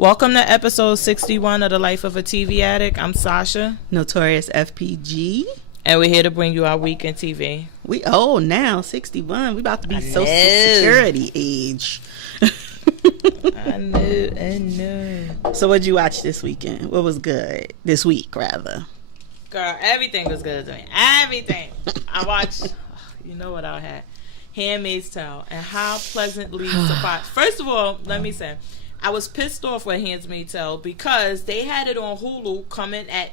Welcome to episode 61 of The Life of a TV Addict. I'm Sasha. Notorious FPG. And we're here to bring you our week in TV. We now 61. We about to be Social Security age. I know. So what'd you watch this weekend? What was good? This week, rather. Girl, everything was good to me. Everything. I watched, you know what I had? Handmaid's Tale. And how pleasantly surprised. First of all, let me say, I was pissed off with Handmaid's Tale because they had it on Hulu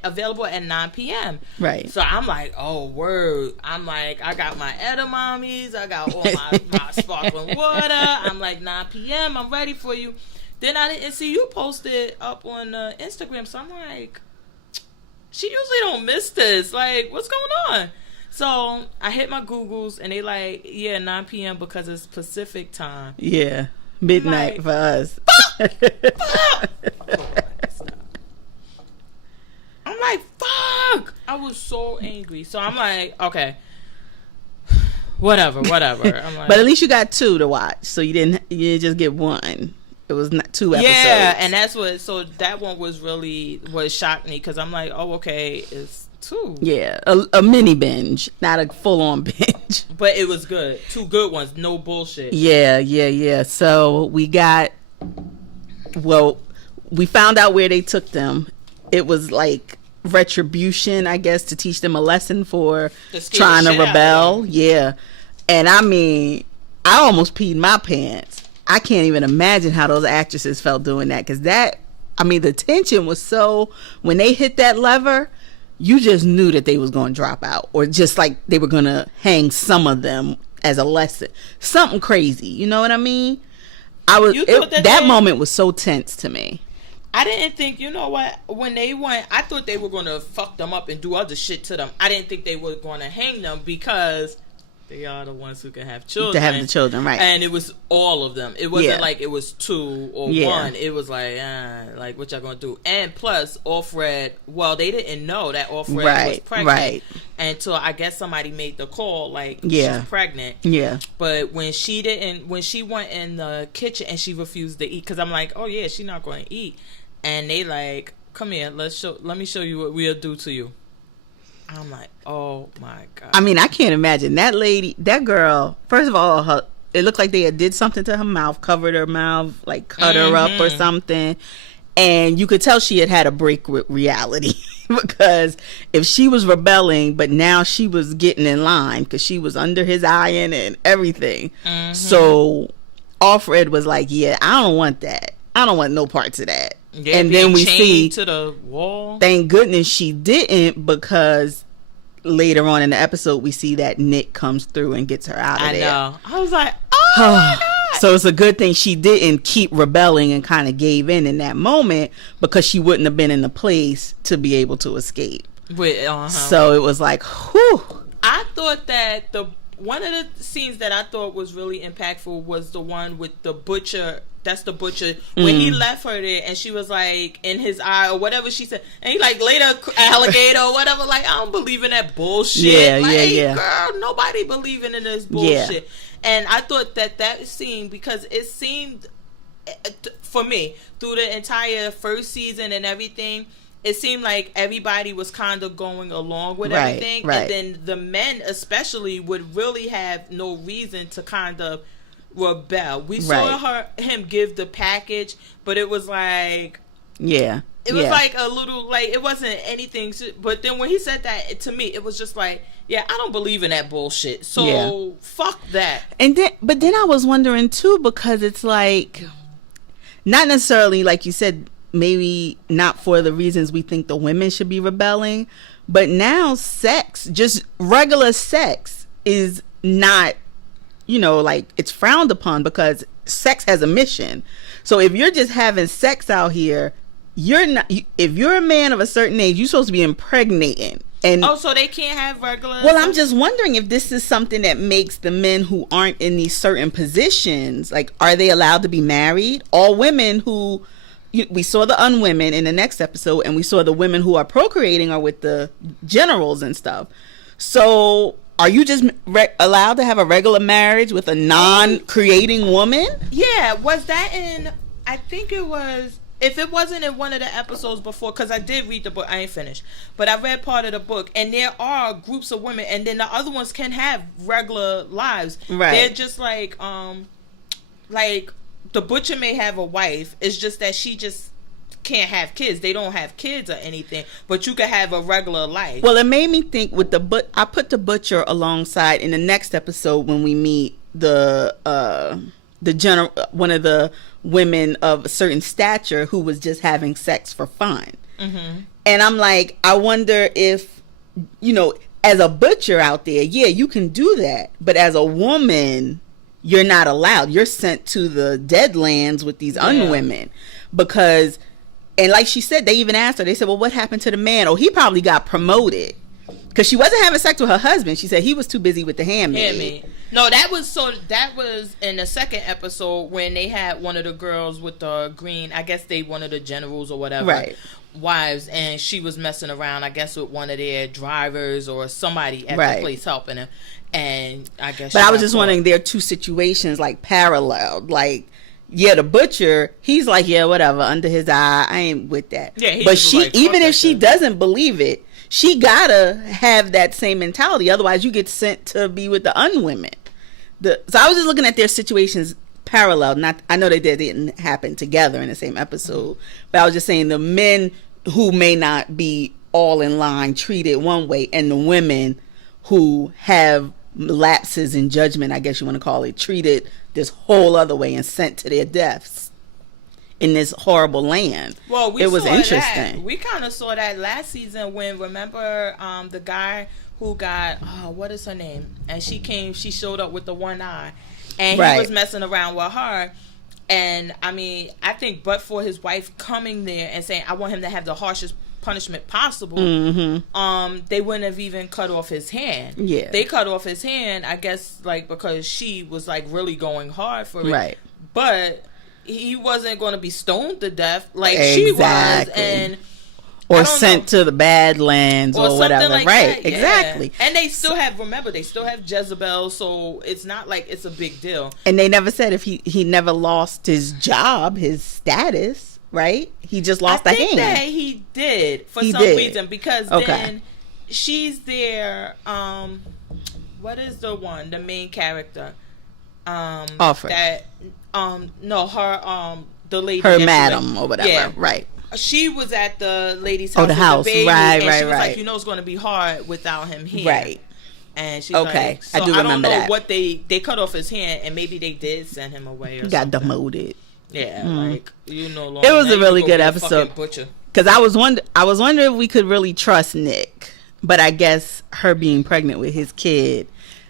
available at 9 p.m. Right. So I'm like, oh, word. I'm like, I got my edamames. I got all my sparkling water. I'm like, 9 p.m. I'm ready for you. Then I didn't see you posted up on Instagram. So I'm like, she usually don't miss this. Like, what's going on? So I hit my Googles and they like, yeah, 9 p.m. because it's Pacific time. Yeah. Midnight for us. I'm like, fuck. I was so angry. So I'm like, okay. Whatever. I'm like, but at least you got two to watch. So you didn't just get one. It was not two episodes. Yeah, and that's so that one was really what shocked me because I'm like, oh, okay, it's two. Yeah, a mini binge, not a full-on binge. But it was good. Two good ones, no bullshit. Yeah. So we found out where they took them. It was like retribution, I guess, to teach them a lesson for trying to rebel. Yeah. And I mean, I almost peed my pants. I can't even imagine how those actresses felt doing that. Because the tension was so, when they hit that lever, you just knew that they was going to drop out. Or just like they were going to hang some of them as a lesson. Something crazy. You know what I mean? That moment was so tense to me. I didn't think, you know what, when they went, I thought they were going to fuck them up and do other shit to them. I didn't think they were going to hang them because they are the ones who can have children. To have the children, right. And it was all of them. It wasn't like it was two or one. It was like what y'all going to do? And plus, Offred, they didn't know that Offred was pregnant. Right. Until I guess somebody made the call, she's pregnant. Yeah. But when she went in the kitchen and she refused to eat, because I'm like, oh yeah, she's not going to eat. And they like, come here, let me show you what we'll do to you. I'm like, oh my God. I mean, I can't imagine that girl. First of all, it looked like they did something to her mouth, covered her mouth, like cut her up or something. And you could tell she had a break with reality because if she was rebelling, but now she was getting in line because she was under his iron and everything. Mm-hmm. So Offred was like, yeah, I don't want that. I don't want no parts of that. Yeah, and then we see to the wall. Thank goodness she didn't, because later on in the episode we see that Nick comes through and gets her out of there. I know. I was like, oh my God. So it's a good thing she didn't keep rebelling and kind of gave in that moment, because she wouldn't have been in the place to be able to escape. So it was like, whew. I thought that one of the scenes that I thought was really impactful was the one with the butcher. That's the butcher. When he left her there and she was like in his eye or whatever she said. And he like laid an alligator or whatever. Like, I don't believe in that bullshit. Yeah. Girl, nobody believing in this bullshit. Yeah. And I thought that scene, because it seemed, for me, through the entire first season and everything, it seemed like everybody was kind of going along with everything. Right. And then the men especially would really have no reason to kind of rebel. We saw him give the package, but it was like, it was like a little, like, it wasn't anything. But then when he said that, to me, it was just like, yeah, I don't believe in that bullshit. So fuck that. But then I was wondering too, because it's like, not necessarily like you said, maybe not for the reasons we think the women should be rebelling, but now sex, just regular sex, is not, like, it's frowned upon, because sex has a mission. So if you're just having sex out here, if you're a man of a certain age, you're supposed to be impregnating. And so they can't have regular. Well, I'm just wondering if this is something that makes the men who aren't in these certain positions, like, are they allowed to be married? All women who, we saw the unwomen in the next episode, and we saw the women who are procreating are with the generals and stuff. So are you just allowed to have a regular marriage with a non-creating woman? Yeah, was that in, I think it was if it wasn't in one of the episodes before, because I did read the book, I ain't finished, but I read part of the book, and there are groups of women, and then the other ones can have regular lives. Right. They're just like the butcher may have a wife. It's just that she just can't have kids. They don't have kids or anything, but you could have a regular life. Well, it made me think with I put the butcher alongside in the next episode when we meet the general, one of the women of a certain stature who was just having sex for fun. Mm-hmm. And I'm like, I wonder if, as a butcher out there, yeah, you can do that, but as a woman, you're not allowed. You're sent to the Deadlands with these unwomen because. And like she said, they even asked her, they said, well, what happened to the man? Oh, he probably got promoted. Because she wasn't having sex with her husband. She said he was too busy with the handmaid. No, that was in the second episode when they had one of the girls with the green, I guess they one of the generals or whatever. Right. Wives, and she was messing around, I guess, with one of their drivers or somebody at the place helping him. And I guess. But I was just wondering, there are two situations like paralleled. Like, yeah, the butcher, he's like, yeah, whatever, under his eye, I ain't with that. Yeah, but she, like, even if she doesn't believe it, she gotta have that same mentality. Otherwise, you get sent to be with the unwomen. So I was just looking at their situations parallel. Not, I know they didn't happen together in the same episode, but I was just saying the men who may not be all in line treated one way, and the women who have lapses in judgment, I guess you want to call it, treated this whole other way and sent to their deaths in this horrible land. Well, it was interesting. We kind of saw that last season when, remember, the guy who got, what is her name? And she showed up with the one eye, and he was messing around with her. And I mean, I think, but for his wife coming there and saying, I want him to have the harshest punishment possible, they wouldn't have even cut off his hand. Yeah, they cut off his hand, I guess, like because she was like really going hard for it. Right, but he wasn't going to be stoned to death like she was, or sent to the Badlands or whatever. Like right, that, exactly. And they still have Jezebel, so it's not like it's a big deal. And they never said if he never lost his job, his status. Right? He just lost a hand. I think that he did for some reason because then she's there. What is the main character? Alfred. The lady. Her madam or whatever. Yeah. Right. She was at the lady's house. The house. The baby, right. She was like, it's going to be hard without him here. Right. And she's like, so I do remember that. What they cut off his hand, and maybe they did send him away. Or got demoted. Yeah, like no longer. It was a really good episode because I was wondering if we could really trust Nick, but I guess her being pregnant with his kid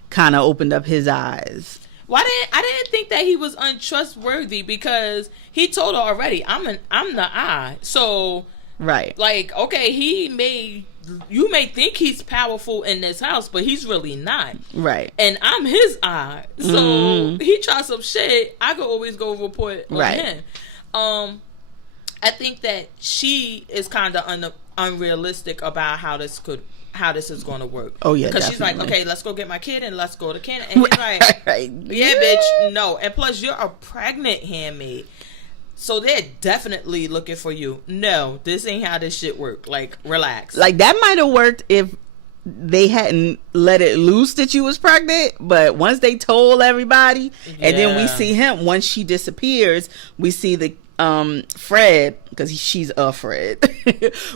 kind of opened up his eyes. I didn't think that he was untrustworthy because he told her already, I'm the eye. So like, okay, you may think he's powerful in this house, but he's really not. Right. And I'm his eye. So he tries some shit, I could always go report on him. I think that she is kind of unrealistic about how this is going to work. Oh yeah, because she's like, okay, let's go get my kid and let's go to Canada. And he's like, yeah, bitch, no. And plus, you're a pregnant handmaid. So they're definitely looking for you. No, this ain't how this shit work. Like, relax. Like, that might have worked if they hadn't let it loose that you was pregnant. But once they told everybody, and then we see him, once she disappears, we see the Fred, because she's a Fred.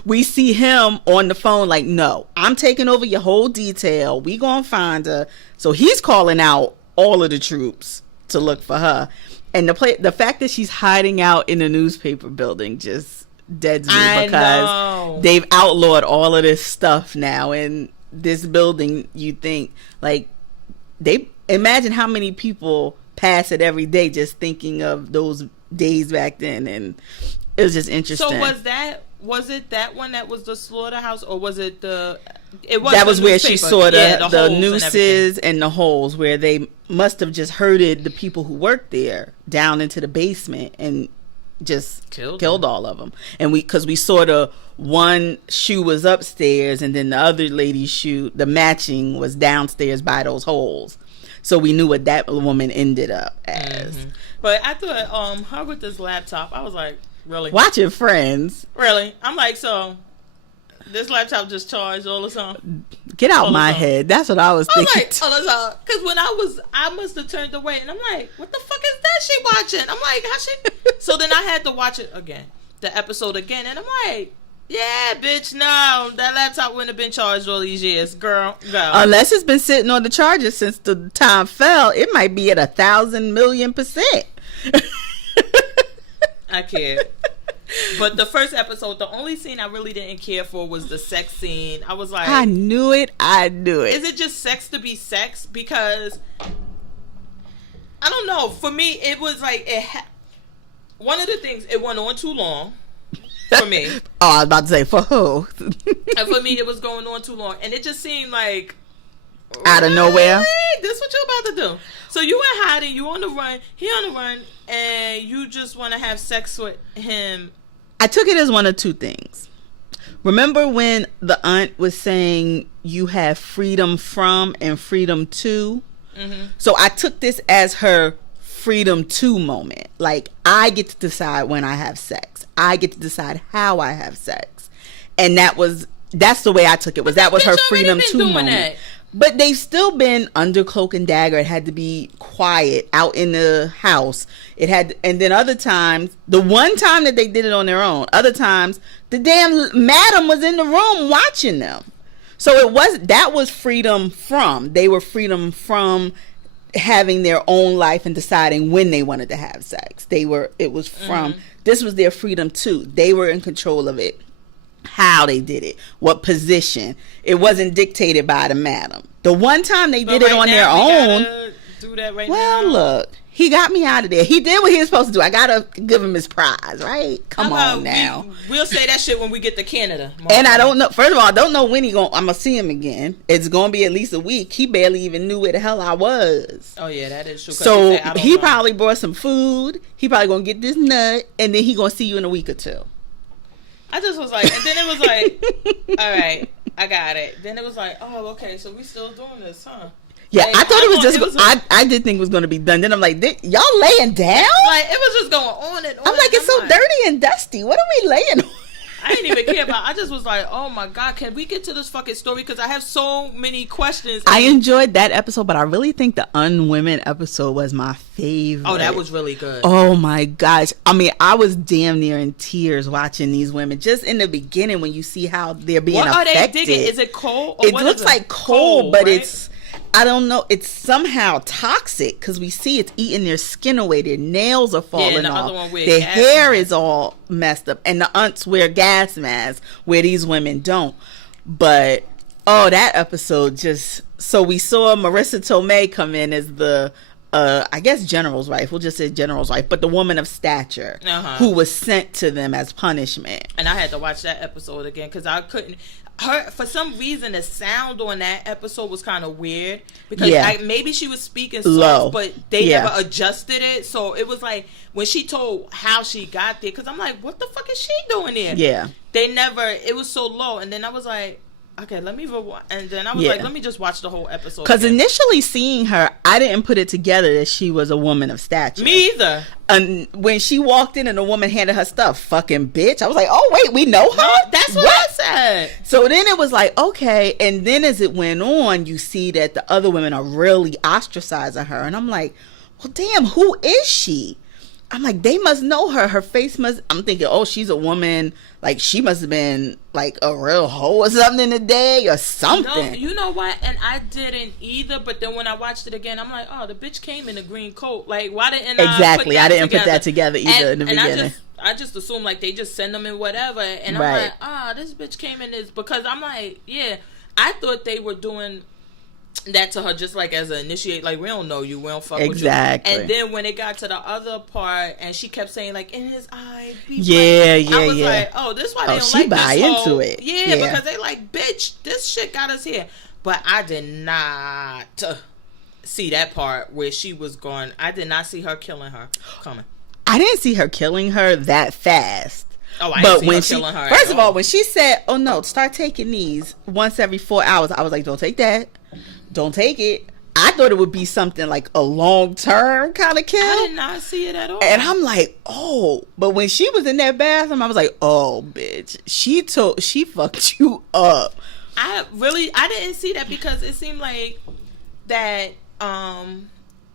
We see him on the phone like, no, I'm taking over your whole detail. We gonna find her. So he's calling out all of the troops to look for her. And the fact that she's hiding out in a newspaper building just deads me because they've outlawed all of this stuff now in this building. You think, like, they imagine how many people pass it every day just thinking of those days back then, and it was just interesting. So was it that one that was the slaughterhouse, or was it that was where she saw the nooses and the holes where they must have just herded the people who worked there down into the basement and just killed all of them. And because we saw the one shoe was upstairs and then the other lady's shoe, the matching, was downstairs by those holes, so we knew what that woman ended up as. But I thought her with this laptop, I was like, Really? Watching Friends. Really? I'm like, so this laptop just charged all the time? Get out my head. That's what I was thinking. Like, because when I must have turned away, and I'm like, what the fuck is that she watching? I'm like, how she? So then I had to watch it again, the episode again, and I'm like, yeah, bitch, no, that laptop wouldn't have been charged all these years, girl. No. Unless it's been sitting on the charger since the time fell, it might be at 1,000,000,000%. I can't. But the first episode, the only scene I really didn't care for was the sex scene. I was like, I knew it. Is it just sex to be sex? Because I don't know. For me, it was like one of the things, it went on too long for me. I was about to say, for who? And for me, it was going on too long, and it just seemed like out of nowhere. This what you about to do? So you were hiding, you on the run, he on the run, and you just want to have sex with him. I took it as one of two things. Remember when the aunt was saying you have freedom from and freedom to? Mm-hmm. So I took this as her freedom to moment. Like, I get to decide when I have sex. I get to decide how I have sex. And that's the way I took it. That was her freedom to moment. That. But they've still been under cloak and dagger. It had to be quiet out in the house. And then other times, the one time that they did it on their own, other times, the damn madam was in the room watching them. So that was freedom from. They were freedom from having their own life and deciding when they wanted to have sex. This was their freedom too. They were in control of it. How they did it, what position. It wasn't dictated by the madam. The one time they did it on their own. Do that right now. Look, he got me out of there. He did what he was supposed to do. I gotta give him his prize, right? Come on now. We'll say that shit when we get to Canada. And I don't know. First of all, I don't know when I'm gonna see him again. It's gonna be at least a week. He barely even knew where the hell I was. Oh yeah, that is true. So he probably brought some food. He probably gonna get this nut, and then he gonna see you in a week or two. I just was like, and then it was like, all right, I got it. Then it was like, oh, okay, so we still doing this, huh? Yeah, like, I thought I did think it was going to be done. Then I'm like, y'all laying down? Like, it was just going on and on. I'm like, it's so dirty and dusty. What are we laying on? I didn't even care about. I just was like, oh my God, can we get to this fucking story? Because I have so many questions. I enjoyed that episode, but I really think the Unwomen episode was my favorite. Oh, that was really good. Oh my gosh. I mean, I was damn near in tears watching these women. Just in the beginning when you see how they're being affected. What are they digging? Is it coal? Or it looks like coal, but right? It's... I don't know. It's somehow toxic because we see it's eating their skin away. Their nails are falling off. Their hair is all messed up. And the aunts wear gas masks where these women don't. But, that episode just... So we saw Marissa Tomei come in as the, I guess, general's wife. We'll just say general's wife. But the woman of stature who was sent to them as punishment. And I had to watch that episode again because I couldn't... For some reason, the sound on that episode was kind of weird because maybe she was speaking soft, but they never adjusted it. So it was like when she told how she got there, because I'm like, what the fuck is she doing there? Yeah, it was so low, and then I was like, okay, let me rewind. And then I was like, let me just watch the whole episode. Because initially seeing her, I didn't put it together that she was a woman of stature. Me either. And when she walked in and the woman handed her stuff, fucking bitch, I was like, oh, wait, we know her? No, that's what I said. So then it was like, okay. And then as it went on, you see that the other women are really ostracizing her. And I'm like, well, damn, who is she? I'm like, they must know her. Her face must... I'm thinking, oh, she's a woman. Like, she must have been, like, a real hoe or something in the day or something. No, you know what? And I didn't either. But then when I watched it again, I'm like, oh, the bitch came in a green coat. Like, why didn't Exactly. I didn't put that together either in the beginning. I just assumed, like, they just send them in whatever. And I'm like, this bitch came in this... Because I'm like, yeah, I thought they were doing... that to her just like as an initiate, like we don't know you, we don't fuck with you. And then when it got to the other part and she kept saying like in his eye, I was like, oh, this is why they don't like buy this into it. Yeah, because they like, bitch, this shit got us here. But I did not see that part where she was going. I did not see her killing her coming. I didn't see her killing her that fast. Oh, I didn't see her killing her. First of all, when she said, oh no, start taking these once every 4 hours, I was like, don't take that. Don't take it. I thought it would be something like a long-term kind of kill. I did not see it at all. And I'm like, oh. But when she was in that bathroom, I was like, oh, bitch. She fucked you up. I didn't see that because it seemed like that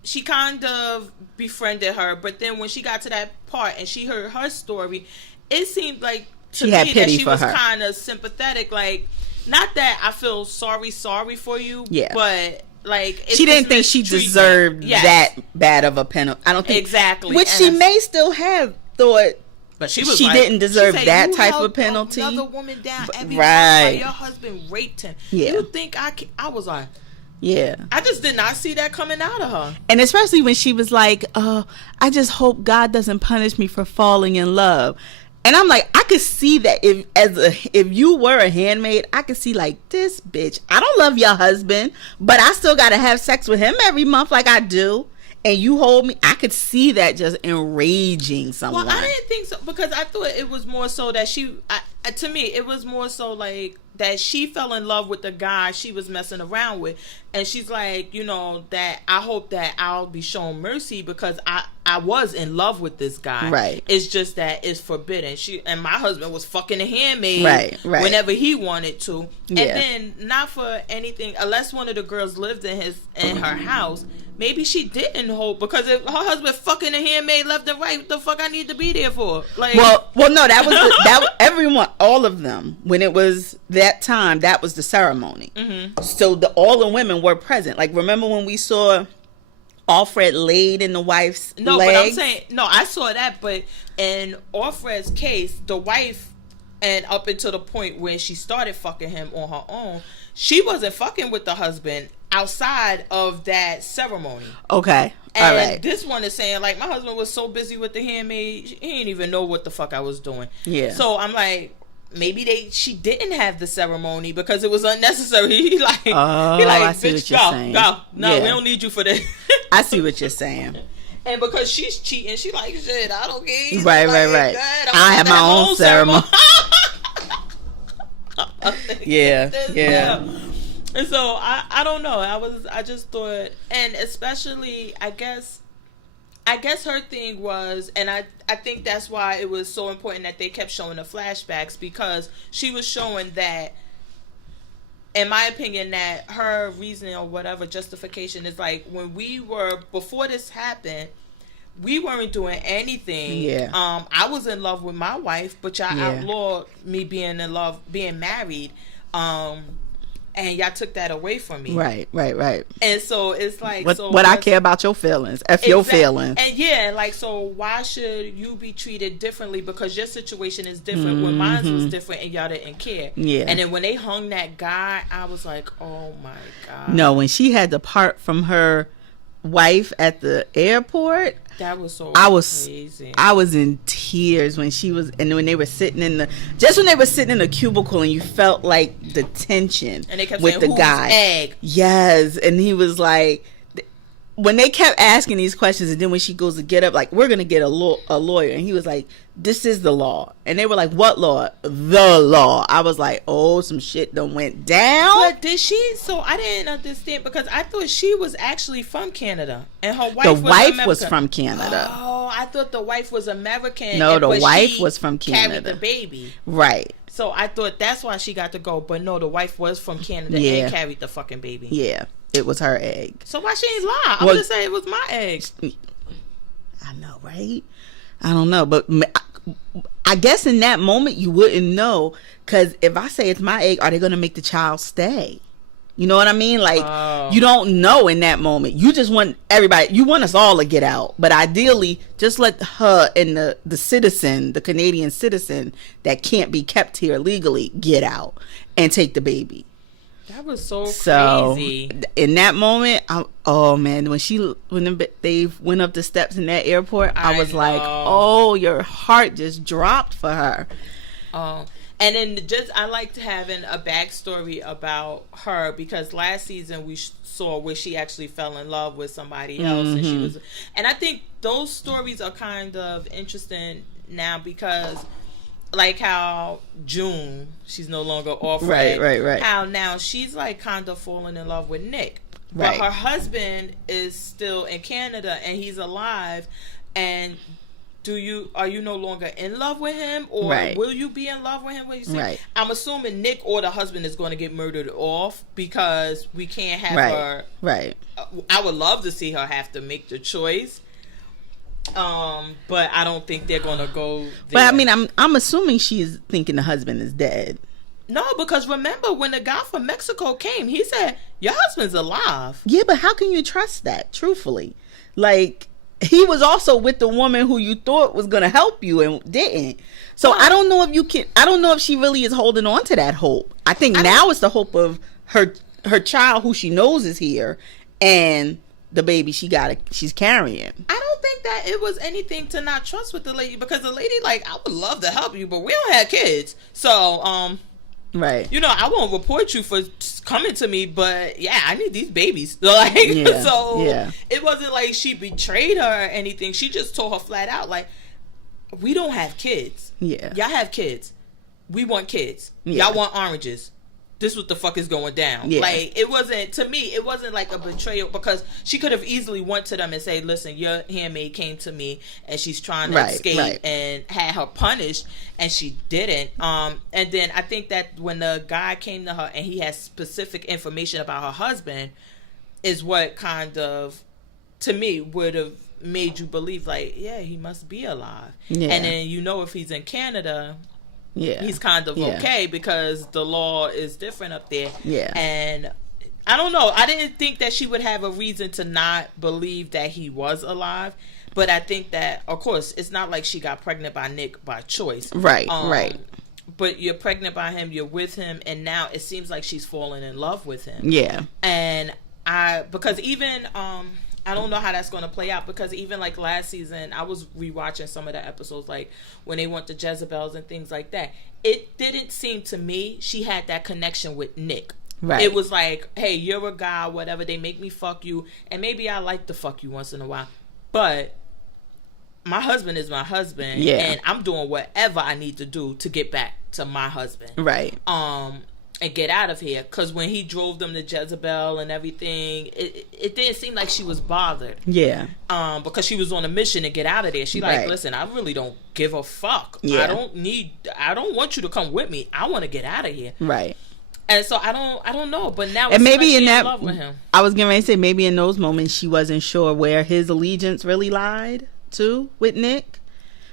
she kind of befriended her. But then when she got to that part and she heard her story, it seemed like to me that she was kind of sympathetic. Like, not that I feel sorry for you, but... Like, she didn't think she deserved that bad of a penalty. I don't think exactly, which she may still have thought, but she didn't deserve that type of penalty. Another woman down, right? Your husband raped him. Yeah, you think I was like, yeah, I just did not see that coming out of her. And especially when she was like, I just hope God doesn't punish me for falling in love. And I'm like, I could see that if you were a handmaid, I could see like, this bitch, I don't love your husband, but I still got to have sex with him every month like I do. And you hold me. I could see that just enraging someone. Well, I didn't think so because I thought it was more so that to me, it was more so like that she fell in love with the guy she was messing around with. And she's like, that I hope that I'll be shown mercy because I was in love with this guy. Right. It's just that it's forbidden. And my husband was fucking a handmaid right. whenever he wanted to. Yeah. And then not for anything, unless one of the girls lived in her house, maybe she didn't hope because if her husband fucking a handmaid left and right, what the fuck I need to be there for? Like, well, no, that was everyone, all of them. When it was that time, that was the ceremony. Mm-hmm. So all the women were present. Like, remember when we saw Alfred laid in the wife's legs? But I'm saying, I saw that, but in Alfred's case, the wife, and up until the point where she started fucking him on her own, she wasn't fucking with the husband outside of that ceremony. Okay. And all right. This one is saying, like, my husband was so busy with the handmaid, he didn't even know what the fuck I was doing. Yeah. So I'm like, maybe she didn't have the ceremony because it was unnecessary. He like, bitch, go. No, we don't need you for this. I see what you're saying. And because she's cheating, she like, shit, I don't care. Right. I have my own ceremony. Yeah. And so I don't know. I just thought, and especially I guess her thing was, and I think that's why it was so important that they kept showing the flashbacks, because she was showing that, in my opinion, that her reasoning or whatever justification is like, when before this happened, we weren't doing anything. Yeah. I was in love with my wife, but y'all outlawed me being in love, being married. And y'all took that away from me. Right. And so it's like, what I care about your feelings. Your feelings. And so why should you be treated differently because your situation is different when mine was different and y'all didn't care. Yeah. And then when they hung that guy, I was like, oh my God. No, when she had to part from her wife at the airport, that was so crazy. I was in tears when when they were sitting in the cubicle and you felt like the tension and they kept with saying, the guy. Egg? Yes, and he was like, when they kept asking these questions, and then when she goes to get up, like, we're gonna get a lawyer, and he was like, this is the law, and they were like, what law? The law. I was like, oh, some shit done went down. But did she? So I didn't understand because I thought she was actually from Canada, and her wife. The wife was from Canada. Oh, I thought the wife was American. No, the wife was from Canada. Carried the baby. Right. So I thought that's why she got to go, but no, the wife was from Canada and carried the fucking baby. Yeah. It was her egg. So why she ain't lie? I'm gonna say it was my egg. I know, right? I don't know, but I guess in that moment you wouldn't know, because if I say it's my egg, are they gonna make the child stay? You know what I mean? Like, you don't know in that moment. You just want everybody. You want us all to get out, but ideally, just let her and the citizen, the Canadian citizen that can't be kept here legally, get out and take the baby. That was so crazy. In that moment, when they went up the steps in that airport, I was like, oh, your heart just dropped for her. And then I liked having a backstory about her, because last season we saw where she actually fell in love with somebody else, and I think those stories are kind of interesting now, because like how June, she's no longer off. Right. How now she's like kind of falling in love with Nick. But Right. her husband is still in Canada and he's alive. And are you no longer in love with him, or Right. will you be in love with him when you see? Right. I'm assuming Nick or the husband is going to get murdered off because we can't have her. Right. I would love to see her have to make the choice. But I don't think they're going to go there. But I mean, I'm assuming she's thinking the husband is dead. No, because remember when the guy from Mexico came, he said, your husband's alive. Yeah, but how can you trust that, truthfully? Like, he was also with the woman who you thought was going to help you and didn't. So I don't know if she really is holding on to that hope. I think now it's the hope of her child who she knows is here and the baby she's carrying. I don't think that it was anything to not trust with the lady, because the lady, like, I would love to help you, but we don't have kids. So, right. You know, I won't report you for coming to me, but yeah, I need these babies. Like, It wasn't like she betrayed her or anything. She just told her flat out, like, we don't have kids. Yeah. Y'all have kids. We want kids. Yeah. Y'all want oranges. This what the fuck is going down. Yeah. Like, it wasn't like a betrayal, because she could have easily went to them and say, listen, your handmaid came to me and she's trying to escape and had her punished, and she didn't. And then I think that when the guy came to her and he had specific information about her husband is what kind of, to me, would have made you believe, like, yeah, he must be alive. Yeah. And then, you know, if he's in Canada, yeah, he's kind of okay, because the law is different up there. Yeah. And I don't know. I didn't think that she would have a reason to not believe that he was alive. But I think that, of course, it's not like she got pregnant by Nick by choice. Right, right. But you're pregnant by him, you're with him, and now it seems like she's falling in love with him. Yeah. And because even, I don't know how that's going to play out, because even like last season, I was rewatching some of the episodes, like when they went to Jezebel's and things like that. It didn't seem to me she had that connection with Nick. Right. It was like, hey, you're a guy, whatever. They make me fuck you, and maybe I like to fuck you once in a while, but my husband is my husband, and I'm doing whatever I need to do to get back to my husband. Right. And get out of here. Because when he drove them to Jezebel and everything, it didn't seem like she was bothered. Yeah. Because she was on a mission to get out of there. She like, listen, I really don't give a fuck. Yeah. I don't want you to come with me. I want to get out of here. Right. And so I don't know. But now and maybe like in that, love with him. I was getting ready to say, maybe in those moments she wasn't sure where his allegiance really lied to with Nick.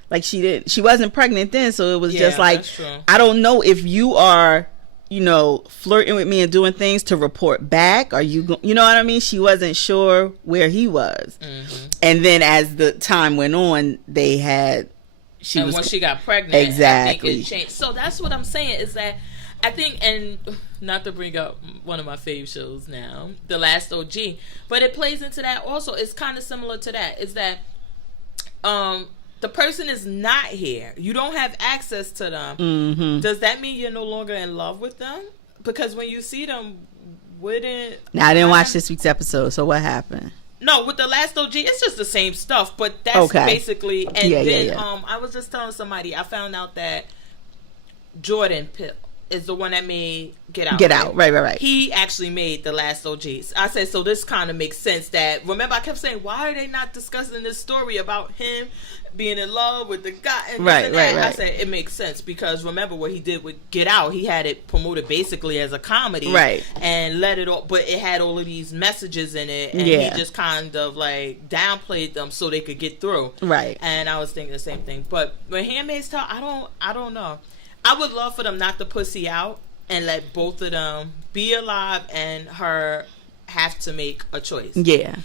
Like she wasn't pregnant then, so it was just like, I don't know if you are, you know, flirting with me and doing things to report back. Are you, you know what I mean? She wasn't sure where he was. Mm-hmm. And then as the time went on, once she got pregnant, exactly, I think it changed. So that's what I'm saying, is that I think, and not to bring up one of my fave shows now, The Last OG, but it plays into that also. It's kind of similar to that. Is that the person is not here. You don't have access to them. Mm-hmm. Does that mean you're no longer in love with them? Because when you see them, Now, I didn't watch this week's episode, so what happened? No, with The Last OG, it's just the same stuff, but that's basically. And then I was just telling somebody, I found out that Jordan is the one that made Get Out. Get Out, right. He actually made The Last OG. I said, so this kind of makes sense. That, remember, I kept saying, why are they not discussing this story about him being in love with the guy? And right. I said, it makes sense, because remember what he did with Get Out. He had it promoted basically as a comedy, right, and let it all, but it had all of these messages in it, and he just kind of like downplayed them so they could get through, right. And I was thinking the same thing. But when Handmaid's Tale, I don't know. I would love for them not to pussy out and let both of them be alive and her have to make a choice. Yeah.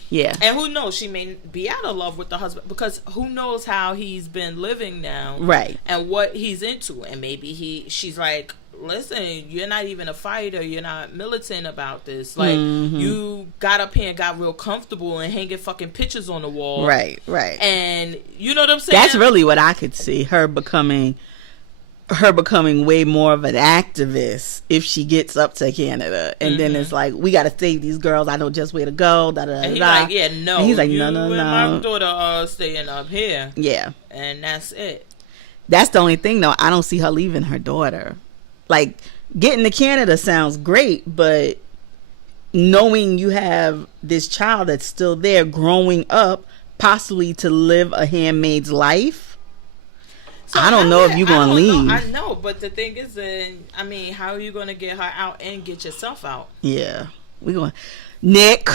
And who knows, she may be out of love with the husband, because who knows how he's been living now. Right. And what he's into. And maybe she's like, listen, you're not even a fighter. You're not militant about this. Like, you got up here and got real comfortable and hanging fucking pictures on the wall. Right. And you know what I'm saying? That's really what I could see, her becoming way more of an activist if she gets up to Canada, and then it's like, we got to save these girls. I know just where to go. And he's like, no. And he's like, no. No. My daughter staying up here. Yeah. And that's it. That's the only thing, though. I don't see her leaving her daughter. Like, getting to Canada sounds great, but knowing you have this child that's still there growing up, possibly to live a handmaid's life, so I don't know if you're going to leave. I know, but the thing is, I mean, how are you going to get her out and get yourself out? Yeah. We're going, Nick.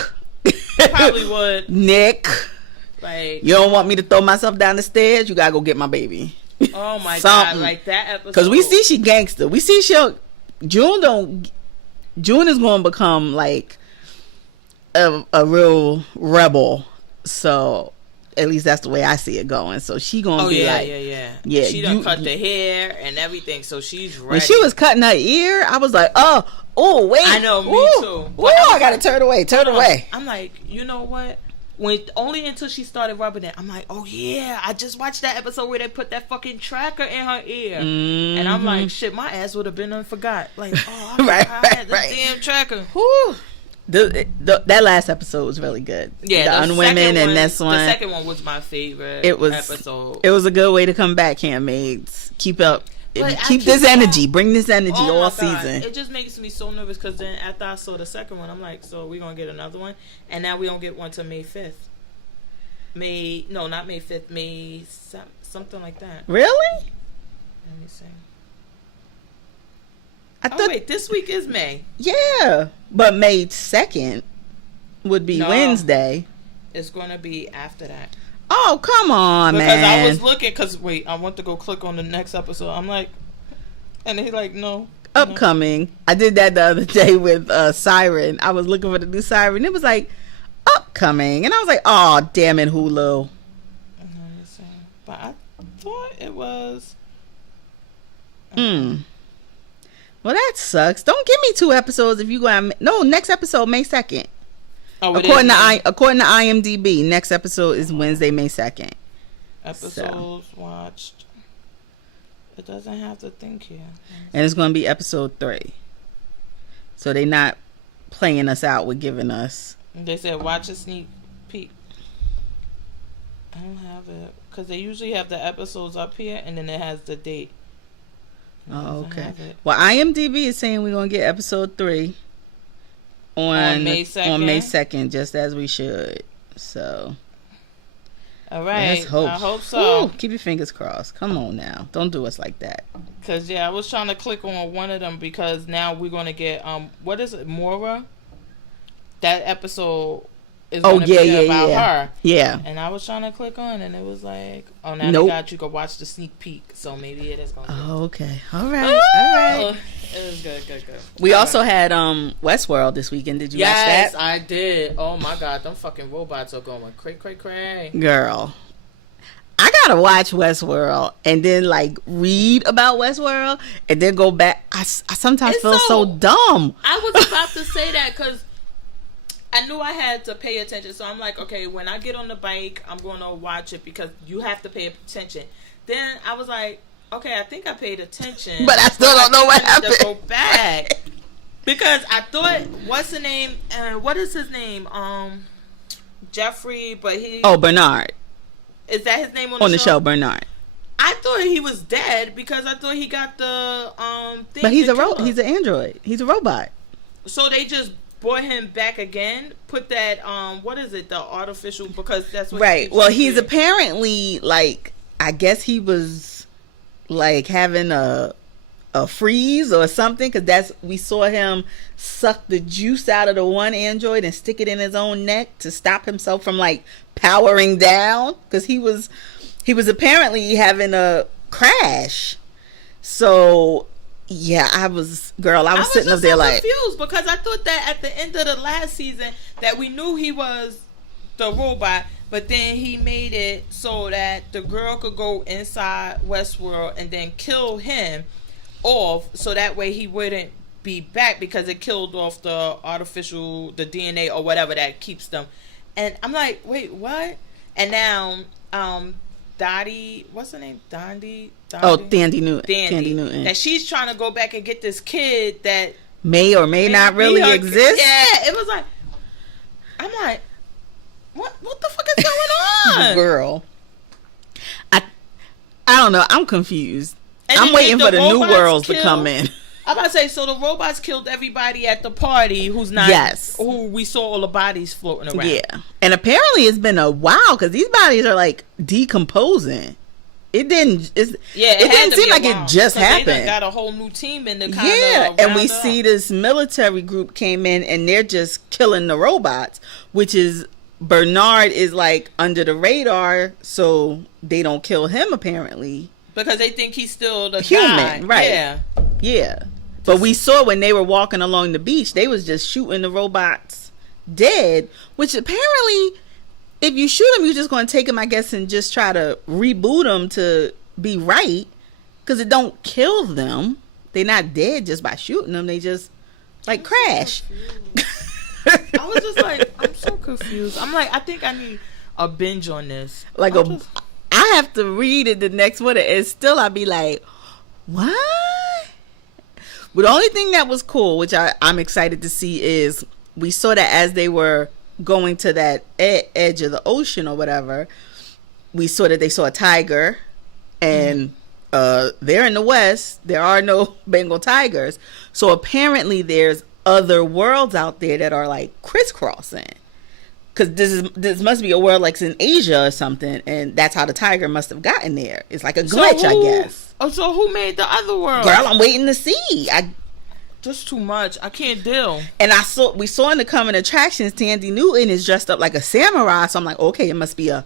Probably would. Nick. Like, you don't want me to throw myself down the stairs? You got to go get my baby. Oh my God. Like that episode. Because we see she gangster. We see June is going to become like a real rebel. So at least that's the way I see it going. So she gonna be like, yeah. She done cut the hair and everything, so she's ready. When she was cutting her ear, I was like, oh, wait. I know, me too. But I gotta turn away. I'm like, you know what? Only until she started rubbing it, I'm like, oh yeah, I just watched that episode where they put that fucking tracker in her ear, and I'm like, shit, my ass would have been forgot. Like, oh, I had the damn tracker. Whew. That last episode was really good. Yeah, the Unwomen and this one. The second one was my favorite. Episode. It was a good way to come back, handmaids. Keep this energy. Bring this energy all season. It just makes me so nervous because then after I saw the second one, I'm like, so we're gonna get another one, and now we don't get one till May 5th. Not May 5th. May something like that. Really? Let me see. Wait, this week is May. Yeah, but May 2nd would be Wednesday. It's going to be after that. Oh, come on, because man. Because I was looking, I want to go click on the next episode. I'm like, and he's like, no. Upcoming. No. I did that the other day with Siren. I was looking for the new Siren. It was like, upcoming. And I was like, oh, damn it, Hulu. But I thought it was. Well, that sucks. Don't give me 2 episodes if you go. Next episode, May 2nd. Oh, according to IMDb, next episode is Wednesday, May 2nd. Episodes watched. It doesn't have the thing here. And it's going to be episode 3. So they're not playing us out with giving us. They said watch a sneak peek. I don't have it because they usually have the episodes up here and then it has the date. Oh, okay. Well, IMDb is saying we're going to get episode 3 on May 2nd, just as we should. So, all right. Let's hope. I hope so. Ooh, keep your fingers crossed. Come on now. Don't do us like that. Because, I was trying to click on one of them because now we're going to get, what is it, Mora? That episode is going to be about her. Yeah. And I was trying to click on and it was like, oh, now they got you can watch the sneak peek. So maybe it is going to be. Oh, okay. All right. It was good. We also had Westworld this weekend. Did you watch that? Yes, I did. Oh my God, them fucking robots are going cray. Girl, I gotta watch Westworld and then like read about Westworld and then go back. I sometimes feel so dumb. I was about to say that because I knew I had to pay attention. So I'm like, okay, when I get on the bike, I'm going to watch it because you have to pay attention. Then I was like, okay, I think I paid attention. But I still don't know what happened. To go back. Because I thought, what's the name? What is his name? Jeffrey, but he... Oh, Bernard. Is that his name on the show? Bernard. I thought he was dead because I thought he got the thing. But he's he's an android. He's a robot. So they just brought him back again, put that what is it, the artificial, because that's what right. Well, he's apparently like, I guess he was like having a freeze or something, because we saw him suck the juice out of the one android and stick it in his own neck to stop himself from like powering down, because he was apparently having a crash. So yeah, I was sitting up there like confused, because I thought that at the end of the last season that we knew he was the robot, but then he made it so that the girl could go inside Westworld and then kill him off, so that way he wouldn't be back, because it killed off the DNA or whatever that keeps them. And I'm like, wait, what? And now Dottie, what's her name? Thandi Newton. That she's trying to go back and get this kid that may or may not really exist. Yeah, it was like, I'm like, what the fuck is going on? Girl, I don't know. I'm confused. And I'm waiting for the new robots worlds to come in. I'm about to say, so the robots killed everybody at the party who's not, who we saw all the bodies floating around. Yeah. And apparently it's been a while because these bodies are like decomposing. It didn't seem like it just happened. They got a whole new team in the kind of and we see this military group came in and they're just killing the robots, which is Bernard is like under the radar, so they don't kill him apparently. Because they think he's still the human, guy. right? Yeah. But we saw when they were walking along the beach, they was just shooting the robots dead. Which apparently, if you shoot them, you're just going to take them, I guess, and just try to reboot them to be right, because it don't kill them. They're not dead just by shooting them. They just like crash. I was just like, I'm so confused. I'm like, I think I need a binge on this. Like I have to read it the next one, and still I'd be like, what? But the only thing that was cool, which I'm excited to see, is we saw that as they were going to that edge of the ocean or whatever, we saw that they saw a tiger, and they're in the West. There are no Bengal tigers. So apparently there's other worlds out there that are like crisscrossing. Because this must be a world like in Asia or something, and that's how the tiger must have gotten there. It's like a glitch, I guess. Oh, so who made the other world? Girl, I'm waiting to see. Just too much. I can't deal. And we saw in the coming attractions, Tandy Newton is dressed up like a samurai. So I'm like, okay, it must be a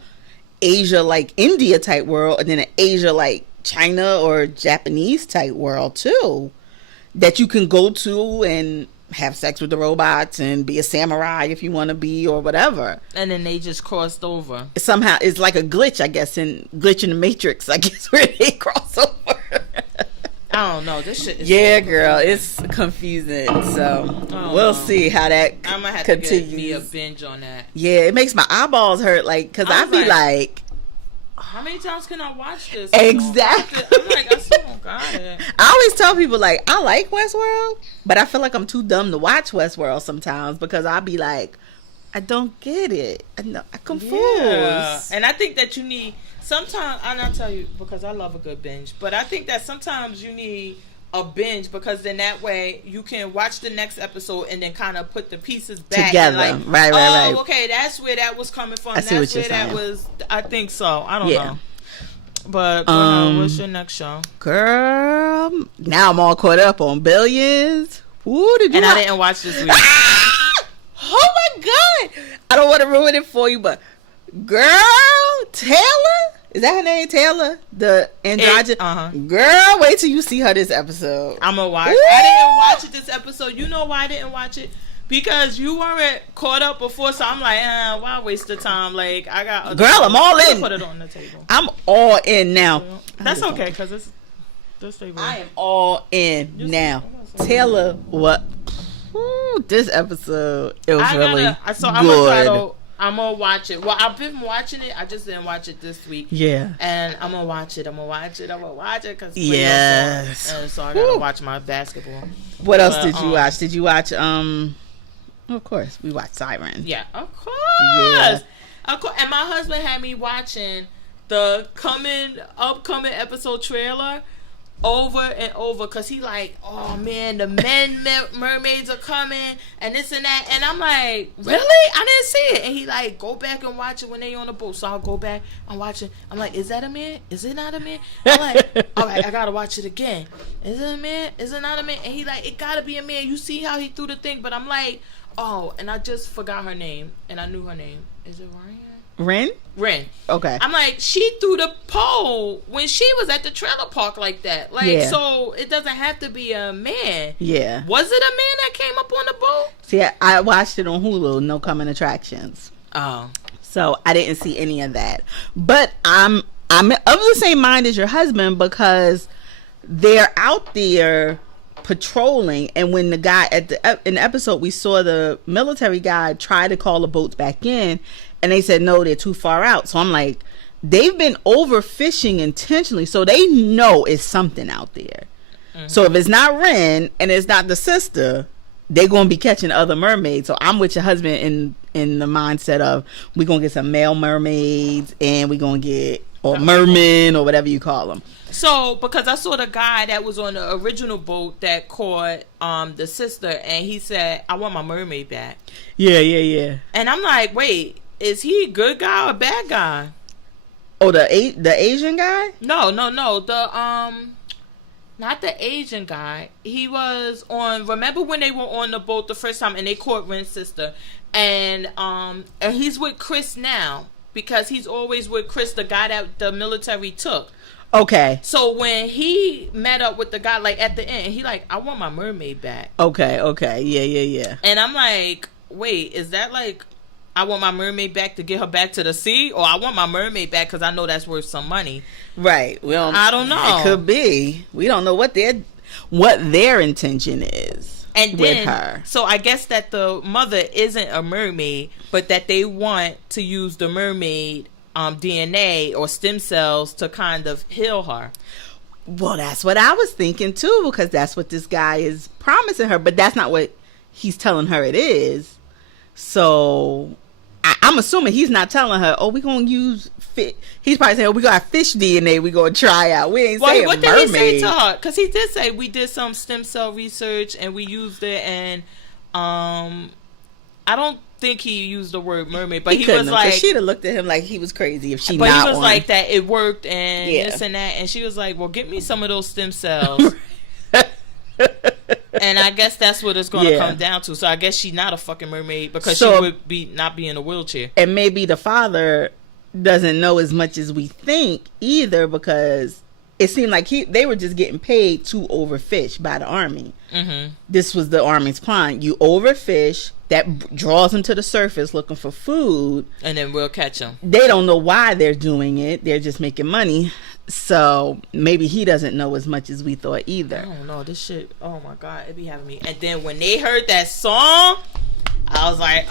Asia like India type world, and then an Asia like China or Japanese type world too, that you can go to and have sex with the robots and be a samurai if you want to be, or whatever. And then they just crossed over. Somehow it's like a glitch, I guess, glitch in the Matrix, I guess, where they cross over. I don't know. This shit is so girl, it's confusing. So we'll see how that I'm gonna have continues. To get me a binge on that. Yeah, it makes my eyeballs hurt, like, because I be like, how many times can I watch this? Exactly. I'm like, I still don't got it. I always tell people, like, I like Westworld, but I feel like I'm too dumb to watch Westworld sometimes, because I'll be like, I don't get it. I'm confused. Yeah. And I think that you need, sometimes, and I'll tell you, because I love a good binge, but I think that sometimes you need a binge, because then that way you can watch the next episode and then kind of put the pieces back together. And like, right. Okay, that's where that was coming from. I see that's what you're where saying. That was. I think so. I don't know. But what's your next show, girl? Now I'm all caught up on Billions. Ooh, did you? And I didn't watch this week. Oh my god! I don't want to ruin it for you, but girl, Taylor. Is that her name, Taylor? The androgynous? Girl, wait till you see her this episode. I'm gonna watch. I didn't watch it this episode. You know why I didn't watch it? Because you weren't caught up before, so I'm like, why waste the time? Like, I got. Girl, I'm all in. Put it on the table. I'm all in now. That's okay, because it's this table. I am all in now. Taylor, what? Ooh, this episode, it was really good. I'm gonna watch it. Well, I've been watching it. I just didn't watch it this week. Yeah. And I'm gonna watch it. Cause yes. And so I gotta watch my basketball. What else did you watch? Did you watch? Of course, we watched Siren. Yeah, of course. Yeah. Of course. And my husband had me watching the upcoming episode trailer over and over, because he like, oh man, the mermaids are coming and this and that, and I'm like, really? I didn't see it. And he like, go back and watch it when they on the boat. So I'll go back and watch it. I'm like, is that a man? Is it not a man? I'm like, all right, I gotta watch it again. Is it a man? Is it not a man? And he like, it gotta be a man. You see how he threw the thing? But I'm like, oh, and I just forgot her name, and I knew her name. Is it Ryan? Ren. Okay. I'm like, she threw the pole when she was at the trailer park like that. Like, so it doesn't have to be a man. Yeah. Was it a man that came up on the boat? See, I watched it on Hulu, no coming attractions. Oh. So I didn't see any of that. But I'm of the same mind as your husband, because they're out there patrolling, and when the guy in the episode, we saw the military guy try to call the boats back in, and they said no, they're too far out. So I'm like, they've been overfishing intentionally, so they know it's something out there. Mm-hmm. So if it's not Ren and it's not the sister, they're gonna be catching other mermaids. So I'm with your husband in the mindset of, we're gonna get some male mermaids, and we're gonna get or merman or whatever you call them. So, because I saw the guy that was on the original boat that caught the sister, and he said, I want my mermaid back. Yeah. And I'm like, wait, is he a good guy or a bad guy? Oh, the Asian guy? No. The not the Asian guy. He was on. Remember when they were on the boat the first time and they caught Ren's sister, and he's with Chris now because he's always with Chris, the guy that the military took. Okay. So when he met up with the guy, like at the end, he like, I want my mermaid back. Okay. Yeah. And I'm like, wait, is that like, I want my mermaid back to get her back to the sea, or I want my mermaid back because I know that's worth some money? Right. Well, I don't know. It could be. We don't know what their intention is. And with her. So I guess that the mother isn't a mermaid, but that they want to use the mermaid DNA or stem cells to kind of heal her. Well, that's what I was thinking too, because that's what this guy is promising her, but that's not what he's telling her it is. So I'm assuming he's not telling her, oh, we're going to use fish. He's probably saying, oh, we got fish DNA we're going to try out. We ain't saying mermaid. What did he say to her? Because he did say we did some stem cell research and we used it, and I don't think he used the word mermaid, but he was like, she'd have looked at him like he was crazy if she. But not he was one. like that it worked and this and that, and she was like, well, get me some of those stem cells. And I guess that's what it's going to come down to. So I guess she's not a fucking mermaid because she would not be in a wheelchair. And maybe the father doesn't know as much as we think either, because it seemed like they were just getting paid to overfish by the army. Mm-hmm. This was the army's plan. You overfish, that draws them to the surface looking for food, and then we'll catch them. They don't know why they're doing it. They're just making money. So maybe he doesn't know as much as we thought either. I don't know. This shit, oh my God, it be having me. And then when they heard that song, I was like,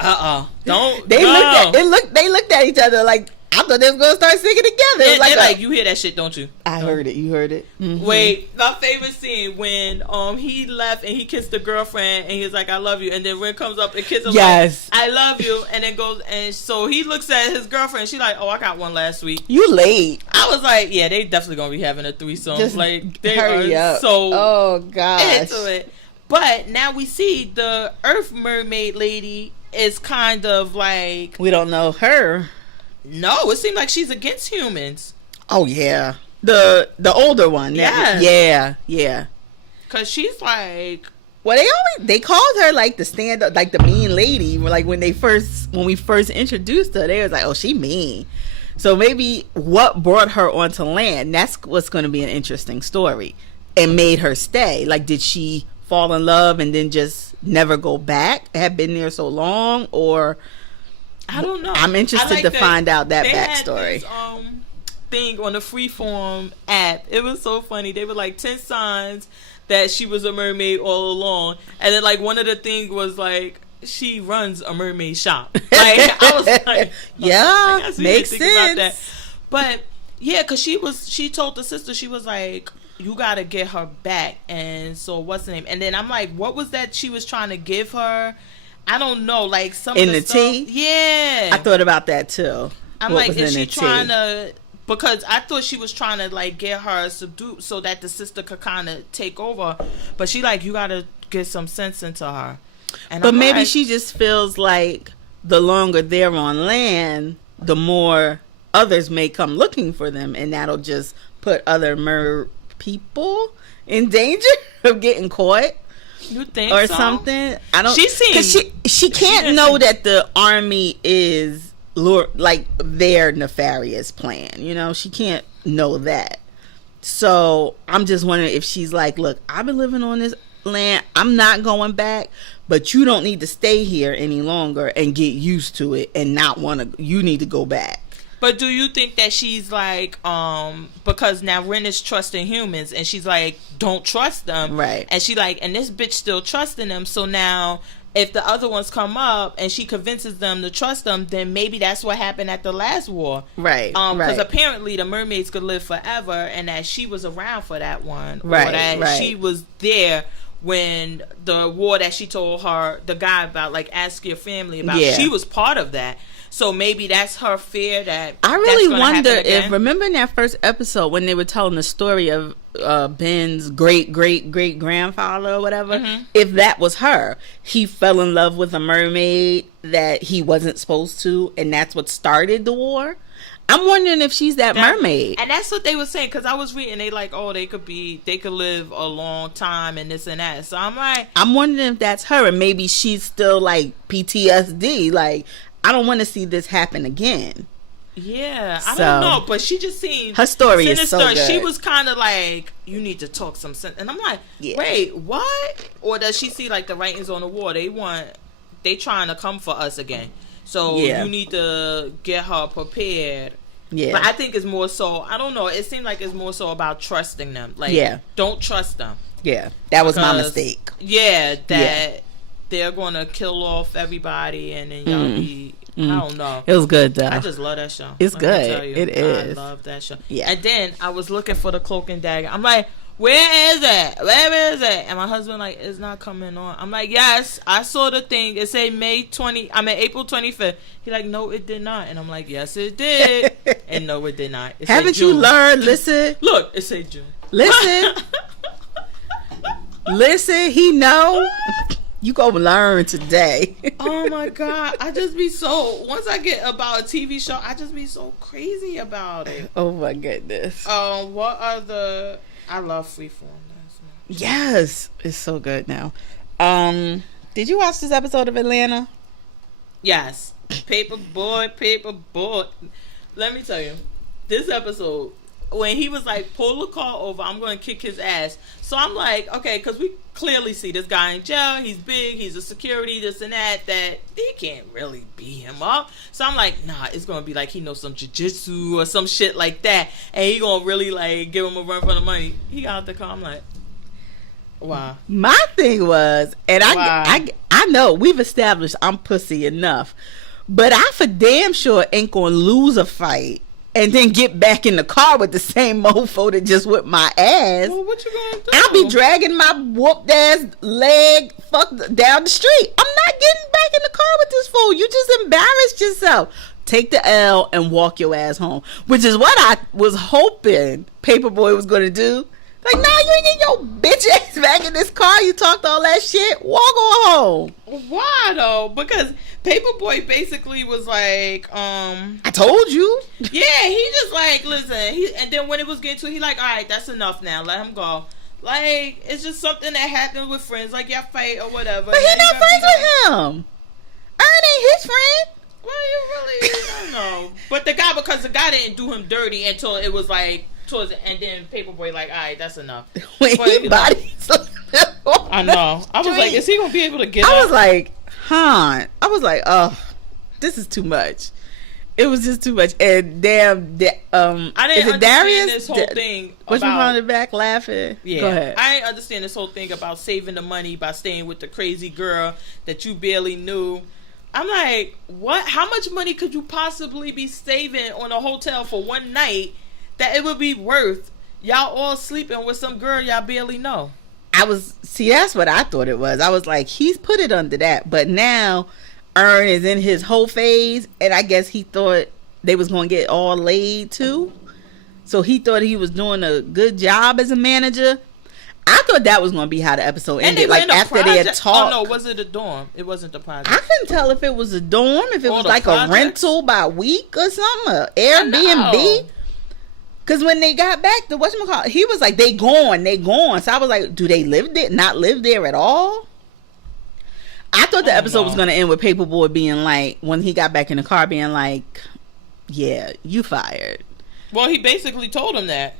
don't. They looked at each other like, I thought they was gonna start singing together. And like, like, you hear that shit, don't you? I heard it. You heard it. Mm-hmm. Wait, my favorite scene when he left and he kissed the girlfriend and he was like, I love you, and then Ren comes up and kisses him. Yes, like, I love you, and then goes, and so he looks at his girlfriend. She like, oh, I got one last week. You late? I was like, yeah, they definitely gonna be having a threesome. Just like, they hurry are up. so oh gosh into it. But now we see the Earth Mermaid lady is kind of like, we don't know her. No, it seemed like she's against humans. Oh yeah, the older one. Yeah. Cause she's like, well, they called her like the stand up, like the mean lady. Like when we first introduced her, they was like, oh, she mean. So maybe what brought her onto land? That's what's going to be an interesting story, and made her stay. Like, did she fall in love and then just never go back? Have been there so long, or? I don't know. I'm interested to find out that backstory. Had this, thing on the Freeform app. It was so funny. They were like 10 signs that she was a mermaid all along, and then like one of the things was like she runs a mermaid shop. Like I was like, yeah, makes sense. About that. But yeah, because she told the sister, she was like, you gotta get her back. And so what's the name? And then I'm like, what was that she was trying to give her? I don't know, like some in of the tea. Yeah, I thought about that too. I'm like, is she trying to? Because I thought she was trying to like get her subdued so that the sister could kind of take over. But she like, you gotta get some sense into her. And but maybe she just feels like the longer they're on land, the more others may come looking for them, and that'll just put other mer people in danger of getting caught. You think or so? Something? I don't. She can't know that the army is like their nefarious plan. You know, she can't know that. So I'm just wondering if she's like, look, I've been living on this land. I'm not going back, but you don't need to stay here any longer and get used to it and not want to. You need to go back. But do you think that she's like, because now Ren is trusting humans and she's like, don't trust them. Right. And she like, and this bitch still trusting them. So now if the other ones come up and she convinces them to trust them, then maybe that's what happened at the last war. Right. Because apparently the mermaids could live forever, and that she was around for that one. Right. Or that she was there when the war that she told her, the guy about, like, ask your family about, she was part of that. So maybe that's her fear that I really that's wonder if, remember in that first episode when they were telling the story of Ben's great grandfather or whatever, if that was her, he fell in love with a mermaid that he wasn't supposed to, and that's what started the war. I'm wondering if she's that mermaid. And that's what they were saying, because I was reading, they like, oh, they could live a long time and this and that. So I'm like, I'm wondering if that's her, and maybe she's still like PTSD. Like, I don't want to see this happen again. Yeah, I don't know, but she just seemed her story sinister. Is so good. She was kind of like, you need to talk some sense, and I'm like, wait, what? Or does she see like the writings on the wall? They trying to come for us again. So you need to get her prepared. Yeah. But I think it's more so, I don't know, it seemed like it's more so about trusting them. Like, don't trust them. Yeah, that was my mistake. Yeah, they're going to kill off everybody and then y'all be, I don't know. It was good though. I just love that show. It's good. It is. I love that show. Yeah. And then I was looking for the Cloak and Dagger. I'm like, where is it? Where is it? And my husband like, it's not coming on. I'm like, yes, I saw the thing. It said April 25th. He like, no, it did not. And I'm like, yes, it did. And no, it did not. It Haven't you learned? Listen. Look, it said June. Listen. Listen, he know. You gonna learn today. Oh my God. Once I get about a TV show, I just be so crazy about it. Oh my goodness. I love Freeform. Yes, it's so good now. Did you watch this episode of Atlanta? Yes. Paper boy. Let me tell you, this episode, when he was like, pull the car over, I'm going to kick his ass. So I'm like, okay, because we clearly see this guy in jail. He's big. He's a security, this and that he can't really beat him up. So I'm like, nah, it's going to be like he knows some jiu-jitsu or some shit like that. And he going to really like give him a run for the money. He got out the car. I'm like, wow. My thing was, and I know we've established I'm pussy enough, but I for damn sure ain't going to lose a fight and then get back in the car with the same mofo that just whipped my ass. Well, what you gonna do? I'll be dragging my whooped ass leg down the street. I'm not getting back in the car with this fool. You just embarrassed yourself. Take the L and walk your ass home, which is what I was hoping Paperboy was going to do. Like, nah, you ain't getting your bitch ass back in this car. You talked all that shit. Walk on home. Why though? Because Paperboy basically was like, I told you. Yeah, he just like, listen. And then when it was getting to, he like, all right, that's enough now. Let him go. Like, it's just something that happens with friends. Like, y'all fight or whatever. But he not friends with him. Ern ain't his friend. Well, you really, I don't know. But because the guy didn't do him dirty until it was like, towards the, and then Paperboy like, all right, that's enough. When he body I know. I was like, is he gonna be able to get up? I was like, oh, this is too much. It was just too much. And damn, I didn't understand this whole thing. Was you on the back laughing? Yeah. Go ahead. I didn't understand this whole thing about saving the money by staying with the crazy girl that you barely knew. I'm like, what? How much money could you possibly be saving on a hotel for one night that it would be worth y'all all sleeping with some girl y'all barely know? That's what I thought it was. I was like, he's put it under that, but now Ern is in his whole phase, and I guess he thought they was going to get all laid too. So he thought he was doing a good job as a manager. I thought that was going to be how the episode ended. Like after they had talked. Oh no, was it a dorm? It wasn't the project. I couldn't tell if it was a dorm, if it was like a rental by week or something, or Airbnb. Because when they got back, whatchamacallit, he was like, they gone. So I was like, do they live there? Not live there at all? I thought the episode was going to end with Paperboy being like, when he got back in the car, being like, yeah, you fired. Well, he basically told him that.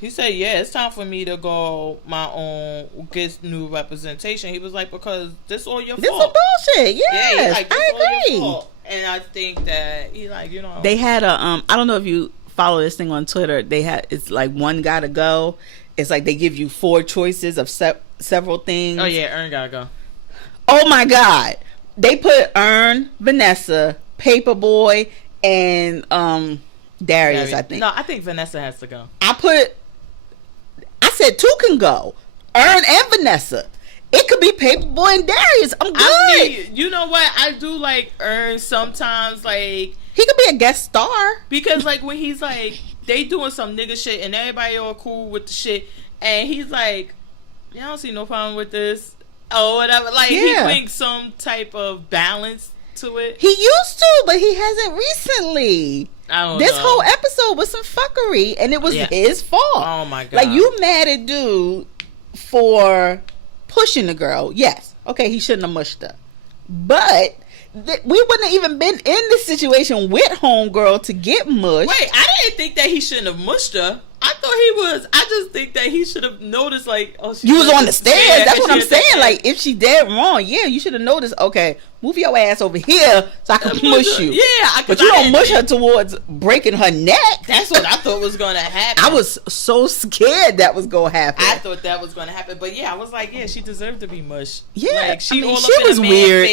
He said, yeah, it's time for me to go my own, get new representation. He was like, because this all your fault. This is bullshit. Yes, yeah, like, I agree. And I think that he like, you know. They had I don't know if you follow this thing on Twitter. It's like one gotta go. It's like they give you 4 choices of several things. Oh yeah, Ern gotta go. Oh my God. They put Ern, Vanessa, Paperboy, and Darius, I think. No, I think Vanessa has to go. I said 2 can go. Ern and Vanessa. It could be Paperboy and Darius. I'm good. You know what? I do like Ern sometimes. Like he could be a guest star because like when he's like they doing some nigga shit and everybody all cool with the shit, and he's like, "Yeah, I don't see no problem with this." Oh, whatever. Like he brings some type of balance to it. He used to, but he hasn't recently. I don't this know. whole episode was some fuckery, and it was his fault. Oh my god! Like you mad at dude for pushing the girl? Yes. Okay, he shouldn't have mushed her, but we wouldn't have even been in this situation with homegirl to get mushed. Wait, I didn't think that he shouldn't have mushed her. I thought he was. I just think that he should have noticed, like, oh, you was on the stairs. That's what I'm saying. Like, if she dead wrong, you should have noticed. Okay, move your ass over here so I can mush you. Yeah, but you don't mush her towards breaking her neck. That's what I thought was gonna happen. I was so scared that was gonna happen. I thought that was gonna happen, but I was like, she deserved to be mushed. Yeah, like, she was weird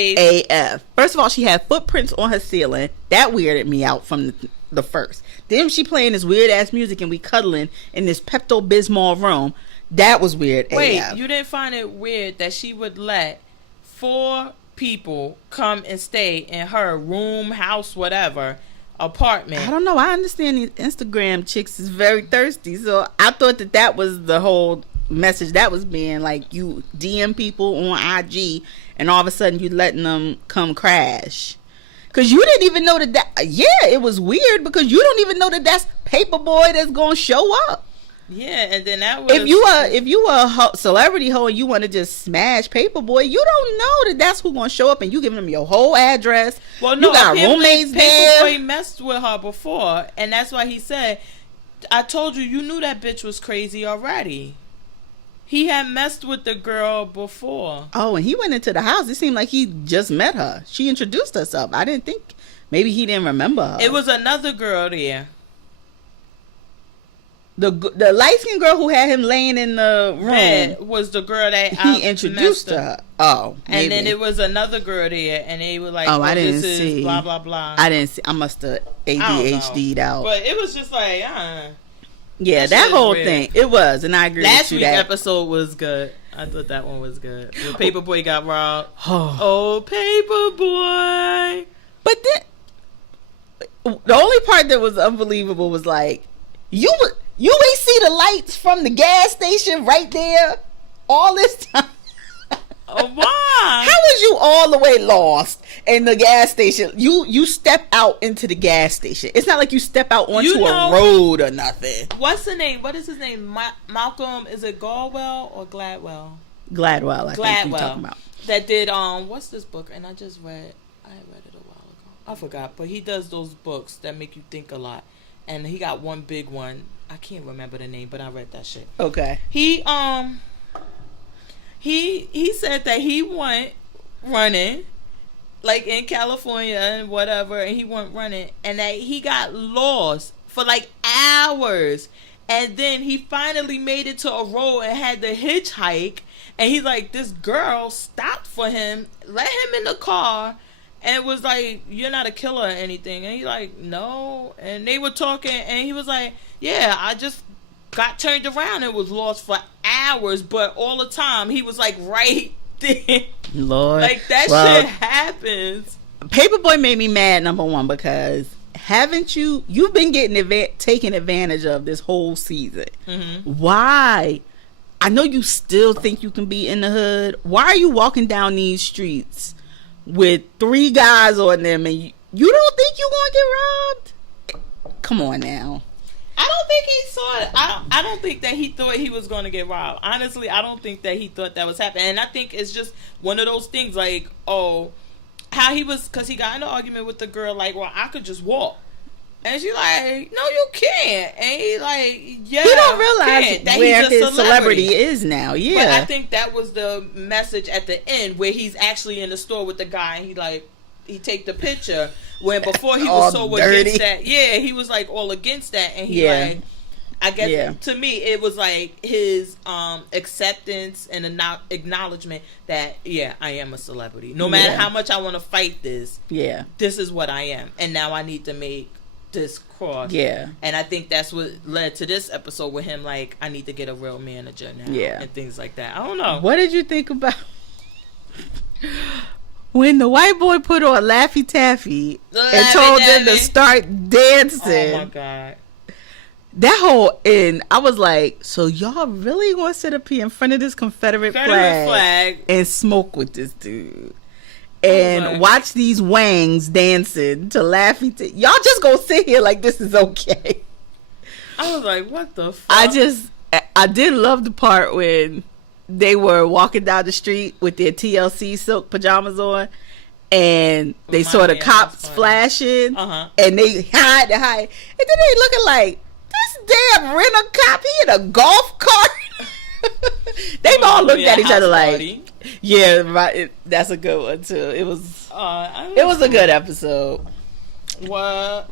AF. First of all, she had footprints on her ceiling. That weirded me out from the first. Then she playing this weird ass music and we cuddling in this Pepto-Bismol room. That was weird. Wait, AF. You didn't find it weird that she would let 4 people come and stay in her room, house, whatever, apartment? I don't know. I understand these Instagram chicks is very thirsty, so I thought that was the whole message that was being like, you DM people on IG and all of a sudden you letting them come crash. Because you didn't even know that it was weird because you don't even know that that's Paperboy that's going to show up. Yeah, and then that was... If you a celebrity hoe and you want to just smash Paperboy, you don't know that that's who's going to show up and you giving them your whole address. Well, no, you got roommates there. Paperboy messed with her before, and that's why he said, I told you knew that bitch was crazy already. He had messed with the girl before. Oh, and he went into the house. It seemed like he just met her. She introduced herself. I didn't think... Maybe he didn't remember her. It was another girl there. The light-skinned girl who had him laying in the room... That was the girl that he introduced to her. Oh, maybe. And then it was another girl there, and they were like, I didn't this see. Is blah, blah, blah. I didn't see. I must have ADHD'd out. But it was just like, Yeah, that whole thing. It was, and I agree with you. Last week's episode was good. I thought that one was good. When Paperboy got robbed. Oh, Paperboy. But then, the only part that was unbelievable was like, you ain't see the lights from the gas station right there all this time. Oh, why? How was you all the way lost in the gas station? You step out into the gas station. It's not like you step out onto a road or nothing. What's the name? What is his name? Malcolm, is it Gladwell or Gladwell? Gladwell, I think you're talking about. That did, what's this book? And I read it a while ago. I forgot. But he does those books that make you think a lot. And he got one big one. I can't remember the name, but I read that shit. Okay. He said that he went running, like in California and whatever, and he went running, and that he got lost for like hours, and then he finally made it to a road and had to hitchhike, and he's like, this girl stopped for him, let him in the car, and it was like, you're not a killer or anything, and he's like, no, and they were talking, and he was like, yeah, I just got turned around and was lost for hours, but all the time he was like right there. Lord, like that shit happens. Paperboy made me mad, number one, because haven't you've been getting taken advantage of this whole season? Mm-hmm. Why? I know you still think you can be in the hood. Why are you walking down these streets with 3 guys on them and you don't think you're gonna get robbed? Come on now. I don't think he saw it. I don't think that he thought he was going to get robbed. Honestly, I don't think that he thought that was happening. And I think it's just one of those things like, how he was, because he got in an argument with the girl like, well, I could just walk. And she like, no, you can't. And he like, yeah, he don't realize that where his celebrity is now. Yeah. But I think that was the message at the end where he's actually in the store with the guy and he take the picture. When before he was so dirty. Against that. Yeah, he was like all against that. And he like, I guess to me, it was like his acceptance and acknowledgement that, I am a celebrity. No matter how much I want to fight this, this is what I am. And now I need to make this cross. Yeah. And I think that's what led to this episode with him like, I need to get a real manager now. Yeah. And things like that. I don't know. What did you think about when the white boy put on Laffy Taffy and told them to start dancing. Oh my God. That whole end, I was like, so y'all really want to sit up here in front of this Confederate flag and smoke with this dude and watch these wangs dancing to Laffy Taffy? Y'all just gonna sit here like this is okay? I was like, what the fuck? I did love the part when they were walking down the street with their TLC silk pajamas on, and they saw the cops flashing, and they hide, and then they looking like, this damn rent-a-cop, he in a golf cart. They all looked at each other like, yeah, right. That's a good one too. It was a good episode. What?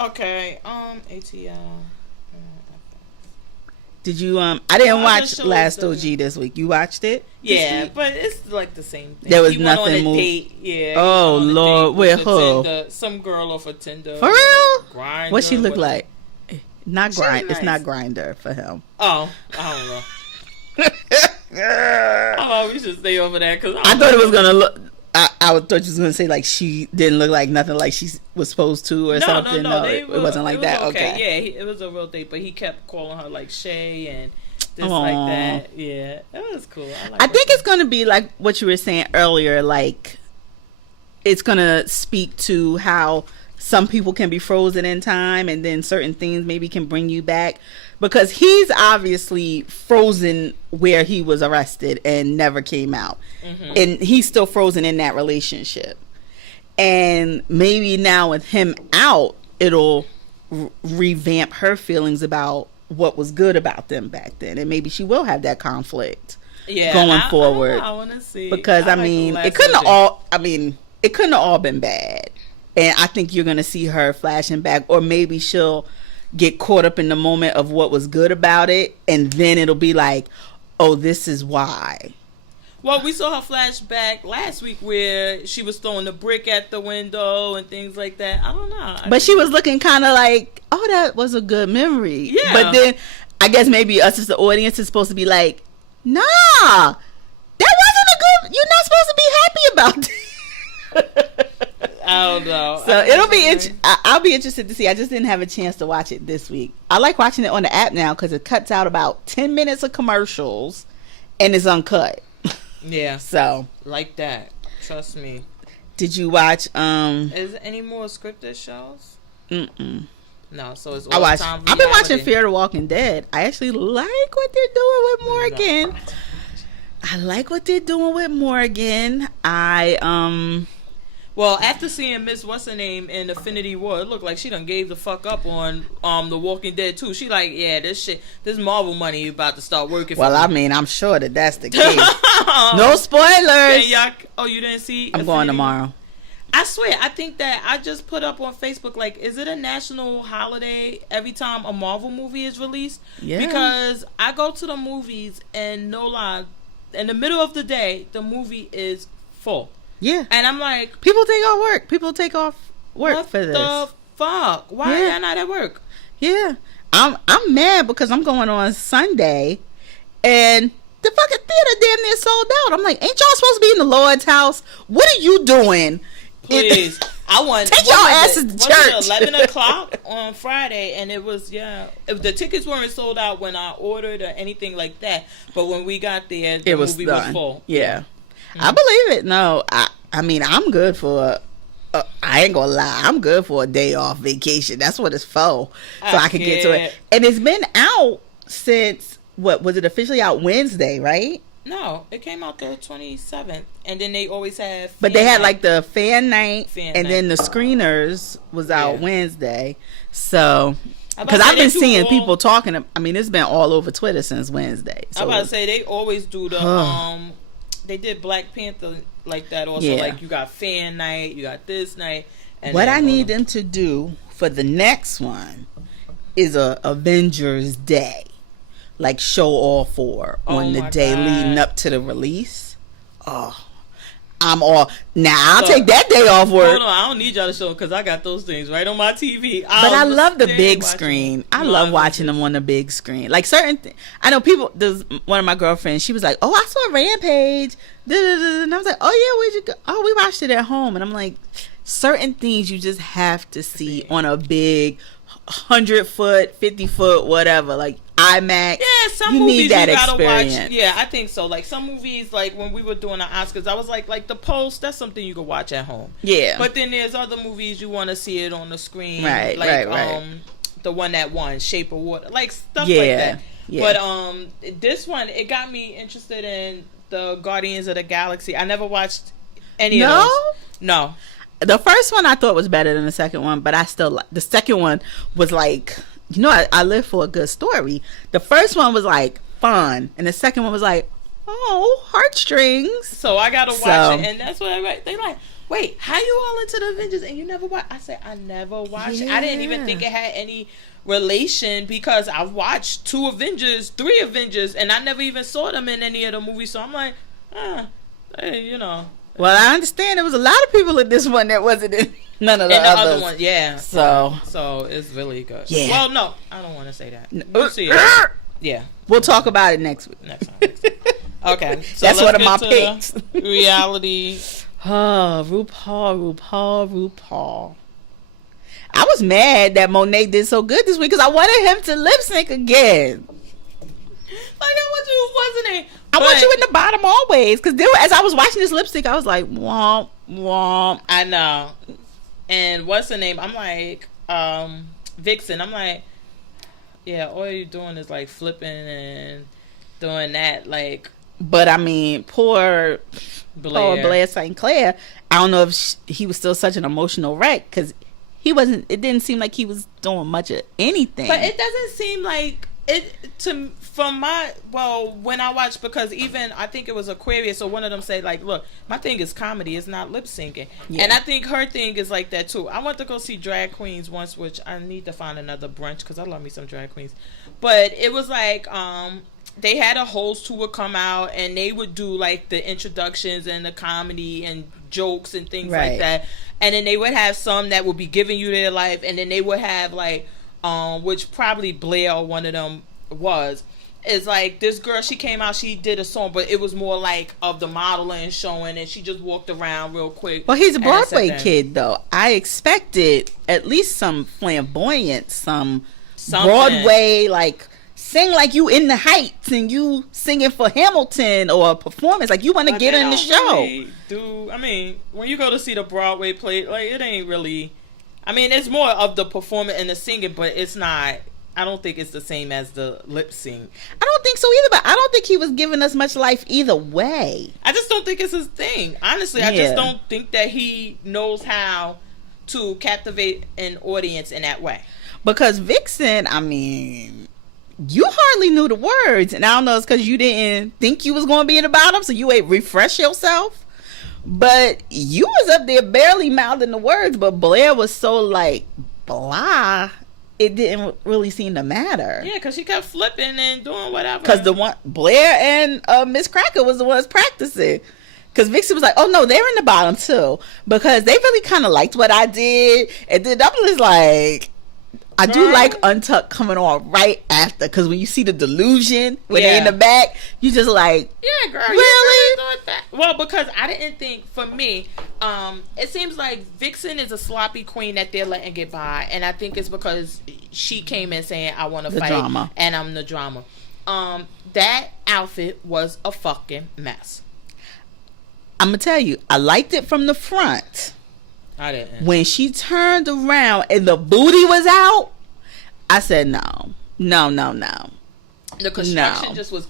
Okay. ATL. Did you I didn't watch Last OG this week. You watched it? Yeah, but it's like the same thing. There was nothing on a date. Yeah. Oh Lord, with who? Some girl off a Tinder. For real? Grindr, what she look like? Not grind. Nice. It's not Grindr for him. Oh, I don't know. We should stay over there because I thought it was gonna look. I thought you was gonna say like she didn't look like nothing like she was supposed to or something. No, it wasn't like that. Okay. Yeah, it was a real date, but he kept calling her like Shay and this like that. Yeah, it was cool. I think it's gonna be like what you were saying earlier. Like it's gonna speak to how some people can be frozen in time, and then certain things maybe can bring you back. Because he's obviously frozen where he was arrested and never came out. Mm-hmm. And he's still frozen in that relationship. And maybe now with him out, it'll revamp her feelings about what was good about them back then. And maybe she will have that conflict going forward. I want to see. Because, it couldn't have all been bad. And I think you're going to see her flashing back. Or maybe she'll get caught up in the moment of what was good about it, and then it'll be like, oh, this is why. Well, we saw her flashback last week where she was throwing the brick at the window and things like that. I don't know. But she was looking kind of like, oh, that was a good memory. Yeah. But then I guess maybe us as the audience is supposed to be like, nah, that wasn't a good, you're not supposed to be happy about it. I don't know. So it'll be I'll be interested to see. I just didn't have a chance to watch it this week. I like watching it on the app now because it cuts out about 10 minutes of commercials and it's uncut. Yeah. So like that. Trust me. Did you watch is there any more scripted shows? No, so it's all time. I've been watching Fear the Walking Dead. I actually like what they're doing with Morgan. I like what they're doing with Morgan. Well, after seeing Miss What's-Her-Name in Infinity War, it looked like she done gave the fuck up on The Walking Dead too. She like, yeah, this Marvel money about to start working for me. I'm sure that's the case. No spoilers. You didn't see I'm going tomorrow. I swear, I think that I just put up on Facebook, like, is it a national holiday every time a Marvel movie is released? Yeah. Because I go to the movies and no lie, in the middle of the day, the movie is full. Yeah. And I'm like, people take off work for this. What the fuck? Why are y'all not at work? Yeah. I'm mad because I'm going on Sunday and the fucking theater damn near sold out. I'm like, ain't y'all supposed to be in the Lord's house? What are you doing? Please. I want take y'all asses to church. Was it 11 o'clock on Friday, and it was the tickets weren't sold out when I ordered or anything like that. But when we got there, the movie was full. Yeah. I believe it. No, I mean, I'm good for I ain't gonna lie, I'm good for a day off vacation. That's what it's for. So I can get to it. And it's been out since, what, was it officially out Wednesday, right? No, it came out the 27th. And then they always have but they had like the fan night and then the screeners was out Wednesday. So because I've been seeing people talking, I mean, it's been all over Twitter since Wednesday. So I'm about to say they always do the they did Black Panther like that also. Yeah. Like you got fan night, you got this night. And what I need them to do for the next one is a Avengers Day. Like show all four on the day leading up to the release. Oh, I'm all now. I'll take that day off work. Hold on, I don't need y'all to show because I got those things right on my TV. But I love the big screen. I love watching them on the big screen. Like certain, I know people. There's one of my girlfriends. She was like, "Oh, I saw Rampage," and I was like, "Oh yeah, where'd you go?" "Oh, we watched it at home." And I'm like, certain things you just have to see on a big 100-foot, 50-foot, whatever. Like IMAX. Yeah, some you movies need that you gotta experience. watch. Yeah, I think so. Like some movies, like when we were doing the Oscars, I was like The Post. That's something you could watch at home. Yeah. But then there's other movies you want to see it on the screen. Right. Like Right. the one that won, Shape of Water, like stuff like that. Yeah. But this one, it got me interested in the Guardians of the Galaxy. I never watched any of those. No. The first one I thought was better than the second one, but I still the second one was like, I live for a good story. The first one was like fun, and the second one was like, oh, heartstrings. So I gotta watch it, and that's what they like. Wait, how you all into the Avengers and you never watch? I said I never watched it. I didn't even think it had any relation because I've watched 2 Avengers, 3 Avengers, and I never even saw them in any of the movies. So I'm like, hey, Well, I understand there was a lot of people in this one that wasn't in none of the other ones. Yeah. So it's really good. Yeah. Well, no, I don't want to say that. We'll see it. Yeah. We'll talk about it next week. Next time. Okay. So that's one of my picks. Reality. Oh, RuPaul. I was mad that Monet did so good this week because I wanted him to lip sync again. Like I want you, wasn't it? I want you in the bottom always, because as I was watching this lipstick, I was like, womp, womp. I know. And what's her name? I'm like, Vixen. I'm like, yeah, all you're doing is like flipping and doing that, like. But I mean, poor Blair St. Clair. I don't know if he was still such an emotional wreck, because he wasn't. It didn't seem like he was doing much of anything. But it doesn't seem like it to. When I watched, because even I think it was Aquarius or one of them said like, look, my thing is comedy, it's not lip syncing. Yeah. And I think her thing is like that too. I went to go see drag queens once, which I need to find another brunch because I love me some drag queens. But it was like they had a host who would come out and they would do like the introductions and the comedy and jokes and things like that. And then they would have some that would be giving you their life, and then they would have like which probably Blair or one of them was. It's like this girl, she came out, she did a song, but it was more like of the modeling showing, and she just walked around real quick. Well, he's a Broadway kid, though. I expected at least some flamboyance, something. Broadway, like sing like you in the Heights and you singing for Hamilton, or a performance like you want to get in the show. Really I mean, when you go to see the Broadway play, like it ain't really. I mean, it's more of the performance and the singing, but it's not. I don't think it's the same as the lip sync. I don't think so either, but I don't think he was giving us much life either way. I just don't think it's his thing. Honestly, I just don't think that he knows how to captivate an audience in that way. Because Vixen, I mean, you hardly knew the words. And I don't know, it's because you didn't think you was going to be in the bottom, so you ain't refresh yourself. But you was up there barely mouthing the words, but Blair was so like, blah. It didn't really seem to matter. Yeah, because she kept flipping and doing whatever. Because the one Blair and Miss Cracker was the ones practicing. Because Vixen was like, "Oh no, they're in the bottom too," because they really kind of liked what I did. And then Double is like, I do like Untucked coming on right after, because when you see the delusion when they're in the back, you just like, yeah, girl, really? You really doing that? Well, because I didn't think, for me, it seems like Vixen is a sloppy queen that they're letting get by, and I think it's because she came in saying, I want to fight, drama. And I'm the drama. That outfit was a fucking mess. I'm gonna tell you, I liked it from the front. I didn't. When she turned around and the booty was out, I said no. The construction just was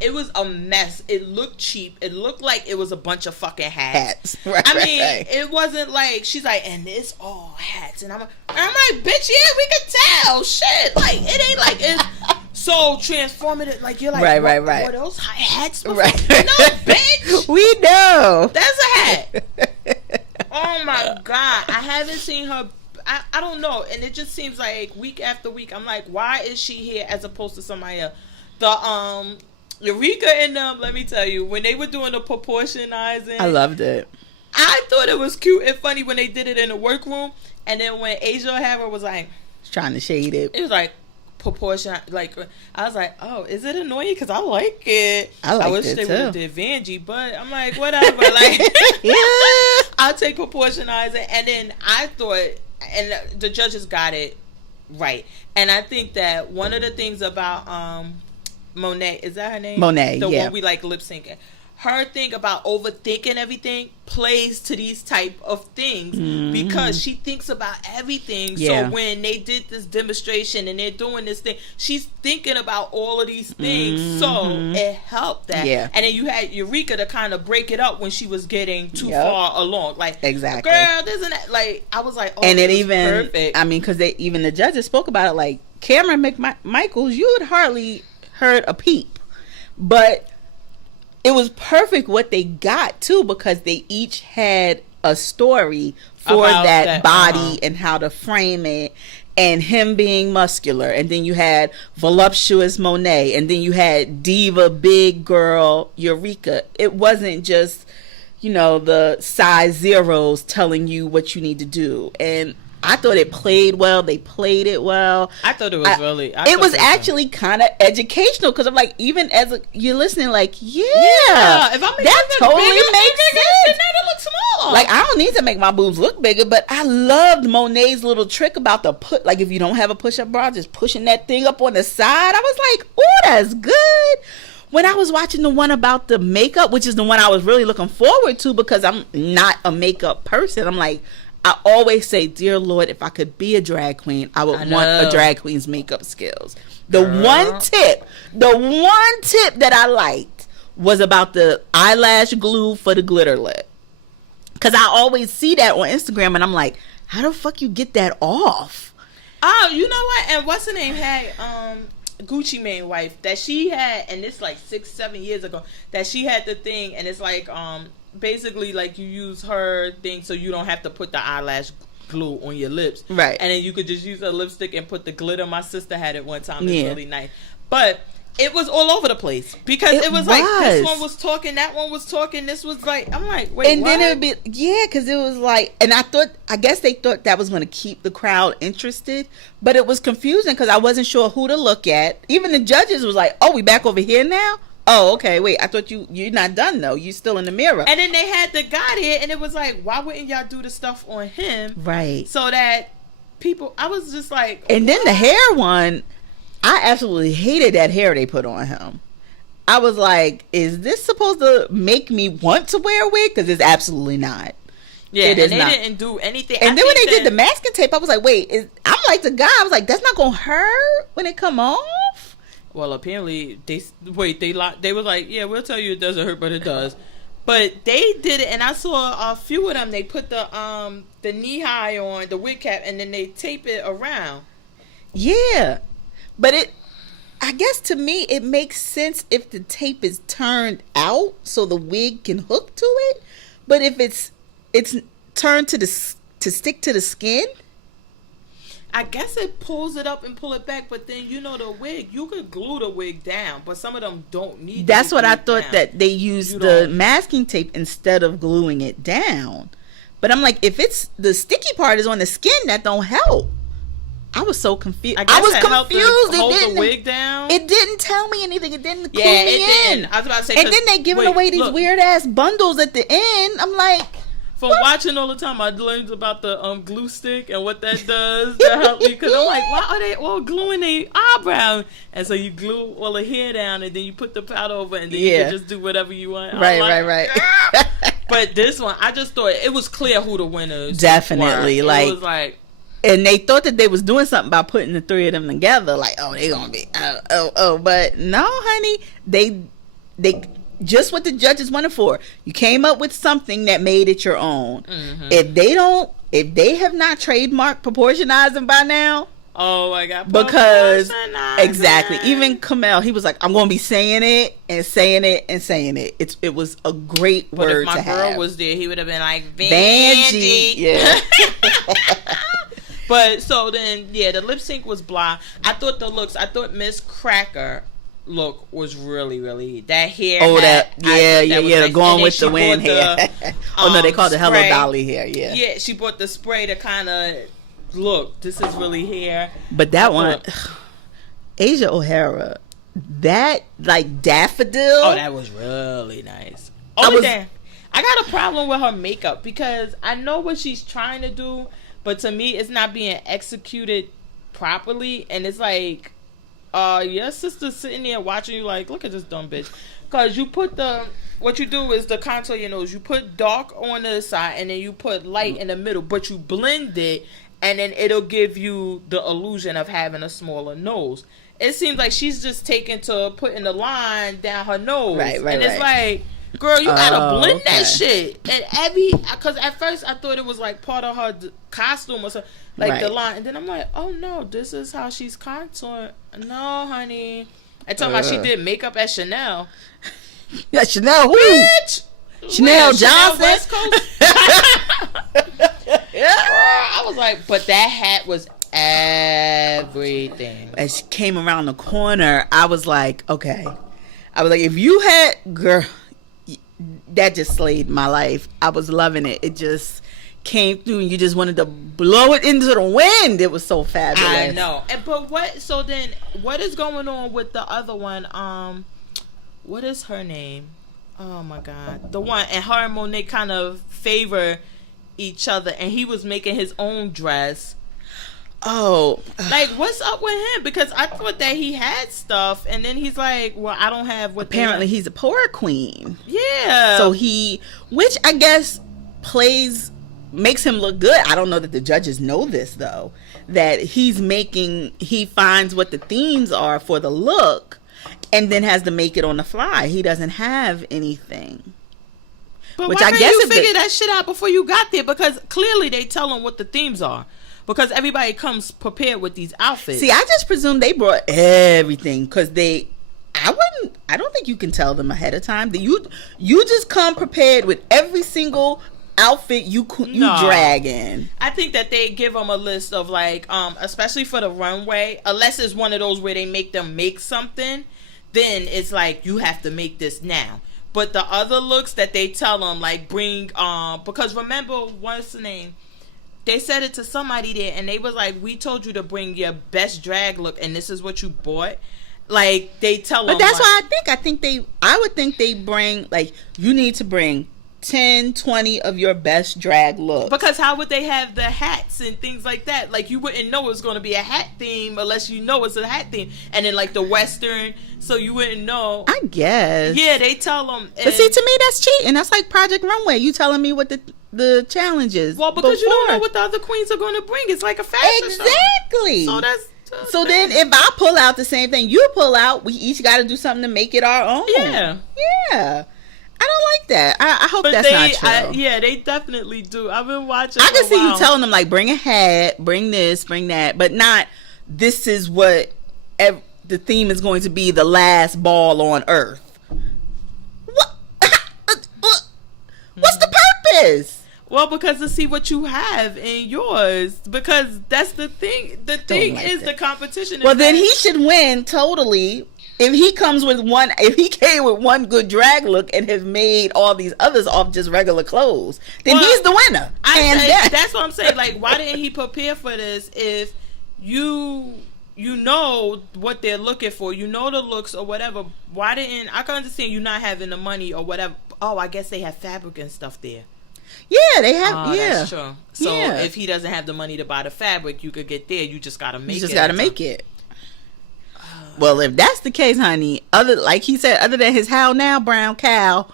it was a mess. It looked cheap. It looked like it was a bunch of fucking hats. Right, I mean, it wasn't like she's like, and it's all hats, and I'm like, bitch, yeah, we could tell. Shit, like it ain't like it's so transformative. Like you're like, right. Were those hats? Before? Right. No, bitch. We know that's a hat. Oh my god, I haven't seen her. I don't know, and it just seems like week after week I'm like, why is she here as opposed to somebody else? Eureka and them, let me tell you, when they were doing the proportionizing, I loved it. I thought it was cute and funny when they did it in the workroom, and then when Asia O'Hara was like trying to shade it was like proportion, like I was like, oh, is it annoying? Because I like it. I wish they would have did Vanjie, but I'm like, whatever. Like, yeah, I'll take proportionizing. And then I thought, and the judges got it right. And I think that one of the things about Monet, is that her name? Monet, the yeah. one we like lip syncing. Her thing about overthinking everything plays to these type of things because she thinks about everything. Yeah. So when they did this demonstration and they're doing this thing, she's thinking about all of these things. So it helped that. Yeah. And then you had Eureka to kind of break it up when she was getting too far along. Like, exactly. Girl, isn't that like? I was like, oh, and it even perfect. I mean, because even the judges spoke about it. Like Cameron McMichaels, you had hardly heard a peep, but it was perfect what they got too, because they each had a story for that body and how to frame it, and him being muscular, and then you had voluptuous Monet, and then you had diva big girl Eureka. It wasn't just, you know, the size zeros telling you what you need to do. And I thought it played well. They played it well. I thought it was really. It was actually kind of educational, because I'm like, even as you're listening, like, yeah, if I'm that totally makes sense. Then it looks smaller. Like, I don't need to make my boobs look bigger, but I loved Monet's little trick about the like, if you don't have a push-up bra, just pushing that thing up on the side. I was like, oh, that's good. When I was watching the one about the makeup, which is the one I was really looking forward to, because I'm not a makeup person, I'm like, I always say, dear Lord, if I could be a drag queen, I would want a drag queen's makeup skills. The one tip that I liked was about the eyelash glue for the glitter lip. Because I always see that on Instagram, and I'm like, how the fuck you get that off? Oh, you know what? And what's her name had Gucci Mane wife that she had, and it's like 6-7 years ago, that she had the thing, and it's like basically like you use her thing so you don't have to put the eyelash glue on your lips, right? And then you could just use a lipstick and put the glitter. My sister had it one time. It's really nice, but it was all over the place, because it was like this one was talking, that one was talking, this was like, I'm like, wait, and what? Then it would be, because it was like, and I guess they thought that was going to keep the crowd interested, but it was confusing because I wasn't sure who to look at. Even the judges was like, oh, we back over here now? Oh, okay, wait, I thought you're not done though, you still in the mirror. And then they had the guy there, and it was like, why wouldn't y'all do the stuff on him, right? So that people, I was just like, and then the hair one, I absolutely hated that hair they put on him. I was like, is this supposed to make me want to wear a wig? Because it's absolutely not. Yeah, and they didn't do anything. And then when they did the masking tape, I was like, wait, I'm like the guy, I was like, that's not gonna hurt when it come off? Well, apparently they was like, yeah, we'll tell you it doesn't hurt, but it does. But they did it, and I saw a few of them. They put the knee high on the wig cap, and then they tape it around. Yeah, but I guess to me it makes sense if the tape is turned out so the wig can hook to it. But if it's turned to stick to the skin, I guess it pulls it up and pull it back, but then the wig, you could glue the wig down, but some of them don't need. That's what I thought, that they used the masking tape instead of gluing it down. But I'm like, if it's the sticky part is on the skin, that don't help. I was so confused. I was confused. Hold the wig down. It didn't tell me anything. It didn't clue me in. Didn't. I was about to say, and then they giving away these weird ass bundles at the end. I'm like, from watching all the time, I learned about the glue stick and what that does to help me, because I'm like, why are they all gluing their eyebrow? And so you glue all the hair down, and then you put the powder over, and then you can just do whatever you want. Right. But this one, I just thought it was clear who the winners definitely were. Like, it was like, and they thought that they was doing something by putting the three of them together. Like, oh, they gonna be but no, honey, they just what the judges wanted for. You came up with something that made it your own. Mm-hmm. If they have not trademarked proportionizing by now, oh my God, because exactly, even Kamel, he was like, I'm gonna be saying it and saying it and saying it. It was a great word to have. If my girl was there, he would have been like, Vanjie. Yeah. But so then, the lip sync was blah. I thought the looks. I thought Miss Cracker look was really, really that hair. Oh, hat, nice. Going with the wind hair. Oh no, they called it Hello Dolly hair. Yeah. Yeah, she bought the spray to kind of look. This is really hair. But that one, Asia O'Hara, that like daffodil. Oh, that was really nice. I got a problem with her makeup because I know what she's trying to do, but to me, it's not being executed properly, and it's like. Your sister's sitting there watching you like, look at this dumb bitch. Because you put what you do is the contour of your nose. You put dark on the side and then you put light in the middle. But you blend it and then it'll give you the illusion of having a smaller nose. It seems like she's just taken to putting the line down her nose. Right. And it's like, girl, you gotta blend that shit. And because at first I thought it was like part of her costume or something. Like the line, and then I'm like, oh no, this is how she's contouring. No, honey. I told her she did makeup at Chanel. Yeah, Chanel who? Bitch! Chanel Johnson? West Coast? I was like, but that hat was everything. As she came around the corner, I was like, okay. I was like, if you had, girl, that just slayed my life. I was loving it. It just came through and you just wanted to blow it into the wind. It was so fabulous. I know. But what is going on with the other one? What is her name? Oh my God. The one, and her and Monet kind of favor each other, and he was making his own dress. Oh. Like, what's up with him? Because I thought that he had stuff, and then he's like, well, I don't have what. Apparently he's a poor queen. Yeah. So which I guess makes him look good. I don't know that the judges know this though, that he finds what the themes are for the look and then has to make it on the fly. He doesn't have anything. But which why can't you figure that shit out before you got there? Because clearly they tell them what the themes are. Because everybody comes prepared with these outfits. See, I just presume they brought everything because I don't think you can tell them ahead of time. That you just come prepared with every single outfit you drag in. I think that they give them a list of like, especially for the runway, unless it's one of those where they make them make something, then it's like you have to make this now. But the other looks that they tell them, like bring, because remember, what's the name? They said it to somebody there, and they was like, we told you to bring your best drag look, and this is what you bought. Like, they tell them. But that's why I would think they bring, like, you need to bring 10, 20 of your best drag looks. Because how would they have the hats and things like that? Like, you wouldn't know it's going to be a hat theme unless you know it's a hat theme. And then, like, the Western, so you wouldn't know. I guess. Yeah, they tell them. But see, to me, that's cheating. That's like Project Runway. You telling me what the challenge is. Well, because you don't know what the other queens are going to bring. It's like a fashion show. Exactly. So that's... So then if I pull out the same thing you pull out, we each got to do something to make it our own. Yeah. Yeah. I don't like that. I hope that's not true. Yeah, they definitely do. I've been watching. I can see you telling them, like, bring a hat, bring this, bring that, but not this is what the theme is going to be, the last ball on Earth. What's the purpose? Well, because to see what you have in yours. Because that's the thing. The thing is the competition. Well, then he should win totally. If he came with one good drag look and has made all these others off just regular clothes, then he's the winner. That's what I'm saying. Like, why didn't he prepare for this if you know what they're looking for, you know the looks or whatever? I can understand you not having the money or whatever. Oh, I guess they have fabric and stuff there. Yeah, they have. That's true. So if he doesn't have the money to buy the fabric, you could get there. You just gotta make it. You just gotta make it. Well, if that's the case, honey, like he said, other than his How Now brown cow,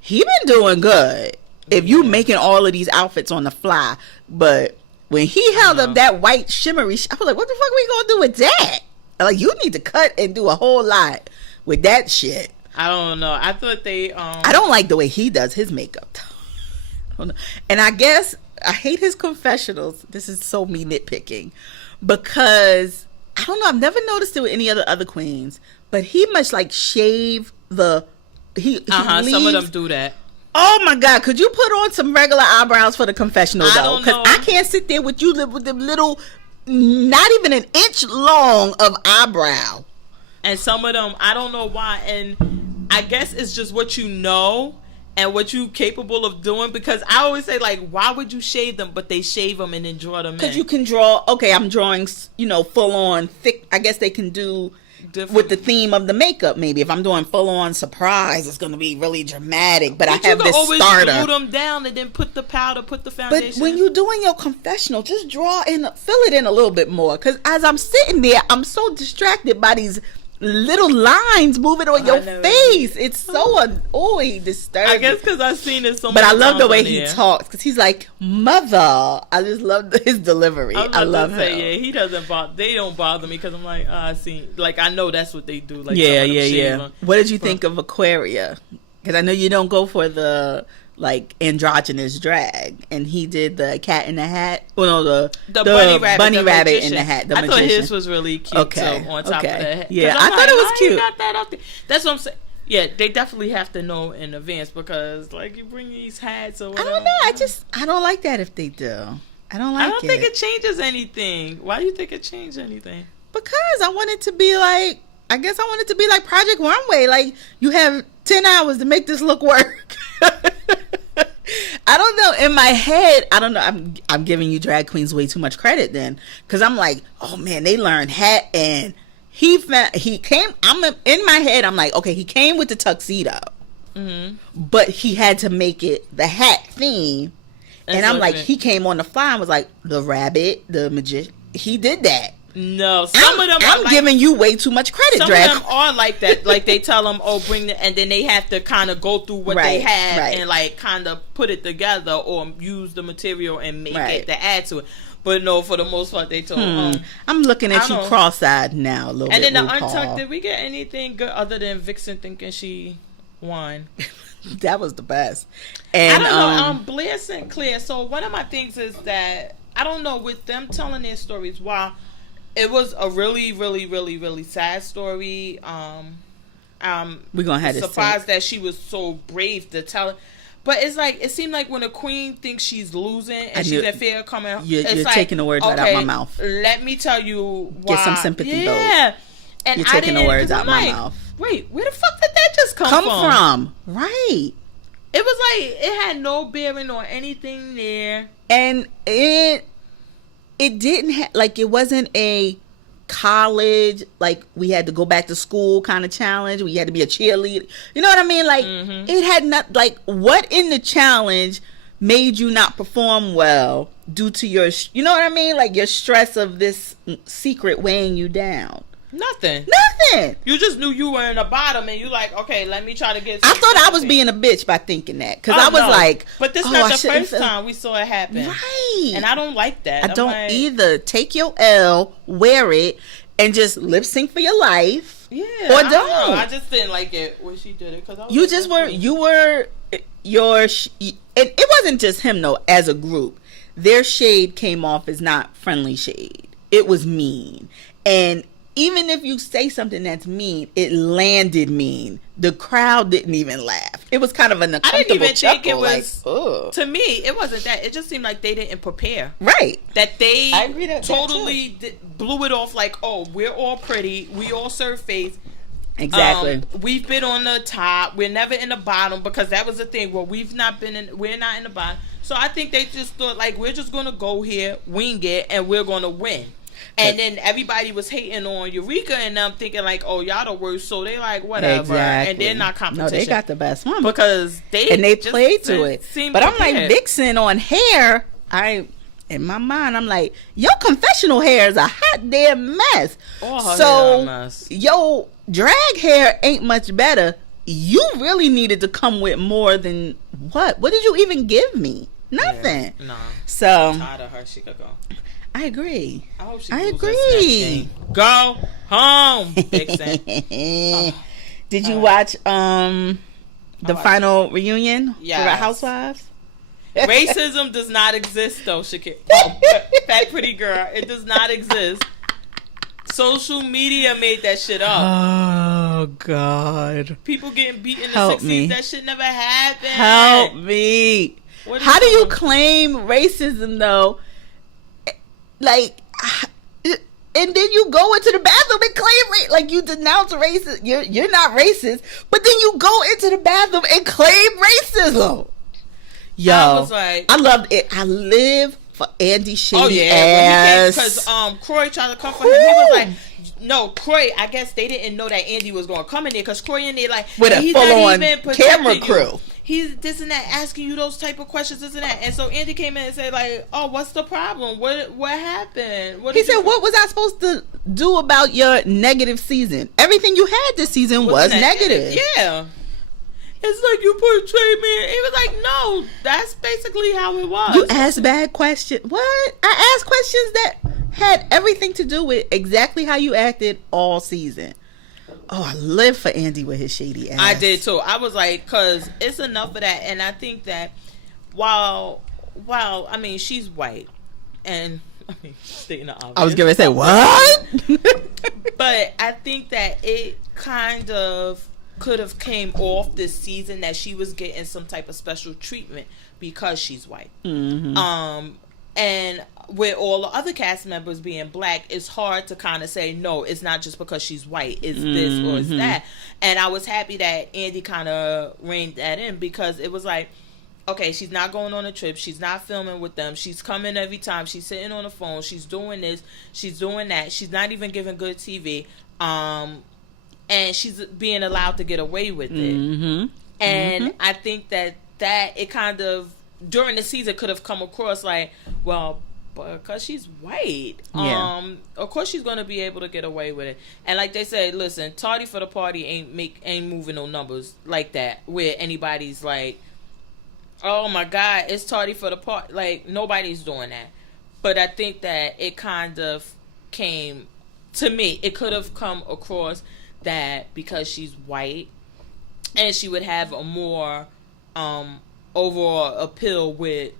he been doing good. If you making all of these outfits on the fly, but when he held up that white shimmery, I was like, what the fuck we gonna do with that? Like, you need to cut and do a whole lot with that shit. I don't know. I thought they. I don't like the way he does his makeup. And I guess I hate his confessionals. This is so me nitpicking because I don't know. I've never noticed it with any other queens, but he must like shave the. Some of them do that. Oh my God! Could you put on some regular eyebrows for the confessional though? Because I can't sit there with you with them little, not even an inch long of eyebrow. And some of them, I don't know why. And I guess it's just what you know and what you capable of doing. Because I always say, like, why would you shave them? But they shave them and then draw them in. Because you can draw, okay, I'm drawing, full on thick. I guess they can do different with the theme of the makeup. Maybe if I'm doing full on surprise, it's going to be really dramatic. But I have this starter. You can always glue them down and then put the powder, put the foundation. But when you're doing your confessional, just draw in, fill it in a little bit more. Because as I'm sitting there, I'm so distracted by these little lines moving on your face. It's so disturbing. I guess because I've seen it so much. But I love the way he talks, because he's like, mother. I just love his delivery. I love him. Yeah, he doesn't bother. They don't bother me because I'm like, I see. Like, I know that's what they do. Like, yeah. What did you think of Aquaria? Because I know you don't go for the like androgynous drag, and he did the cat in the hat. Well, no, the bunny rabbit in the hat. I thought his was really cute too. On top of that, yeah, I thought it was cute. Got that up there. That's what I'm saying. Yeah, they definitely have to know in advance, because like you bring these hats or whatever. I don't know. I don't like that if they do. I don't think it changes anything. Why do you think it changed anything? Because I want it to be like, I guess I want it to be like Project Runway. Like, you have 10 hours to make this look work. I don't know. In my head, I don't know. I'm giving you drag queens way too much credit then, because I'm like, oh man, they learned hat, and he came. In my head, I'm like, okay, he came with the tuxedo, but he had to make it the hat theme, and I'm like, he came on the fly and was like, the rabbit, the magician. He did that. No, some of them. I'm giving you way too much credit. Some of them are like that. Like, they tell them, "Oh, bring the," and then they have to kind of go through what they had and like kind of put it together or use the material and make it to add to it. But no, for the most part, they told. I'm looking at you cross-eyed now a little bit. And then the Untucked. Did we get anything good other than Vixen thinking she won? That was the best. And I don't know. Blair Sinclair. So one of my things is that I don't know, with them telling their stories. Wow. It was a really, really, really, really sad story. We're gonna have surprised that she was so brave to tell it. But it's like, it seemed like when a queen thinks she's losing and she's at fear coming, you're like, taking the words right out my mouth. Let me tell you why. Get some sympathy. Yeah. And you're taking the words out my mouth. Wait, where the fuck did that just come from? Right. It was like, it had no bearing on anything there. And it didn't have, like, it wasn't a college, like, we had to go back to school kind of challenge. We had to be a cheerleader. You know what I mean? Like, it had not, like, what in the challenge made you not perform well due to your, you know what I mean? Like, your stress of this secret weighing you down. Nothing. You just knew you were in the bottom, and you like, okay, let me try to get. I thought I was being a bitch by thinking that, because I was like, but this is not the first time we saw it happen, right? And I don't like that. I don't either. Take your L, wear it, and just lip sync for your life. Yeah, or don't. I just didn't like it when she did it, because you just were. You were your. It wasn't just him though. As a group, their shade came off as not friendly shade. It was mean, and even if you say something that's mean, it landed mean. The crowd didn't even laugh. It was kind of an uncomfortable chuckle. I didn't even think it was, like, to me, it wasn't that. It just seemed like they didn't prepare. Right. That they totally blew it off like, oh, we're all pretty. We all serve face. Exactly. We've been on the top. We're never in the bottom, because that was the thing. Well, we're not in the bottom. So I think they just thought, like, we're just going to go here, wing it, and we're going to win. And then everybody was hating on Eureka and them, thinking like, oh, y'all the worst. So they like, whatever. Exactly. And they're not competition. No, they got the best one. Because they played to it. But I'm like, Vixen on hair, in my mind, I'm like, your confessional hair is a hot damn mess. So your drag hair ain't much better. You really needed to come with more than what? What did you even give me? Nothing. Yeah, no. So I'm tired of her. She could go. I agree. I hope she agree. Go home, Vixen. Did you watch the final reunion for Housewives? Racism does not exist, though, Shakira. Fat pretty girl. It does not exist. Social media made that shit up. Oh, God. People getting beat in the 60s. Me. That shit never happened. Help me. How do you claim racism, though? Like, and then you go into the bathroom and claim like you denounce racist. You're not racist, but then you go into the bathroom and claim racism. Yo, I was like, I loved it. I live for Andy shady ass. Because Croy tried to come for him. He was like, no, Croy, I guess they didn't know that Andy was going to come in there because Croy in there like with a full-on camera crew. You. He's this and that, asking you those type of questions, this and that. And so Andy came in and said like, oh, what's the problem? What happened? He said, what was I supposed to do about your negative season? Everything you had this season was negative. Yeah. It's like you portrayed me. He was like, no, that's basically how it was. You asked bad questions. What? I asked questions that had everything to do with exactly how you acted all season. Oh, I live for Andy with his shady ass. I did too. I was like, because it's enough of that. And I think that while I mean, she's white. And, I mean, stating the obvious. I was going to say, what? But I think that it kind of could have came off this season that she was getting some type of special treatment because she's white. Mm-hmm. And with all the other cast members being black, it's hard to kind of say, no, it's not just because she's white. It's this or it's that. And I was happy that Andy kind of reined that in because it was like, okay, she's not going on a trip. She's not filming with them. She's coming every time. She's sitting on the phone. She's doing this. She's doing that. She's not even giving good TV. And she's being allowed to get away with it. Mm-hmm. And I think that it kind of, during the season, could have come across like, well, because she's white, of course she's going to be able to get away with it. And like they say, listen, tardy for the party ain't moving no numbers like that, where anybody's like, oh my God, it's tardy for the party. Like, nobody's doing that. But I think that it kind of came, to me, it could have come across that because she's white and she would have a more overall appeal with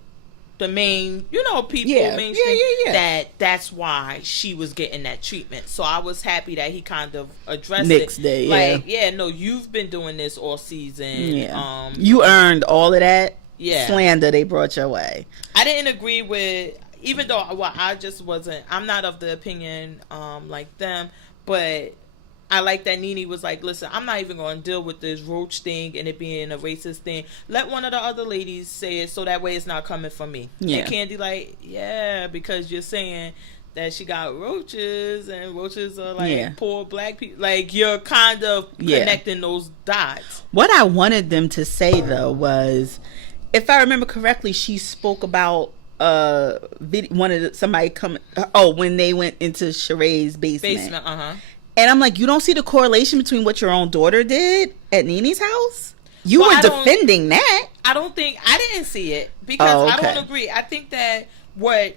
the main, people, mainstream, that's why she was getting that treatment. So I was happy that he kind of addressed Next it. Day, like, no, you've been doing this all season. Yeah. You earned all of that slander they brought your way. I didn't agree with, even though, I'm not of the opinion like them, but I like that Nene was like, listen, I'm not even going to deal with this roach thing and it being a racist thing. Let one of the other ladies say it so that way it's not coming from me. Yeah. And Candy like, because you're saying that she got roaches and roaches are like poor black people. Like, you're kind of connecting those dots. What I wanted them to say, though, was, if I remember correctly, she spoke about somebody coming, when they went into Sheree's basement. And I'm like, you don't see the correlation between what your own daughter did at Nene's house? You were defending that. I didn't see it because I don't agree. I think that what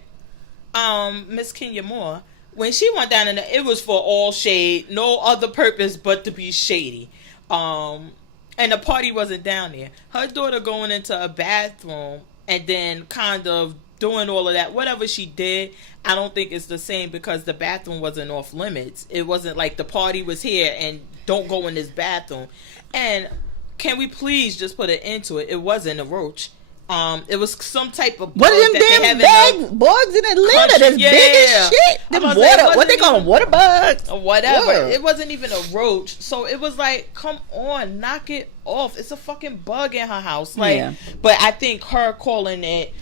Miss Kenya Moore, when she went down in it was for all shade, no other purpose but to be shady. And the party wasn't down there. Her daughter going into a bathroom and then kind of doing all of that, whatever she did, I don't think it's the same because the bathroom wasn't off limits. It wasn't like the party was here and don't go in this bathroom. And can we please just put an end to it? It wasn't a roach. It was some type of bug. What are them damn bugs in Atlanta that's big as shit? Them what they call them, water bugs? Or whatever. Whoa. It wasn't even a roach. So it was like, come on, knock it off. It's a fucking bug in her house. Like, but I think her calling it,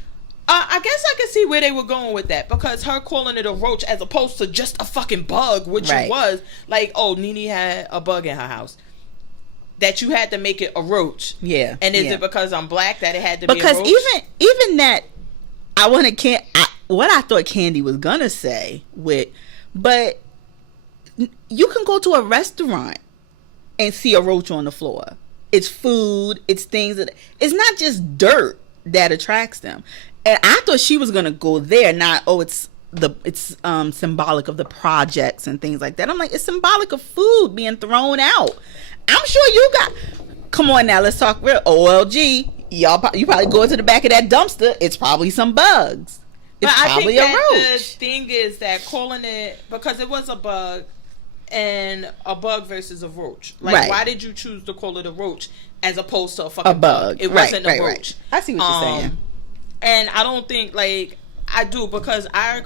I guess I can see where they were going with that because her calling it a roach as opposed to just a fucking bug, which it was like, oh, Nene had a bug in her house. That you had to make it a roach. Yeah. And is it because I'm black that it had to be a roach? Because even that, what I thought Candy was gonna say but you can go to a restaurant and see a roach on the floor. It's food, it's things it's not just dirt that attracts them. And I thought she was gonna go there, not it's symbolic of the projects and things like that. I'm like, it's symbolic of food being thrown out. I'm sure you come on now, let's talk real. OLG, you probably go into the back of that dumpster. It's probably some bugs. It's probably a roach. The thing is that calling it, because it was a bug, and a bug versus a roach. Like, why did you choose to call it a roach as opposed to a fucking bug? It wasn't a roach. I see what you're saying. And I don't think, like, I do, because I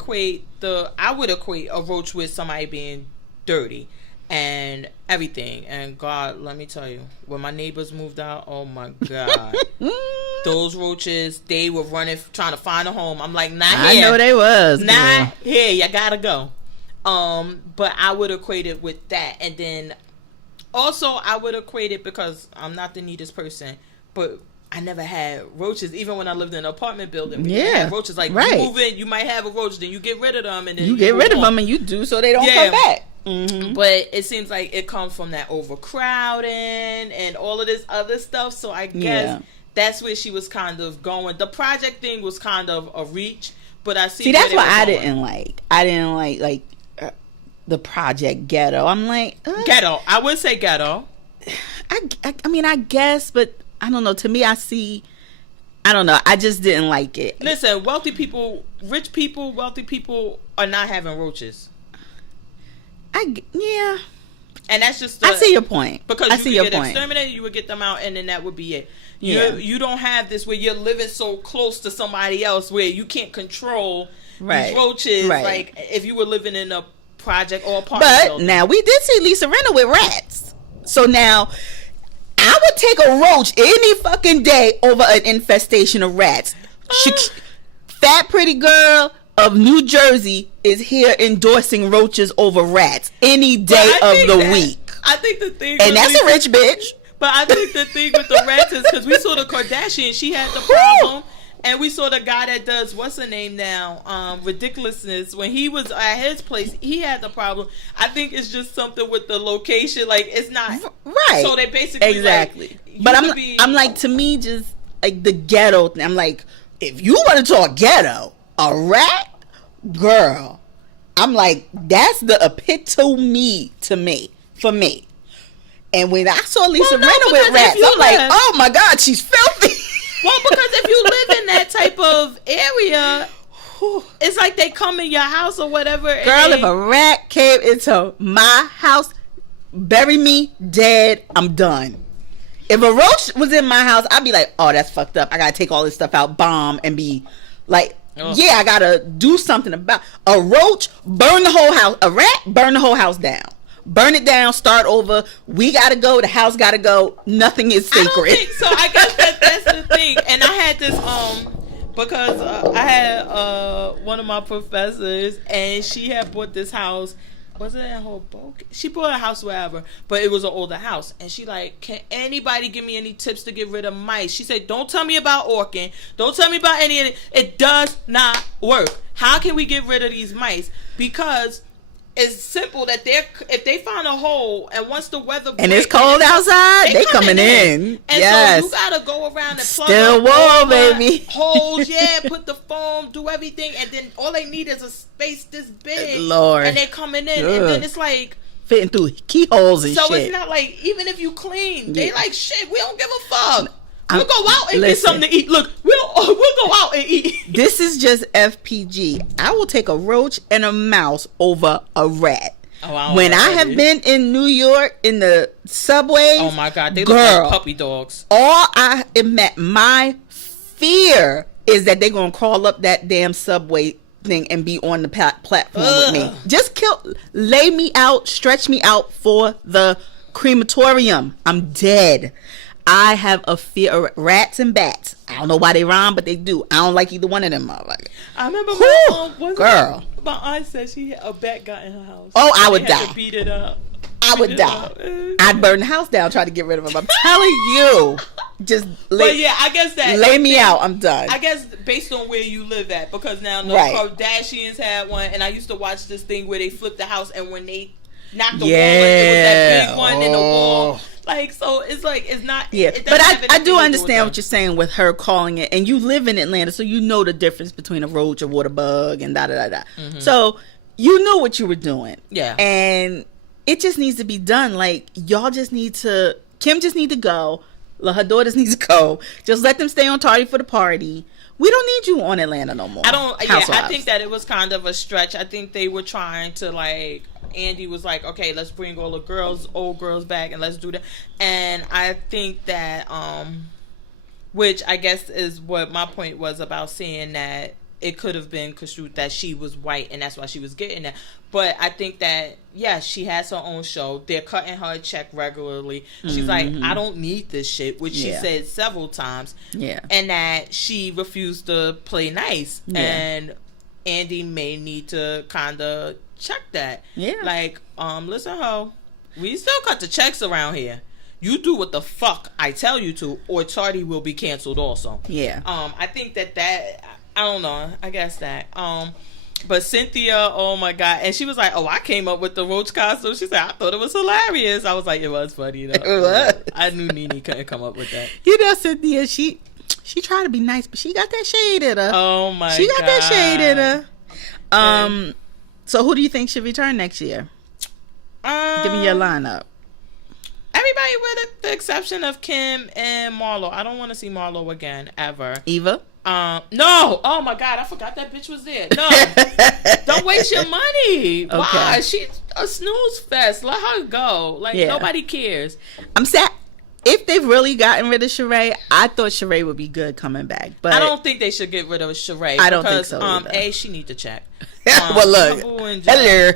would equate a roach with somebody being dirty and everything. And God, let me tell you, when my neighbors moved out, oh my God, those roaches, they were running, trying to find a home. I'm like, not here. I know they was. Not here. You gotta go. But I would equate it with that. And then also I would equate it, because I'm not the neatest person, but I never had roaches. Even when I lived in an apartment building, we had roaches. Like, you move in, you might have a roach, then you get rid of them, and then you get rid of them, and you do so they don't come back. Mm-hmm. But it seems like it comes from that overcrowding and all of this other stuff. So I guess that's where she was kind of going. The project thing was kind of a reach, but I see that's what I didn't like. I didn't like the project ghetto. I'm like, ghetto. I would say ghetto. I mean, I guess, but I don't know. To me, I don't know. I just didn't like it. Listen, wealthy people are not having roaches. And that's just I see your point. Because you could get exterminated, you would get them out, and then that would be it. You don't have this where you're living so close to somebody else where you can't control these roaches. Like if you were living in a project or apartment building. Now we did see Lisa Rinna with rats. So now I would take a roach any fucking day over an infestation of rats. Fat pretty girl of New Jersey is here endorsing roaches over rats any day of the week. I think the thing, and that's a rich bitch. But I think the thing with the rats is because we saw the Kardashian, she had the problem, and we saw the guy that does what's her name now, Ridiculousness, when he was at his place, he had the problem. I think it's just something with the location, like it's not right. So they basically like, but I'm like, to me, just like the ghetto thing. I'm like, if you want to talk ghetto, a rat, girl, I'm like, that's the epitome to me, for me. And when I saw Lisa Rinna with rats, I'm like, oh my God, she's filthy. Well, because if you live in that type of area, it's like they come in your house or whatever. Girl, if a rat came into my house, bury me dead, I'm done. If a roach was in my house, I'd be like, oh, that's fucked up. I gotta take all this stuff out, bomb, and be like, yeah, I gotta do something about a roach. Burn the whole house. A rat, burn the whole house down. Burn it down. Start over. We gotta go. The house gotta go. Nothing is sacred. I don't think so. I guess that's the thing. And I had this because I had one of my professors, and she had bought this house. Was it in Hoboken? She bought a house wherever, but it was an older house. And she like, can anybody give me any tips to get rid of mice? She said, don't tell me about orking. Don't tell me about any of it. It does not work. How can we get rid of these mice? Because it's simple that if they find a hole, and once the weather breaks, and it's cold outside, they coming in. And so you gotta go around and plug still warm, baby. Holes, put the foam, do everything, and then all they need is a space this big. Lord. And they're coming in, and then it's like fitting through keyholes and shit. So it's not like, even if you clean, they like, shit, we don't give a fuck. We'll go out and get something to eat. Look, we'll go out and eat. This is just FPG. I will take a roach and a mouse over a rat. When I have been in New York in the subway, oh my God, they look like puppy dogs. My fear is that they're gonna crawl up that damn subway thing and be on the platform with me. Just lay me out, stretch me out for the crematorium. I'm dead. I have a fear of rats and bats. I don't know why they rhyme, but they do. I don't like either one of them. I remember my aunt said a bat got in her house. Oh, I would die. To beat it up. I would die. I'd burn the house down trying to get rid of them. I'm telling you. Just I guess that lay me out. I'm done. I guess based on where you live at, because now the Kardashians had one, and I used to watch this thing where they flipped the house, and when they knocked the wall, it was that big one in the wall. Like, so it's like, it's not. Yeah, but I do understand what you're saying with her calling it, and you live in Atlanta, so you know the difference between a roach, a water bug, and da-da-da-da. Mm-hmm. So you knew what you were doing. Yeah. And it just needs to be done. Like, y'all just need to, Kim just need to go. Her daughters need to go. Just let them stay on target for the party. We don't need you on Atlanta no more. I think that it was kind of a stretch. I think they were trying to, like, Andy was like, okay, let's bring all the old girls back, and let's do that. And I think that, which I guess is what my point was about saying that it could have been construed that she was white and that's why she was getting that. But I think that, yeah, she has her own show. They're cutting her a check regularly. She's like, I don't need this shit, which she said several times. Yeah. And that she refused to play nice. Yeah. And Andy may need to kind of check that. Yeah. Like, listen, ho, we still cut the checks around here. You do what the fuck I tell you to, or Tardy will be canceled also. Yeah. I think that I don't know. I guess that. But Cynthia, oh my God. And she was like, I came up with the roach costume. She said, I thought it was hilarious. I was like, it was funny though. It was. I knew Nene couldn't come up with that. You know, Cynthia, she tried to be nice, but she got that shade in her. Oh my God. She got that shade in her. So who do you think should return next year? Give me your lineup. Everybody with the exception of Kim and Marlo. I don't want to see Marlo again, ever. Eva? No. Oh my God, I forgot that bitch was there. No. Don't waste your money. Okay. Why? She's a snooze fest. Let her go. Like, nobody cares. I'm sad. If they've really gotten rid of Sheree, I thought Sheree would be good coming back. But I don't think they should get rid of Sheree. I don't think so either. A, she need to check. Well, look. Hello.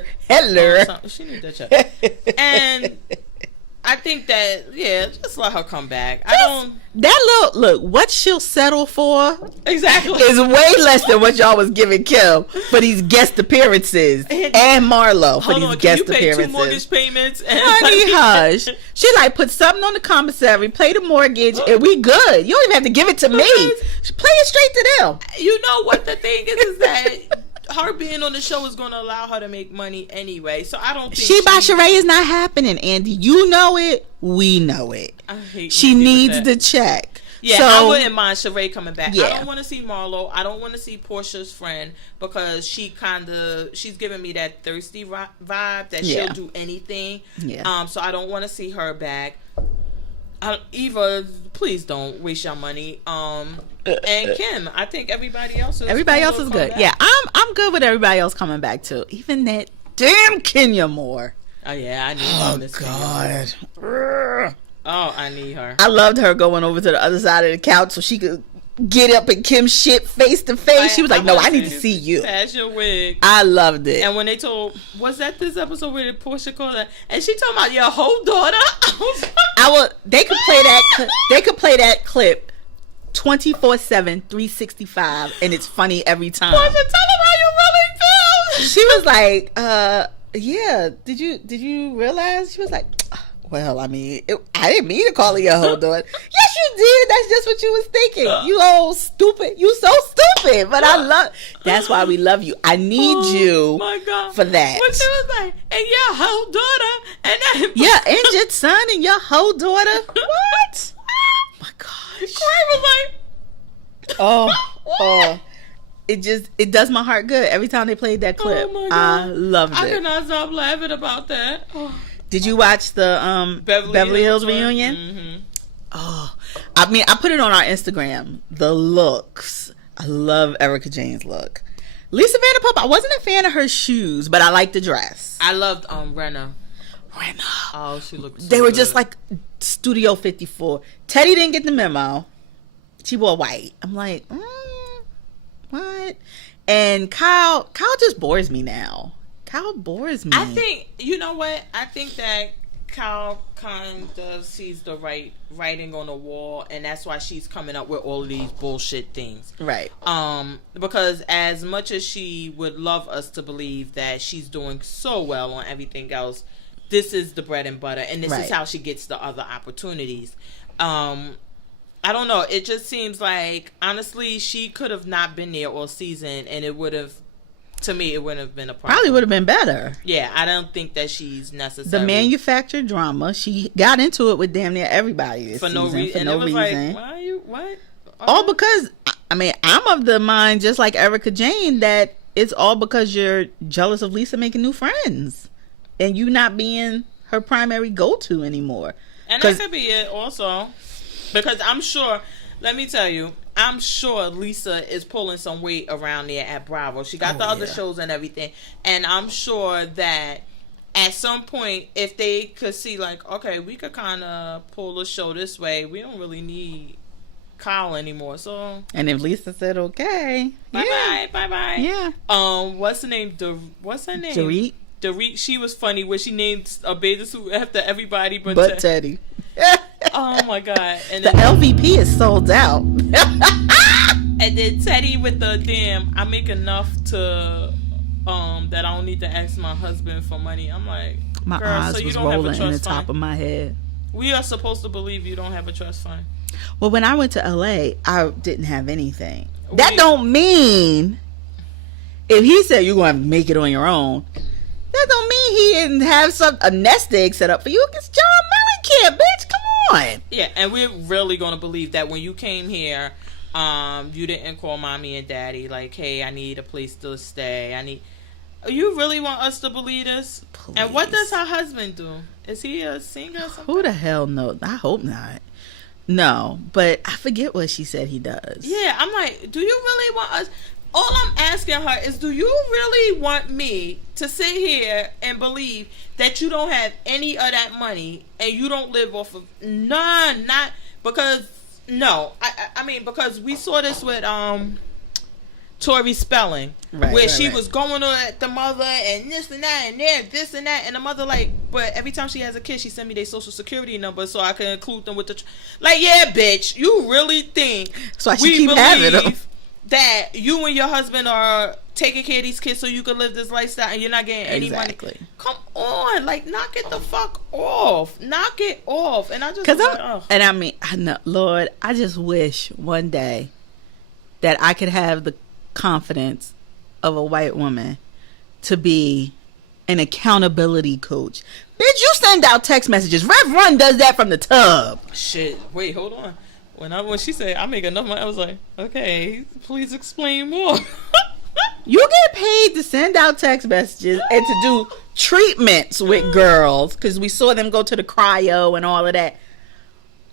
She need to check. And I think that, just let her come back. What she'll settle for exactly is way less than what y'all was giving Kim for these guest appearances and Marlo for these guest appearances. You pay 2 mortgage payments. And honey, hush. She like put something on the commissary, pay the mortgage, and we good. You don't even have to give it to me. Play it straight to them. You know what the thing is that her being on the show is going to allow her to make money anyway. So I don't think She by Sheree is not happening, Andy. You know it. We know it. She needs the check. Yeah, so, I wouldn't mind Sheree coming back. Yeah. I don't want to see Marlo. I don't want to see Portia's friend because she's giving me that thirsty vibe that she'll do anything. Yeah. So I don't want to see her back. Eva, please don't waste your money. And Kim, I think everybody else is good. Back. Yeah, I'm good with everybody else coming back too. Even that damn Kenya Moore. Oh yeah, I need her. Oh God. Oh, I need her. I loved her going over to the other side of the couch so she could get up in Kim's shit face to face. She was like, "No, I need to see you. Pass your wig." I loved it. And when they told, was that this episode where Portia called her, and she talking about your whole daughter? They could play that. They could play that clip 24/7, 365, and it's funny every time. Portia, tell them how you really feel. She was like, yeah. Did you realize? She was like, well, I mean, I didn't mean to call her your whole daughter. Yes, you did. That's just what you was thinking. You old stupid. You so stupid. But that's why we love you. I need you for that. When she was like, and your whole daughter. And your son and your whole daughter. What? Oh, my gosh. Cry was like, it does my heart good every time they played that clip. Oh, my God. I loved it. I could not stop laughing about that. Oh. Did you watch the Beverly Hills reunion? Mm-hmm. Oh, I mean, I put it on our Instagram. The looks. I love Erica Jane's look. Lisa Vanderpump, I wasn't a fan of her shoes, but I liked the dress. I loved Renna. Oh, she looked so They were good. just like Studio 54. Teddy didn't get the memo. She wore white. I'm like, what? And Kyle just bores me now. Kyle bores me. I think, you know what? I think that Kyle kind of sees the writing on the wall, and that's why she's coming up with all of these bullshit things. Right. Because as much as she would love us to believe that she's doing so well on everything else, this is the bread and butter, and this is how she gets the other opportunities. I don't know. It just seems like, honestly, she could have not been there all season, and it would have, to me, it wouldn't have been a problem. Probably would have been better. Yeah, I don't think that she's necessarily... The manufactured drama, she got into it with damn near everybody this season. For no reason. Like, why are you... What? All because, I mean, I'm of the mind, just like Erica Jane, that it's all because you're jealous of Lisa making new friends. And you not being her primary go-to anymore. And that could be it also. Because I'm sure... Let me tell you, I'm sure Lisa is pulling some weight around there at Bravo. She got the other shows and everything. And I'm sure that at some point, if they could see, like, okay, we could kind of pull the show this way. We don't really need Kyle anymore. So. And if Lisa said okay, bye bye. Yeah. What's her name? What's her name? Dorit. She was funny when she named a bathing suit after everybody but Teddy. Oh my god! And the LVP is sold out. And then Teddy with the damn, I make enough to that I don't need to ask my husband for money. I'm like, my girl, eyes so you was don't have a rolling in the trust top fund? of my head. We are supposed to believe you don't have a trust fund. Well, when I went to LA, I didn't have anything. That don't mean if he said you're going to make it on your own, that don't mean he didn't have a nest egg set up for you. It's John Mellencamp, bitch. Come on. Yeah, and we're really going to believe that when you came here, you didn't call mommy and daddy like, hey, I need a place to stay. You really want us to believe this? Please. And what does her husband do? Is he a singer or something? Who the hell knows? I hope not. No, but I forget what she said he does. Yeah, I'm like, do you really want us? All I'm asking her is, do you really want me to sit here and believe that you don't have any of that money and you don't live off of none? Not because I mean because we saw this with Tori Spelling, where she was going on at the mother and this and that and there, this and that, and the mother like, but every time she has a kid, she send me their social security number so I can include them with the like, yeah, bitch, you really think so we keep having them? That you and your husband are taking care of these kids so you can live this lifestyle and you're not getting any money? Come on, like, knock it the fuck off. Knock it off. And I just and I mean, I know, Lord, I just wish one day that I could have the confidence of a white woman to be an accountability coach. Bitch, you send out text messages. Rev Run does that from the tub. Shit, wait, hold on. When she said I make enough money, I was like, okay, please explain more. You get paid to send out text messages and to do treatments with girls because we saw them go to the cryo and all of that.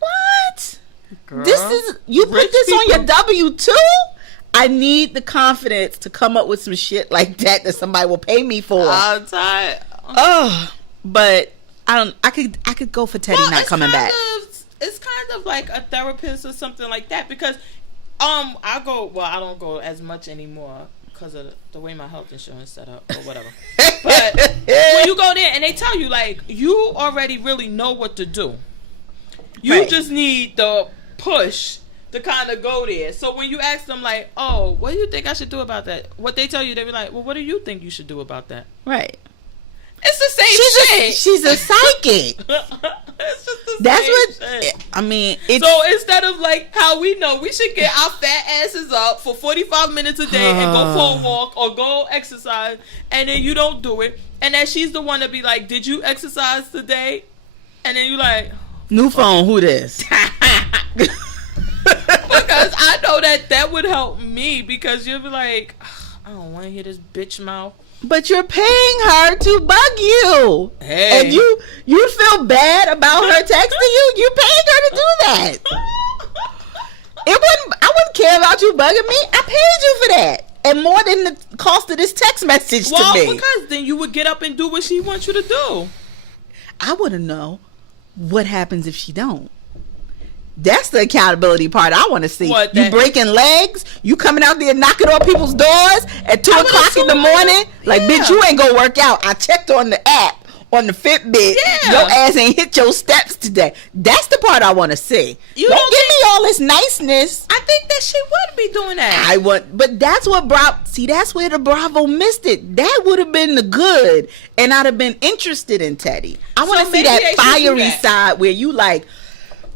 What? Girl, this is you put this on your W-2? I need the confidence to come up with some shit like that somebody will pay me for. I'm tired. Oh, but I could go for Teddy not coming back. It's kind of like a therapist or something like that because I don't go as much anymore because of the way my health insurance set up or whatever. But when you go there and they tell you like you already really know what to do, you just need the push to kind of go there. So when you ask them like, oh, what do you think I should do about that? What they tell you, they be like, well, what do you think you should do about that? Right. It's the same shit. She's a psychic. It's just the same shit. I mean. So instead of like how we know we should get our fat asses up for 45 minutes a day and go for a walk or go exercise, and then you don't do it, and then she's the one to be like, did you exercise today? And then you like, new phone, who this? Because I know that would help me because you'll be like, I don't want to hear this bitch mouth. But you're paying her to bug you. Hey. And you feel bad about her texting you? You paying her to do that. I wouldn't care about you bugging me. I paid you for that. And more than the cost of this text message to me. Well, because then you would get up and do what she wants you to do. I want to know what happens if she don't. That's the accountability part I want to see. You breaking legs? You coming out there knocking on people's doors at 2 o'clock in the morning? Like, bitch, you ain't gonna work out. I checked on the app, on the Fitbit. Yeah. Your ass ain't hit your steps today. That's the part I want to see. Don't give me all this niceness. I think that she would be doing that. But that's what that's where the Bravo missed it. That would have been the good, and I'd have been interested in Teddy. I want to see that fiery side where you like,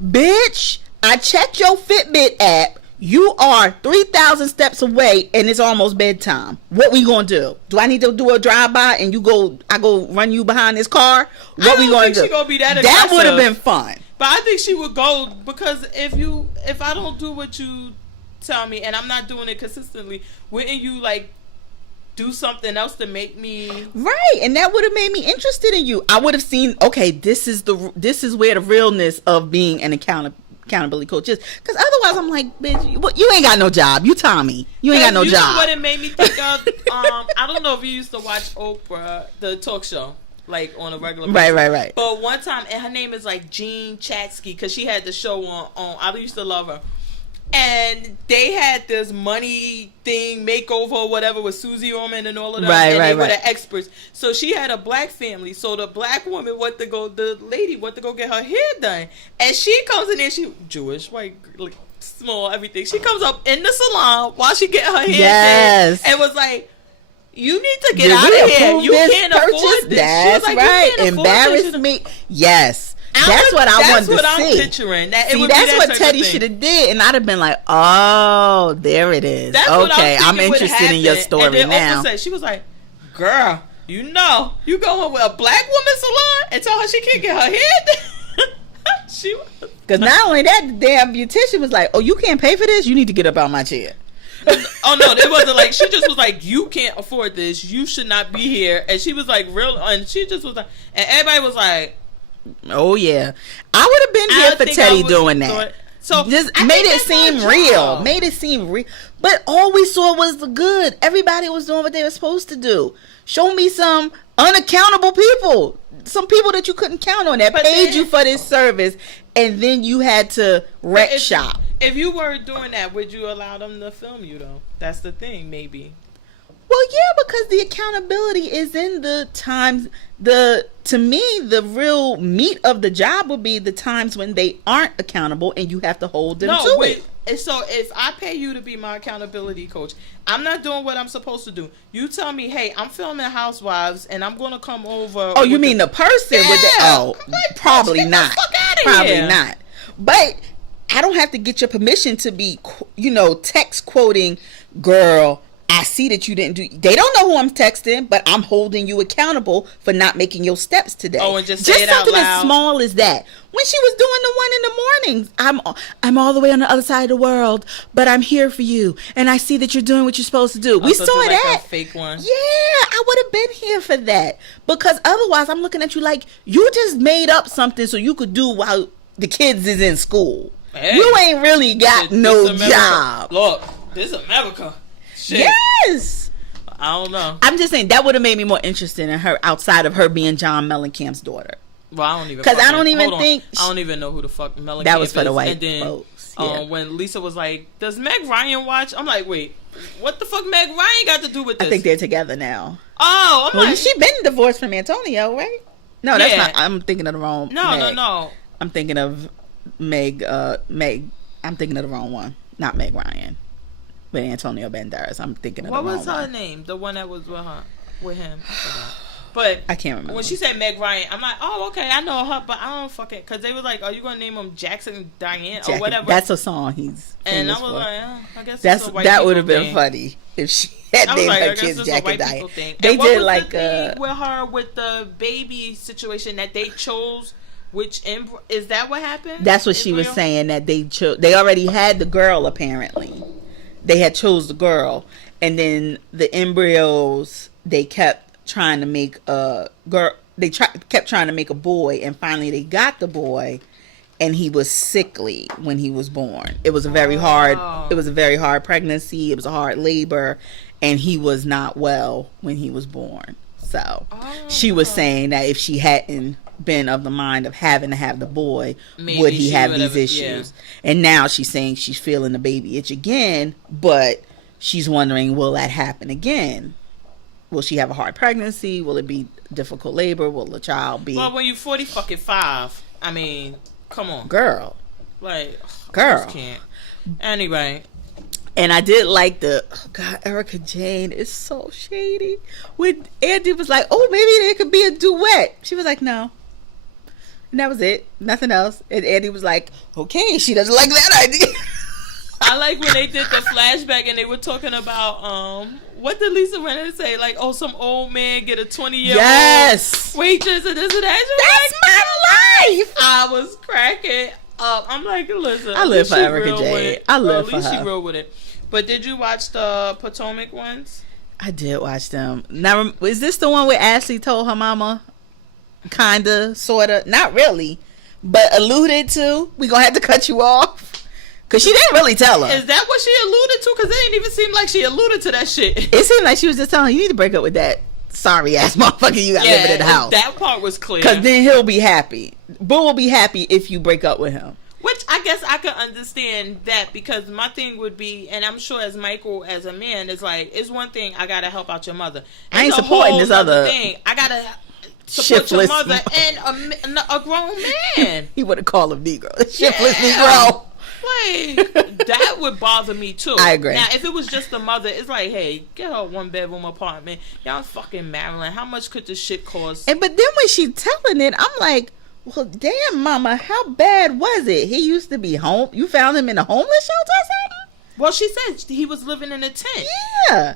bitch, I checked your Fitbit app. You are 3,000 steps away and it's almost bedtime. What we gonna do? Do I need to do a drive-by and I go run you behind this car? What we gonna do? She gonna be that aggressive. That would have been fun. But I think she would go because if I don't do what you tell me and I'm not doing it consistently, wouldn't you like do something else to make me right? And that would have made me interested in you. I would have seen, okay, this is where the realness of being an accountability coach is. Because otherwise, I'm like, bitch, you ain't got no job. You Tommy, you ain't got no job. You know what it made me think of? I don't know if you used to watch Oprah, the talk show, like on a regular basis. Right. But one time, and her name is like Jean Chatsky because she had the show on. I used to love her. And they had this money thing, makeover or whatever with Susie Orman and all of them. Right, and right, they were right. the experts. So she had a black family. So the black woman the lady went to go get her hair done. And she comes in there, she Jewish, white, like, small, everything. She comes up in the salon while she get her hair done and was like, you need to get out of here. You can't afford this. That's like, right. Embarrass me. Yes. That's what I wanted to see. That's what I'm picturing. See, that's what Teddy should have did, and I'd have been like, "Oh, there it is. That's okay, I'm interested in your story and then now." Said, she was like, "Girl, you going with a black woman salon and tell her she can't get her hair done." Because not only that, the damn beautician was like, "Oh, you can't pay for this. You need to get up out my chair." Oh no, it wasn't like, she just was like, you can't afford this. You should not be here. And she was like, real, and she just was like, and everybody was like, oh yeah, I would have been here for Teddy doing that. So just made it seem real. Made it seem real. But all we saw was the good. Everybody was doing what they were supposed to do. Show me some unaccountable people. Some people that you couldn't count on that paid you for this service, and then you had to wreck shop. If you were doing that, would you allow them to film you though? That's the thing, maybe. Well, yeah, because the accountability is in the times. To me, the real meat of the job would be the times when they aren't accountable and you have to hold them to it. So if I pay you to be my accountability coach, I'm not doing what I'm supposed to do. You tell me, hey, I'm filming Housewives and I'm going to come over. Oh, you mean the person with the? Oh, like, probably not. Probably not. But I don't have to get your permission to be, text quoting, girl, I see that you didn't do. They don't know who I'm texting, but I'm holding you accountable for not making your steps today. Oh, and just say it out something loud. As small as that. When she was doing the one in the mornings, I'm all the way on the other side of the world, but I'm here for you, and I see that you're doing what you're supposed to do. We saw that. A fake one. Yeah, I would have been here for that, because otherwise, I'm looking at you like you just made up something so you could do while the kids is in school. Hey, you ain't really got no job. Look, this is America. Shit. Yes. I don't know. I'm just saying that would have made me more interested in her outside of her being John Mellencamp's daughter. Well, I don't even. Because I don't even think I don't even know who the fuck Mellencamp is. That was for the white and then, folks. Yeah. When Lisa was like, "Does Meg Ryan watch?" I'm like, "Wait, what the fuck Meg Ryan got to do with this?" I think they're together now. Oh, I'm like, she been divorced from Antonio, right? No, that's not. I'm thinking of the wrong. No. I'm thinking of Meg. I'm thinking of the wrong one. Not Meg Ryan. With Antonio Banderas. I'm thinking of the wrong one. What was her name? The one that was with him. But I can't remember. When she said Meg Ryan, I'm like, oh, okay, I know her, but I don't fucking, because they was like, are you going to name him Jackson Diane or whatever? That's a song he's and I was for. like, I guess that would have been funny if she had named her kids Jack and Diane. They did like with her with the baby situation that they chose. Is that what happened? That's what she was saying, that they chose. They already had the girl, apparently. They had chose the girl, and then the embryos they kept trying to make a girl. They kept trying to make a boy, and finally they got the boy, and he was sickly when he was born. It was a very hard. It was a very hard pregnancy. It was a hard labor, and he was not well when he was born. So she was saying that if she hadn't been of the mind of having to have the boy, would he have these issues? Yeah. And now she's saying she's feeling the baby itch again, but she's wondering, will that happen again? Will she have a hard pregnancy? Will it be difficult labor? Will the child be... Well, when you're 45, I mean, come on. Girl. Like, girl. I just can't. Anyway. And I did like Erica Jane is so shady. When Andy was like, oh, maybe there could be a duet. She was like, no. And that was it. Nothing else. And Andy was like, okay, she doesn't like that idea. I like when they did the flashback and they were talking about, what did Lisa Renner say? Like, oh, some old man get a 20-year-old waitress and this and that. That's my life. I was cracking up. I'm like, listen. I live for Erica Jane. I live for her. At least she real with it. But did you watch the Potomac ones? I did watch them. Now, is this the one where Ashley told her mama, kinda, sorta, not really, but alluded to? We gonna have to cut you off, cause she didn't really tell her. Is that what she alluded to? Cause it didn't even seem like she alluded to that shit. It seemed like she was just telling her, you need to break up with that sorry ass motherfucker you got living in the house. That part was clear. Cause then he'll be happy. Boo will be happy if you break up with him. Which I guess I could understand that, because my thing would be, and I'm sure as Michael, as a man, is like, it's one thing, I gotta help out your mother. I ain't supporting this other thing. I gotta support your mother and a grown man. He would have called him Negro. Shiftless Negro. Like, that would bother me too. I agree. Now, if it was just the mother, it's like, hey, get her a 1-bedroom apartment. Y'all fucking Maryland. How much could this shit cost? And but then when she telling it, I'm like, well, damn, mama, how bad was it? He used to be home. You found him in a homeless shelter or something? Well, she said he was living in a tent. Yeah.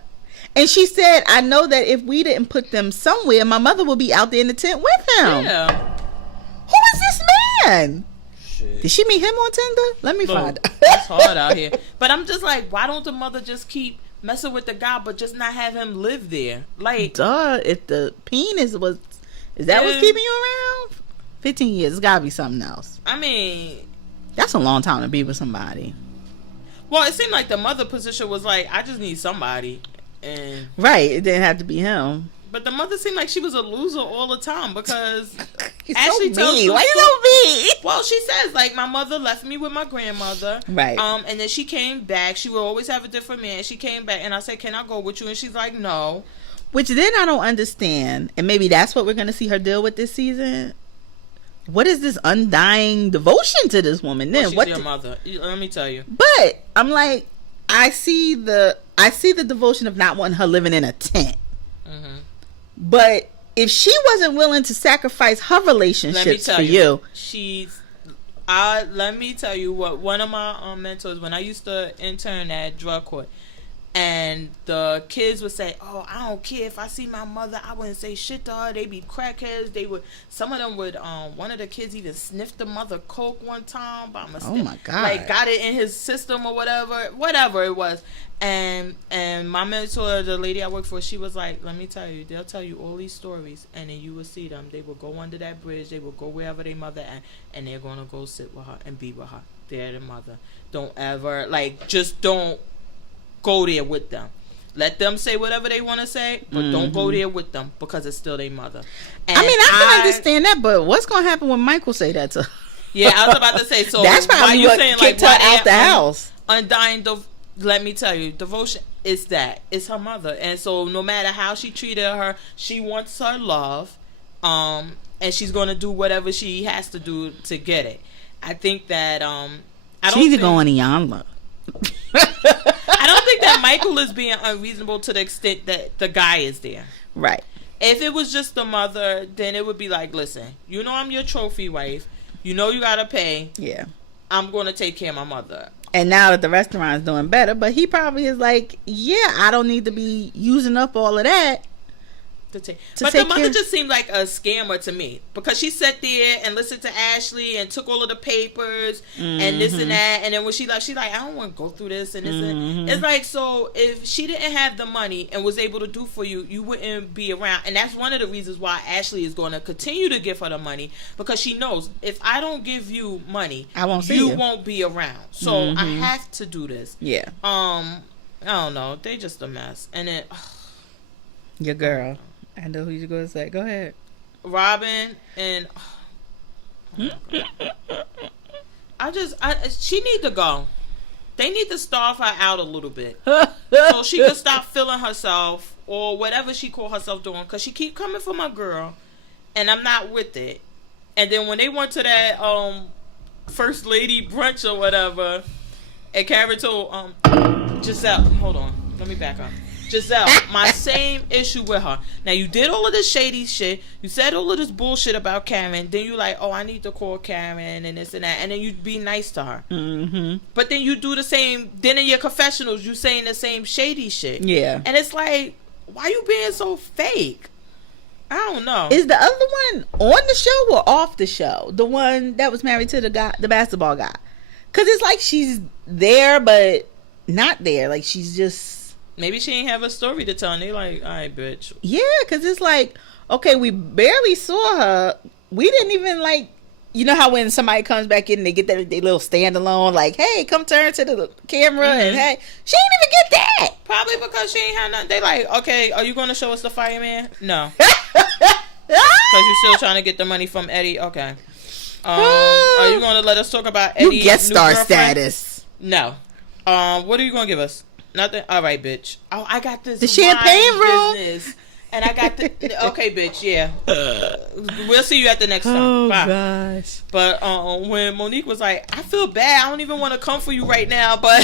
And she said, I know that if we didn't put them somewhere, my mother would be out there in the tent with him. Yeah. Who is this man? Shit. Did she meet him on Tinder? Let me find out. It's hard out here. But I'm just like, why don't the mother just keep messing with the guy, but just not have him live there? Like, duh, if the penis was, is that what's keeping you around? 15 years, it's gotta be something else. I mean, that's a long time to be with somebody. Well, it seemed like the mother position was like, I just need somebody. And right, it didn't have to be him. But the mother seemed like she was a loser all the time, because Ashley tells me, why you so mean? Well, she says, like, my mother left me with my grandmother, right? And then she came back. She would always have a different man. She came back, and I said, "Can I go with you?" And she's like, "No." Which then I don't understand, and maybe that's what we're gonna see her deal with this season. What is this undying devotion to this woman? Then well, she's your mother. Let me tell you. But I'm like, I see the devotion of not wanting her living in a tent. Mm-hmm. But if she wasn't willing to sacrifice her relationships for you, let me tell you what one of my mentors, when I used to intern at drug court, and the kids would say, "Oh, I don't care if I see my mother. I wouldn't say shit to her. They be crackheads." They would. Some of them would. One of the kids even sniffed the mother coke one time by mistake. Oh my god! Like got it in his system or whatever it was. And my mentor, the lady I worked for, she was like, "Let me tell you, they'll tell you all these stories, and then you will see them. They will go under that bridge. They will go wherever their mother at, and they're gonna go sit with her and be with her. They're the mother. Don't ever just don't." Go there with them. Let them say whatever they want to say, but don't go there with them, because it's still their mother. And I mean, I can understand that, but what's going to happen when Michael say that to her? Yeah, I was about to say, so that's probably what kicked her out the house. Undying, let me tell you, devotion is that. It's her mother. And so no matter how she treated her, she wants her love, and she's going to do whatever she has to do to get it. I think that, she needs to go on Iyanla. I don't think that Michael is being unreasonable to the extent that the guy is there. Right. If it was just the mother, then it would be like, listen, you know I'm your trophy wife. You know you gotta pay. Yeah. I'm gonna take care of my mother. And now that the restaurant is doing better, but he probably is like, yeah, I don't need to be using up all of that. But the mother just seemed like a scammer to me, because she sat there and listened to Ashley and took all of the papers and this and that, and then when she left, she's like, I don't want to go through this and this. And it's like, so if she didn't have the money and was able to do for you, you wouldn't be around. And that's one of the reasons why Ashley is going to continue to give her the money, because she knows, if I don't give you money, I won't see you. You won't be around. So I have to do this. Yeah. I don't know. They just a mess. And then your girl. I know who you're going to say. Go ahead. Robin and she need to go. They need to starve her out a little bit so she can stop feeling herself or whatever she call herself doing, because she keep coming for my girl and I'm not with it. And then when they went to that first lady brunch or whatever, and Karen told Giselle, hold on, let me back up. Giselle, my same issue with her. Now, you did all of this shady shit. You said all of this bullshit about Karen. Then you like, oh, I need to call Karen and this and that. And then you be nice to her. Mm-hmm. But then you do the same. Then in your confessionals, you saying the same shady shit. Yeah. And it's like, why you being so fake? I don't know. Is the other one on the show or off the show? The one that was married to the guy, the basketball guy. Because it's like she's there, but not there. Like she's just... Maybe she ain't have a story to tell, and they like, all right, bitch. Yeah, because it's like, okay, we barely saw her. We didn't even like, you know how when somebody comes back in and they get their little standalone, like, hey, come turn to the camera, and hey, she didn't even get that. Probably because she ain't had nothing. They like, okay, are you going to show us the fireman? No. Because you're still trying to get the money from Eddie? Okay. Are you going to let us talk about Eddie's you guest star girlfriend? status? No. What are you going to give us? Nothing. All right, bitch. Oh, I got this. The champagne room. Business. And I got the. Okay, bitch. Yeah. We'll see you at the next time. Oh, bye. Gosh. But when Monique was like, I feel bad. I don't even want to come for you right now. But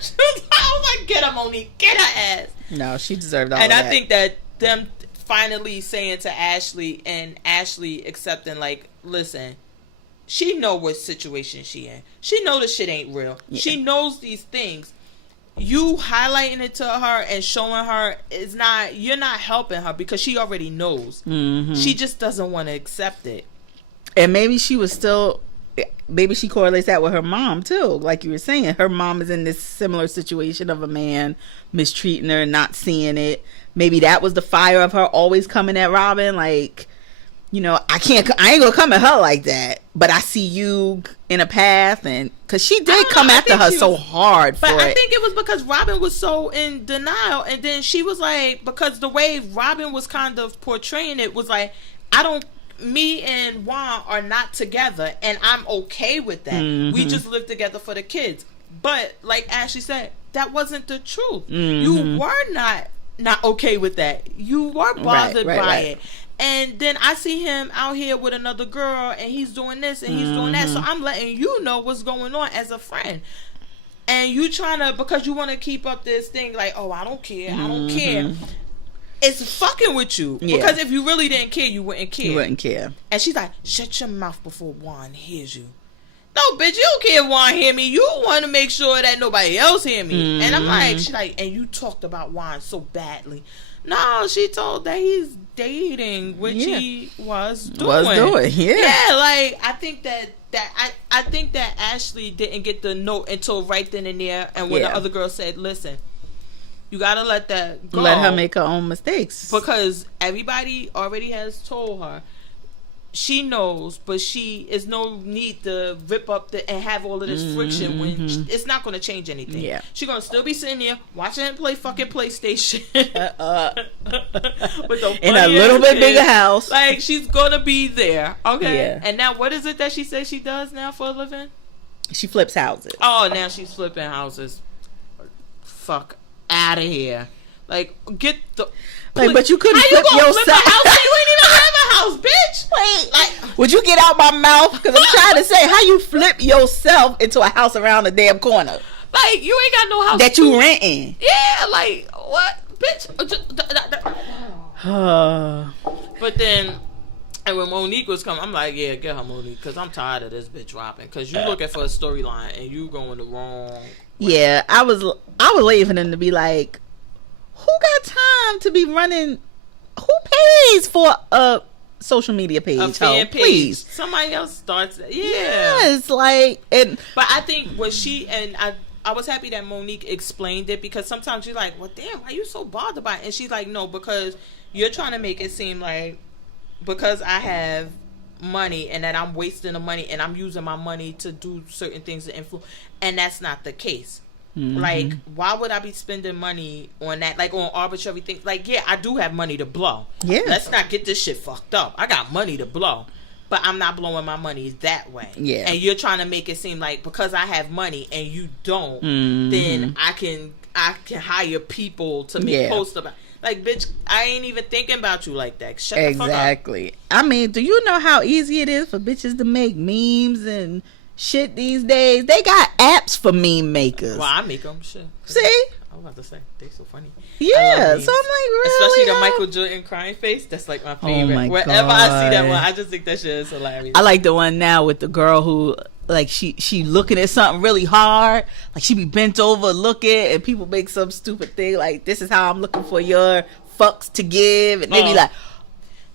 she was like, get her, Monique. Get her ass. No, she deserved all and of I that. think that them finally saying to Ashley and Ashley accepting, like, listen, she know what situation she in. She know the shit ain't real. Yeah. She knows these things. You highlighting it to her and showing her is not, you're not helping her because she already knows. Mm-hmm. She just doesn't want to accept it. And maybe she was still, maybe she correlates that with her mom too. Like you were saying, her mom is in this similar situation of a man mistreating her and not seeing it. Maybe that was the fire of her always coming at Robin. Like, you know, I ain't gonna come at her like that, but I see you in a path, and because she did come after her so hard for it. But I think it was because Robin was so in denial, and then she was like, because the way Robin was kind of portraying it was like, me and Juan are not together, and I'm okay with that. Mm-hmm. We just live together for the kids. But like Ashley said, that wasn't the truth. Mm-hmm. You were not okay with that. You were bothered by it. And then I see him out here with another girl, and he's doing this and he's doing that. So I'm letting you know what's going on as a friend. And you trying to, because you want to keep up this thing like, oh, I don't care. I don't care. It's fucking with you. Yeah. Because if you really didn't care, you wouldn't care. You wouldn't care. And she's like, shut your mouth before Juan hears you. No, bitch, you don't care if Juan hear me. You want to make sure that nobody else hear me. Mm-hmm. And I'm like, she's like, and you talked about Juan so badly. No, she told that he's dating, which he was doing. Yeah, like I think that I think that Ashley didn't get the note until right then and there, and when the other girl said, "Listen, you gotta let that go. Let her make her own mistakes," because everybody already has told her. She knows, but she is no need to rip up and have all of this friction when it's not going to change anything. Yeah, she's going to still be sitting there watching him play fucking PlayStation with the in a little bit bigger house. Like she's going to be there, okay? Yeah. And now, what is it that she says she does now for a living? She flips houses. Oh, now she's flipping houses. Fuck out of here! Like, get the. Like, but you couldn't flip yourself. Flip a house? You ain't even have a house, bitch. Wait, like, would you get out my mouth? Because I'm trying to say, how you flip yourself into a house around the damn corner? Like, you ain't got no house that you renting. Yeah, like what, bitch? But then, and when Monique was coming, I'm like, yeah, get her, Monique, because I'm tired of this bitch rapping. Because you looking for a storyline and you going the wrong way. Yeah, I was waiting for them to be like, who got time to be running? Who pays for a social media page? A fan page. Please, somebody else starts. Yeah, yes, like. But I think what she and I was happy that Monique explained it, because sometimes you're like, well, damn, why are you so bothered by it? And she's like, no, because you're trying to make it seem like because I have money and that I'm wasting the money and I'm using my money to do certain things to influence, and that's not the case. Mm-hmm. Like, why would I be spending money on that? Like, on arbitrary things. Like, yeah, I do have money to blow. Yeah. Let's not get this shit fucked up. I got money to blow. But I'm not blowing my money that way. Yeah. And you're trying to make it seem like because I have money and you don't, then I can hire people to make posts about. Like, bitch, I ain't even thinking about you like that. Shut the fuck up. Exactly. I mean, do you know how easy it is for bitches to make memes and shit these days? They got apps for meme makers. Well, I make them. Shit. See? I was about to say, they so funny. Yeah, so I'm like, really? Especially the Michael Jordan crying face. That's like my favorite. Oh my Wherever God. I see that one, I just think that shit is hilarious. I like the one now with the girl who, like, she looking at something really hard. Like, she be bent over looking, and people make some stupid thing like, this is how I'm looking for your fucks to give. And they be like,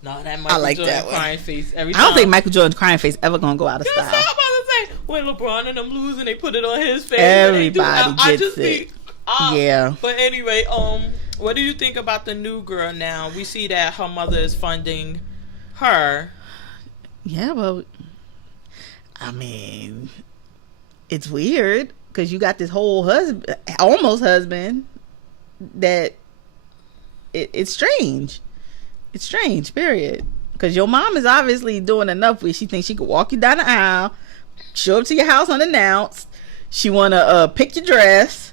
no, that Michael Jordan crying face. Every time. I don't think Michael Jordan's crying face ever gonna go out of style. That's what I'm about to say. When LeBron and them lose and they put it on his face. Everybody gets it. Yeah. But anyway, what do you think about the new girl now? We see that her mother is funding her. Yeah, well, I mean, it's weird because you got this whole almost husband that it's strange. It's strange, period. because your mom is obviously doing enough where she thinks she could walk you down the aisle, show up to your house unannounced. She want to pick your dress.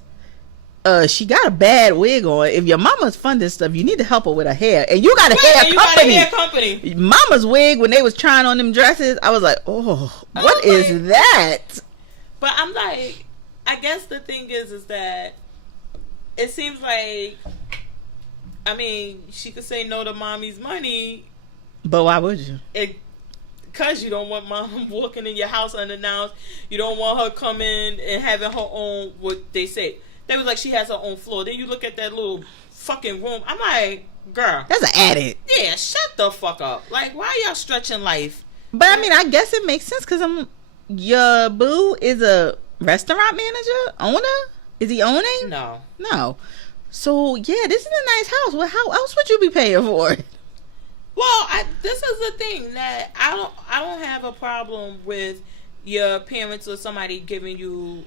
She got a bad wig on. If your mama's funding stuff, you need to help her with her hair. And you got a hair company. Mama's wig, when they was trying on them dresses, I was like, oh, what is that? But I'm like, I guess the thing is that it seems like, I mean, she could say no to mommy's money. But why would you? Because you don't want mom walking in your house unannounced. You don't want her coming and having her own, what they say. They was like, she has her own floor. Then you look at that little fucking room. I'm like, girl. That's an attic. Yeah, shut the fuck up. Like, why are y'all stretching life? But, I mean, I guess it makes sense because your boo is a restaurant manager? Owner? Is he owning? No. So, yeah, this is a nice house. Well, how else would you be paying for it? Well, this is the thing that I don't have a problem with your parents or somebody giving you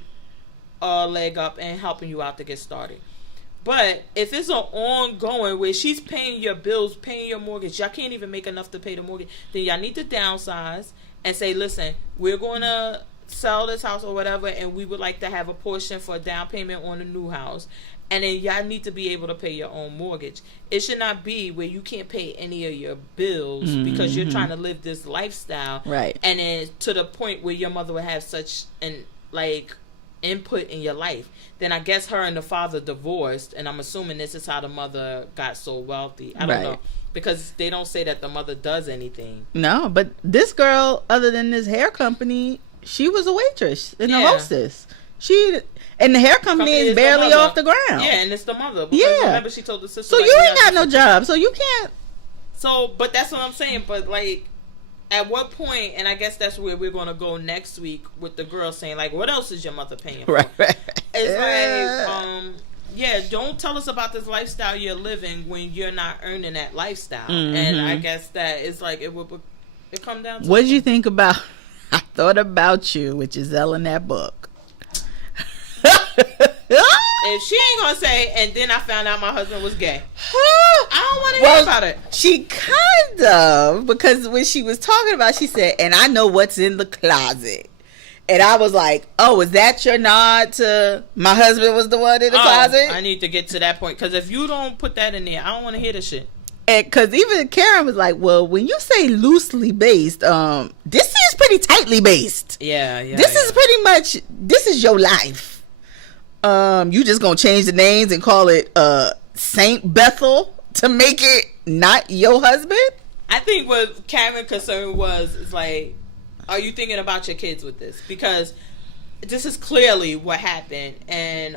a leg up and helping you out to get started. But if it's an ongoing where she's paying your bills, paying your mortgage, y'all can't even make enough to pay the mortgage, then y'all need to downsize and say, listen, we're going to sell this house or whatever, and we would like to have a portion for a down payment on the new house. And then y'all need to be able to pay your own mortgage. It should not be where you can't pay any of your bills because you're trying to live this lifestyle. Right. And then to the point where your mother would have such an, like, input in your life. Then I guess her and the father divorced, and I'm assuming this is how the mother got so wealthy. I don't know. Because they don't say that the mother does anything. No, but this girl, other than this hair company, she was a waitress and a hostess. And the hair company is barely off the ground. Yeah, and it's the mother. Because remember she told the sister. So you ain't got no job, so you can't. So, but that's what I'm saying. But, like, at what point, and I guess that's where we're going to go next week with the girl saying, like, what else is your mother paying for? Right. It's like, don't tell us about this lifestyle you're living when you're not earning that lifestyle. And I guess that it's like, it come down to. What did you think about I Thought About You, which is in that book? If she ain't gonna say, and then I found out my husband was gay, I don't want to hear about it. She kind of, because when she was talking about it, she said, and I know what's in the closet. And I was like, oh, is that your nod to my husband was the one in the closet? I need to get to that point, because if you don't put that in there, I don't want to hear this shit. And because even Karen was like, well, when you say loosely based, this is pretty tightly based. Yeah. This is pretty much, this is your life. You just gonna change the names and call it Saint Bethel to make it not your husband? I think what Karen's concern was is like, are you thinking about your kids with this? Because this is clearly what happened, and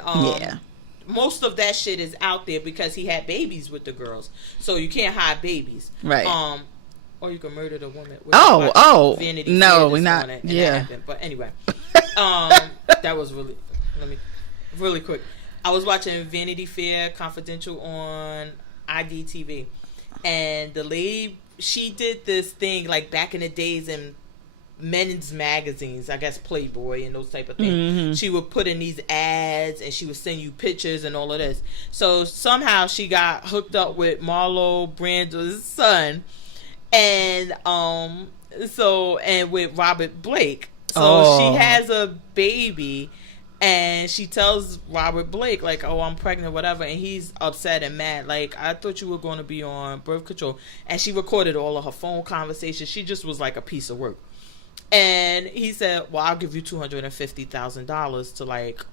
most of that shit is out there because he had babies with the girls, so you can't hide babies, right? Or you can murder the woman. Vanity no, we're not. But anyway, that was really quick. I was watching Vanity Fair Confidential on IDTV, and the lady, she did this thing like back in the days in men's magazines, I guess Playboy and those type of things. She would put in these ads and she would send you pictures and all of this. So somehow she got hooked up with Marlo Brando's son, and with Robert Blake. So she has a baby. And she tells Robert Blake, like, oh, I'm pregnant, whatever. And he's upset and mad. Like, I thought you were going to be on birth control. And she recorded all of her phone conversations. She just was like a piece of work. And he said, well, I'll give you $250,000 to, like,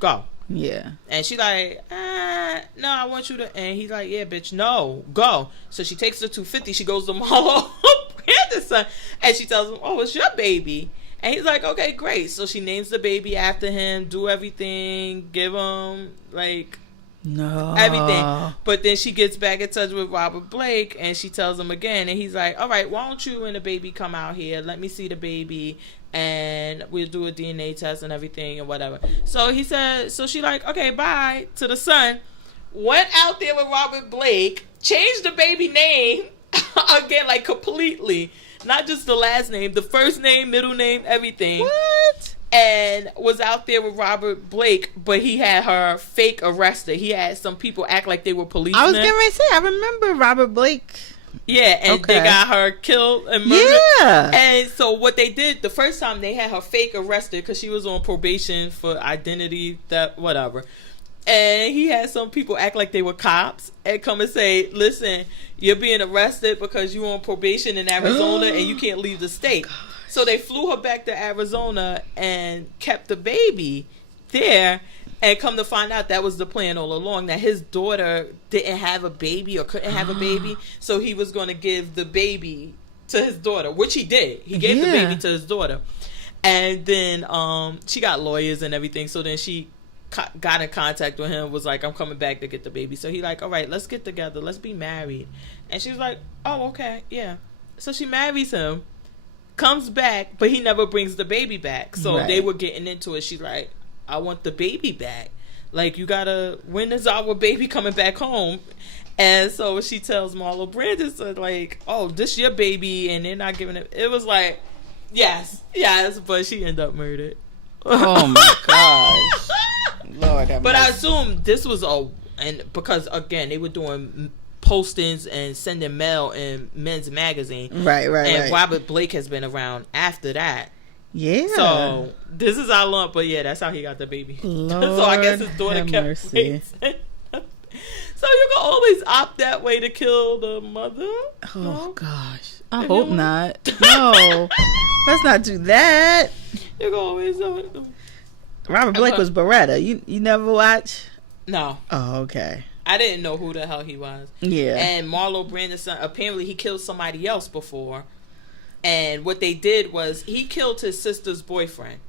go. Yeah. And she like, no, I want you to. And he's like, yeah, bitch, no, go. So she takes the $250. She goes to Marlo Brando's son. And she tells him, oh, it's your baby. And he's like, okay, great. So she names the baby after him, do everything, give him, like, everything. But then she gets back in touch with Robert Blake, and she tells him again. And he's like, all right, why don't you and the baby come out here? Let me see the baby, and we'll do a DNA test and everything and whatever. So he said, so she like, okay, bye, to the son. Went out there with Robert Blake, changed the baby name again, like, completely. Not just the last name, the first name, middle name, everything. What? And was out there with Robert Blake, but he had her fake arrested. He had some people act like they were policemen. I was getting ready to say, I remember Robert Blake Yeah, and they got her killed and murdered. Yeah. And so what they did, the first time they had her fake arrested because she was on probation for identity, that whatever. And he had some people act like they were cops and come and say, listen, you're being arrested because you're on probation in Arizona and you can't leave the state. So they flew her back to Arizona and kept the baby there. And come to find out, that was the plan all along, that his daughter didn't have a baby or couldn't have a baby. So he was going to give the baby to his daughter, which he did. He gave the baby to his daughter. And then she got lawyers and everything. So then she got in contact with him, was like, I'm coming back to get the baby. So he like, all right, let's get together. Let's be married. And she was like, oh, okay, yeah. So she marries him, comes back, but he never brings the baby back. So they were getting into it. She's like, I want the baby back. Like, you gotta, when is our baby coming back home? And so she tells Marlo Brandon, like, oh, this your baby, and they're not giving it. It was like, yes, but she ended up murdered. Oh my gosh. Lord have But mercy. I assume this was and because again, they were doing postings and sending mail in Men's Magazine. Right. And Robert Blake has been around after that. Yeah. So this is our lump, but yeah, that's how he got the baby. Lord so I guess his daughter kept mercy. So you can always opt that way to kill the mother. Oh No? gosh. I hope not. No. Let's not do that. You can always Robert Blake was Beretta. You never watch? No. Oh, okay. I didn't know who the hell he was. Yeah. And Marlo Brando's son, apparently he killed somebody else before. And what they did was he killed his sister's boyfriend.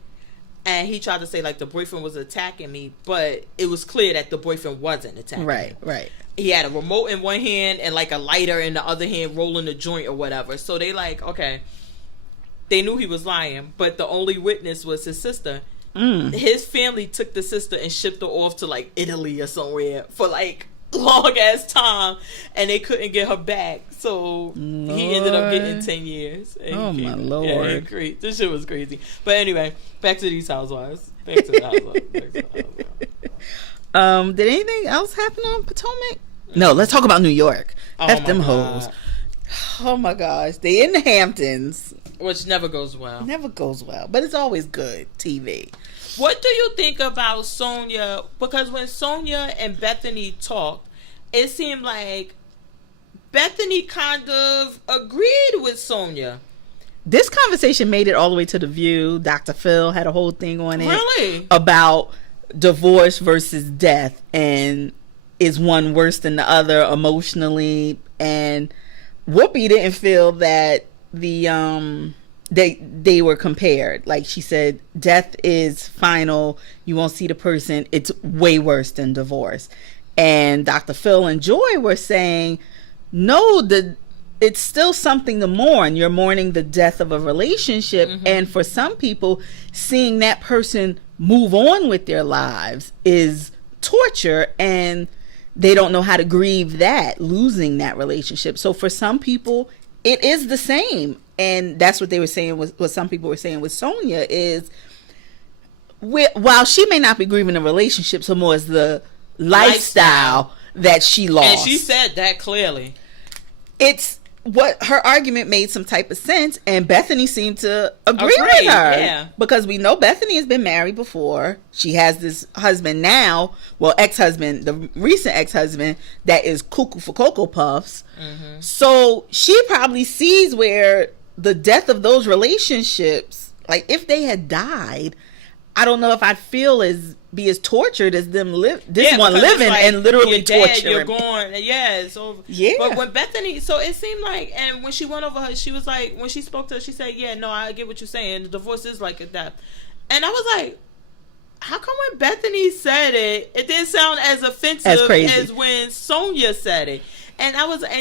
And he tried to say, like, the boyfriend was attacking me, but it was clear that the boyfriend wasn't attacking me. Right. He had a remote in one hand and, like, a lighter in the other hand rolling a joint or whatever. So they, like, okay. They knew he was lying, but the only witness was his sister. His family took the sister and shipped her off to, like, Italy or somewhere for, like, long ass time, and they couldn't get her back, so Lord. he ended up getting 10 years. Oh my Lord. Yeah, great. This shit was crazy. But anyway, back to these housewives. Back to the housewives. Did anything else happen on Potomac? No, let's talk about New York. F them hoes. Oh my gosh. They in the Hamptons. Which never goes well. Never goes well, but it's always good TV. What do you think about Sonja? Because when Sonja and Bethany talked, it seemed like Bethany kind of agreed with Sonja. This conversation made it all the way to The View. Dr. Phil had a whole thing on it. Really? About divorce versus death, and is one worse than the other emotionally. And Whoopi didn't feel that they were compared. Like she said, death is final. You won't see the person. It's way worse than divorce. And Dr. Phil and Joy were saying, no, it's still something to mourn. You're mourning the death of a relationship. Mm-hmm. And for some people, seeing that person move on with their lives is torture, and they don't know how to grieve that, losing that relationship. So for some people, it is the same. And that's what they were saying, what some people were saying with Sonja is, while she may not be grieving a relationship so more as the lifestyle that she lost. And she said that clearly. It's what her argument made some type of sense, and Bethany seemed to agree with her. Yeah. Because we know Bethany has been married before. She has this husband now, well, ex-husband, the recent ex-husband that is cuckoo for Cocoa Puffs. Mm-hmm. So she probably sees where the death of those relationships, like if they had died, I don't know if I'd be as tortured as them one living like, and literally torturing. You're gone. Yeah, it's over. Yeah. But when Bethany, so it seemed like, and when she went over her, she was like, when she spoke to her, she said, yeah, no, I get what you're saying. The divorce is like a death. And I was like, how come when Bethany said it didn't sound as offensive as when Sonja said it? And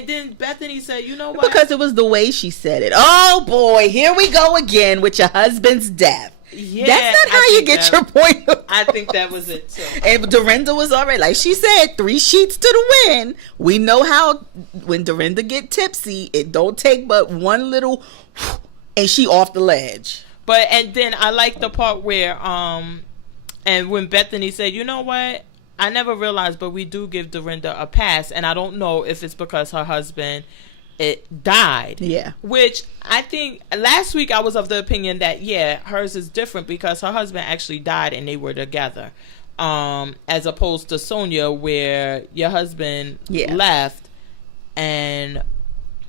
then Bethany said, you know what? Because it was the way she said it. Oh boy, here we go again with your husband's death. Yeah, that's not how you get your point across. I think that was it too. And Dorinda was already, like she said, 3 sheets to the wind. We know how when Dorinda get tipsy, it don't take but one little and she off the ledge. And then I like the part where and when Bethany said, you know what? I never realized, but we do give Dorinda a pass, and I don't know if it's because her husband it died. Yeah. Which I think last week I was of the opinion that, hers is different because her husband actually died and they were together. As opposed to Sonja, where your husband left, and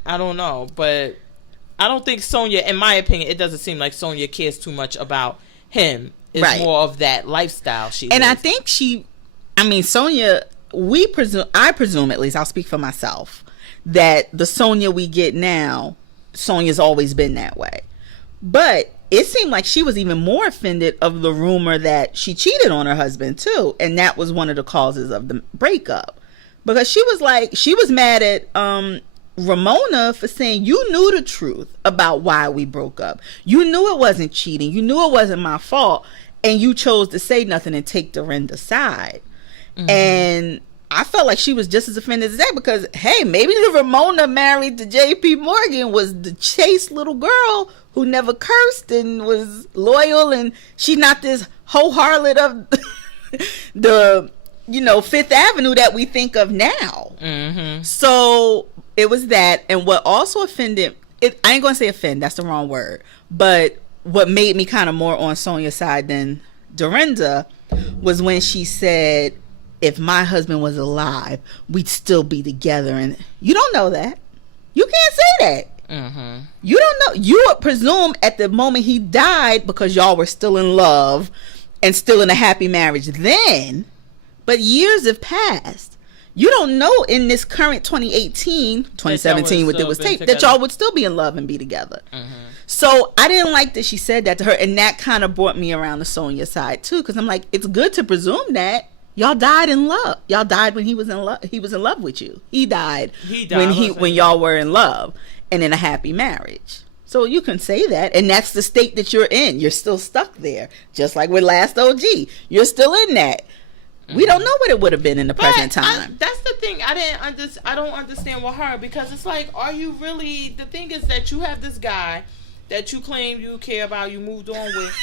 I don't know, but I don't think Sonja, in my opinion, it doesn't seem like Sonja cares too much about him. It's more of that lifestyle and lives. I think Sonja, I presume, at least I'll speak for myself, that the Sonja we get now, Sonja's always been that way. But it seemed like she was even more offended of the rumor that she cheated on her husband too, and that was one of the causes of the breakup. Because she was mad at Ramona for saying, you knew the truth about why we broke up. You knew it wasn't cheating. You knew it wasn't my fault, and you chose to say nothing and take Dorinda's side. Mm-hmm. And I felt like she was just as offended as that, because hey, maybe the Ramona married to J.P. Morgan was the chaste little girl who never cursed and was loyal, and she not this hoe harlot of the Fifth Avenue that we think of now. Mm-hmm. So it was that, and what also offended it, I ain't gonna say offend, that's the wrong word, but what made me kind of more on Sonja's side than Dorinda was when she said, if my husband was alive, we'd still be together. And you don't know that. You can't say that. Mm-hmm. You don't know. You would presume at the moment he died, because y'all were still in love and still in a happy marriage then. But years have passed. You don't know in this current 2017, what it was taped, that y'all would still be in love and be together. Mm-hmm. So I didn't like that she said that to her. And that kind of brought me around the Sonja side too. Because I'm like, it's good to presume that. Y'all died in love. Y'all died when he was in love. He was in love with you. He died when y'all were in love and in a happy marriage. So you can say that, and that's the state that you're in. You're still stuck there, just like with Last OG. You're still in that. Mm-hmm. We don't know what it would have been in the present time. That's the thing. I don't understand with her, because it's like, are you really? The thing is that you have this guy that you claim you care about, you moved on with.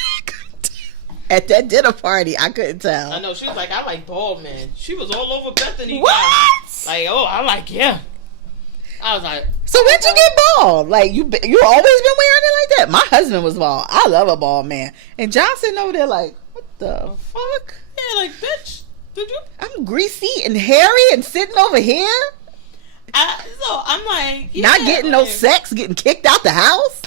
At that dinner party, I couldn't tell. I know, she was like, I like bald men. She was all over Bethany. What? Like, I like, yeah. I was like, so when'd you get bald? Like, you always been wearing it like that? My husband was bald. I love a bald man. And John sitting over there like, what the fuck? Yeah, like, bitch, did you? I'm greasy and hairy and sitting over here. So I'm like, not getting no sex, getting kicked out the house.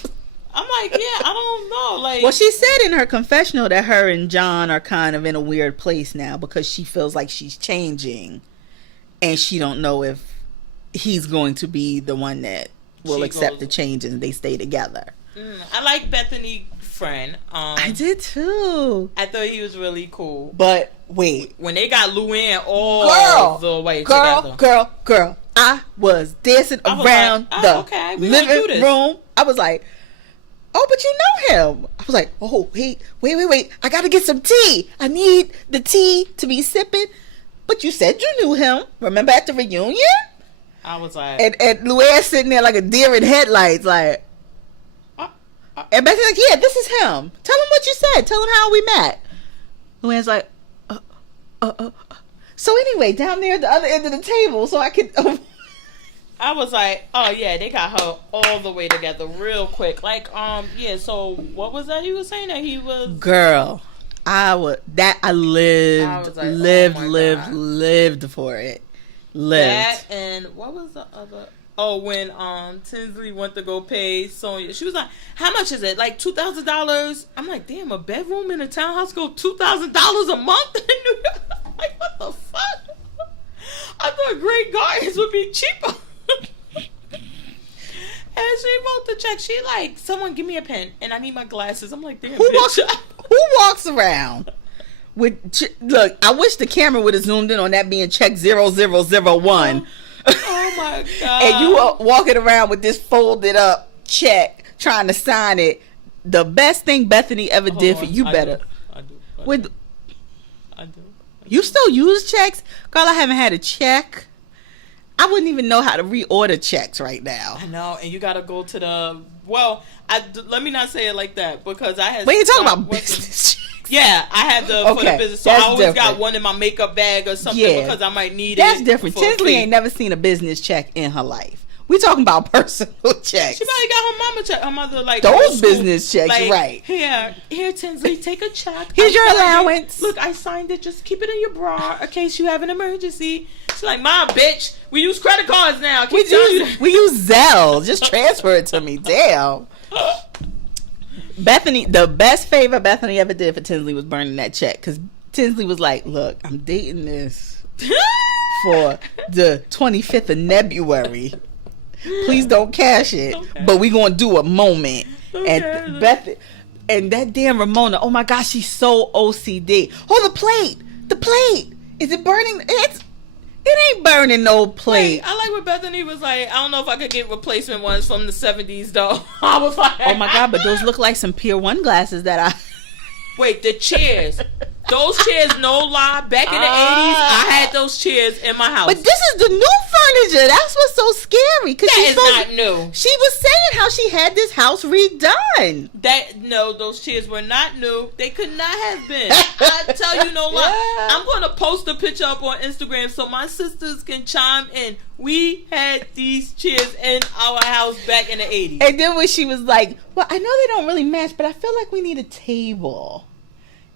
I'm like, I don't know. Like, well, she said in her confessional that her and John are kind of in a weird place now, because she feels like she's changing, and she don't know if he's going to be the one that will accept the change and they stay together. I like Bethany friend. I did too. I thought he was really cool. But wait, when they got Luann all the way together, girl, I was dancing around the living room. I was like, oh, but you know him. I was like, oh, wait. I got to get some tea. I need the tea to be sipping. But you said you knew him. Remember at the reunion? I was like... And Luann sitting there like a deer in headlights, like... And Becky's like, yeah, this is him. Tell him what you said. Tell him how we met. Luann's like, So anyway, down there at the other end of the table, so I could... I was like, oh yeah, they got her all the way together real quick. Like, so what was that you were saying that he was? Girl, I lived for it. That, and what was the other? Oh, when Tinsley went to go pay Sonja, she was like, how much is it? Like $2,000. I'm like, damn, a bedroom in a townhouse go $2,000 a month in New York? Like, what the fuck? I thought Great Gardens would be cheaper. And she wrote the check. She like, someone give me a pen, and I need my glasses. I'm like, damn, who walks around with? Look, I wish the camera would have zoomed in on that being check 0001. Oh my god! And you are walking around with this folded up check, trying to sign it. The best thing Bethany ever did for you. I do. You still use checks, girl? I haven't had a check. I wouldn't even know how to reorder checks right now. I know, and you got to go to the... Well, let me not say it like that, because I had... Wait, you talking about business checks? Yeah, I had for the business. So I always got one in my makeup bag or something, because I might need it. That's different. Tinsley ain't never seen a business check in her life. We talking about personal checks. She probably got her mama check. Her mother like those business checks, like, right? Here, Tinsley, take a check. Here's your allowance. Look, I signed it. Just keep it in your bra in case you have an emergency. She's like, Mom, bitch, we use credit cards now. We use Zelle. Just transfer it to me. Damn. Bethany, the best favor Bethany ever did for Tinsley was burning that check, because Tinsley was like, look, I'm dating this for the 25th of February. Please don't cash it, but we gonna do a moment. And Beth and that damn Ramona, oh my gosh, she's so OCD. Oh, the plate, is it burning? It ain't burning no plate. Wait, I like what Bethany was like, I don't know if I could get replacement ones from the 70s though. I was like, oh my God, but those look like some Pier 1 glasses that I... Wait, the chairs. Those chairs, no lie, back in the 80s, I had those chairs in my house. But this is the new furniture. That's what's so scary. That is not new. She was saying how she had this house redone. No, those chairs were not new. They could not have been. I tell you no lie. I'm going to post a picture up on Instagram so my sisters can chime in. We had these chairs in our house back in the 80s. And then when she was like, well, I know they don't really match, but I feel like we need a table.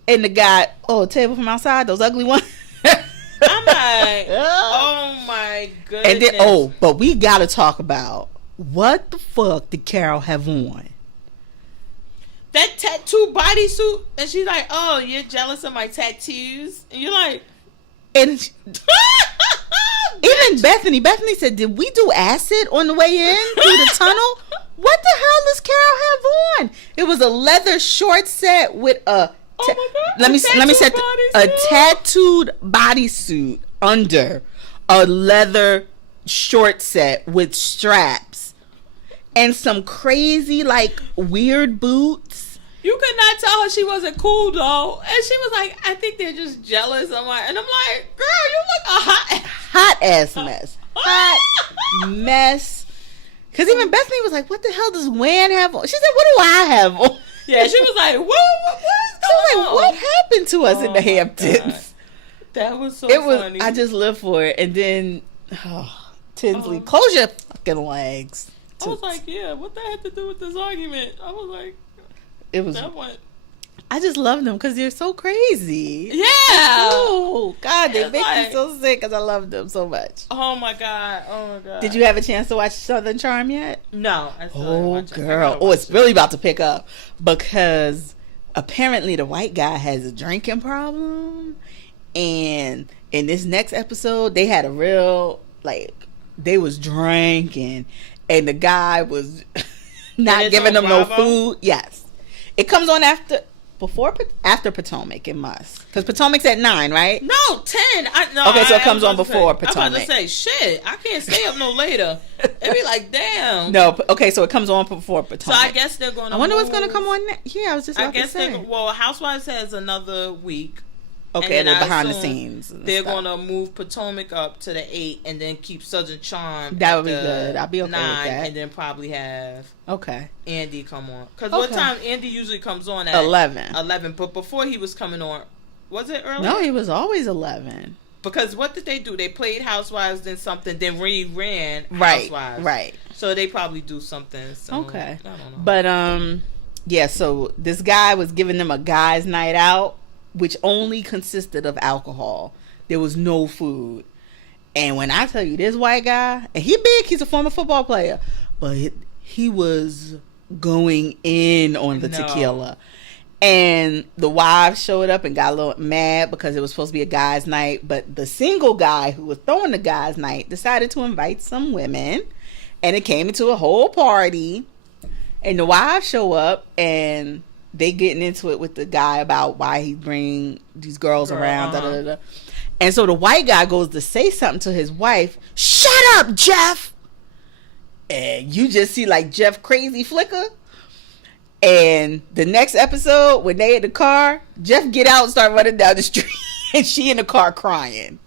And the guy, a table from outside, those ugly ones. I'm like, oh my goodness. And then, but we got to talk about what the fuck did Carol have on? That tattoo bodysuit. And she's like, oh, you're jealous of my tattoos? And you're like... And even Bethany said, did we do acid on the way in through the tunnel? What the hell does Carol have on? It was a leather short set with a... Oh my God. Let me set a tattooed bodysuit under a leather short set with straps and some crazy like weird boots. You could not tell her she wasn't cool though, and she was like, "I think they're just jealous." I'm like, "Girl, you look a hot ass mess, hot mess." Because even Bethany was like, "What the hell does Wan have on?" She said, "What do I have on?" Yeah, she was like, what is going on? What happened to us in the Hamptons? God. That was so funny. I just lived for it. And then, Tinsley, close your fucking legs. I was like, yeah, what that had to do with this argument? I was like, that one. I just love them because they're so crazy. Yeah. Oh, God, they make me so sick because I love them so much. Oh, my God. Did you have a chance to watch Southern Charm yet? No. I still didn't girl. It's really about to pick up because apparently the white guy has a drinking problem. And in this next episode, they had a real, they was drinking. And the guy was not giving them no food. Yes. It comes on after Potomac. It must, because Potomac's at 9, right? No, 10. Okay, so it comes on before Potomac. I'm about to say, shit, I can't stay up no later. It'd be like, damn. No, okay, so it comes on before Potomac. So I guess they're going to. I wonder what's going to come on next. Yeah, I was just about to say. Housewives has another week. Okay, they're behind the scenes. They're going to move Potomac up to the 8 and then keep Southern Charm. That would be good. I'll be okay 9, with that. And then probably have Andy come on. Because what time Andy usually comes on at? 11. But before he was coming on, was it early? No, he was always 11. Because what did they do? They played Housewives, then something, then reran Housewives. Right. So they probably do something. So okay. I don't know. But, yeah, so this guy was giving them a guy's night out, which only consisted of alcohol. There was no food. And when I tell you this white guy, and he big, he's a former football player, but he was going in on the tequila. And the wives showed up and got a little mad because it was supposed to be a guy's night, but the single guy who was throwing the guy's night decided to invite some women, and it came into a whole party. And the wives show up and they getting into it with the guy about why he bring these girls around. Da, da, da. And so the white guy goes to say something to his wife. Shut up, Jeff. And you just see Jeff crazy flicker. And the next episode, when they in the car, Jeff get out and start running down the street. And she in the car crying.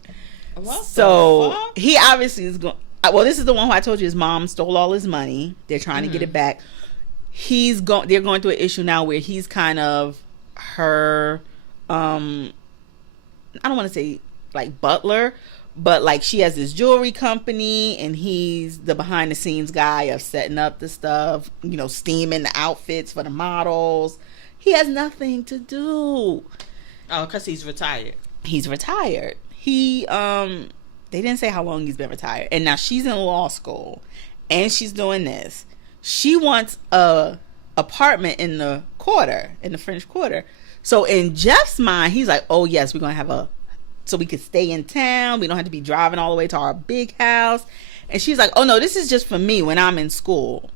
So he obviously is going. Well, this is the one who I told you his mom stole all his money. They're trying to get it back. They're going through an issue now where he's kind of her, I don't want to say butler, But like she has this jewelry company and he's the behind the scenes guy of setting up the stuff, you know, steaming the outfits for the models. He has nothing to do. Oh, because he's retired. He's retired. He they didn't say how long he's been retired. And now she's in law school and she's doing this. She wants a apartment in the Quarter, in the French Quarter. So in Jeff's mind, he's like, oh yes, we're gonna have so we could stay in town. We don't have to be driving all the way to our big house. And she's like, oh no, this is just for me when I'm in school.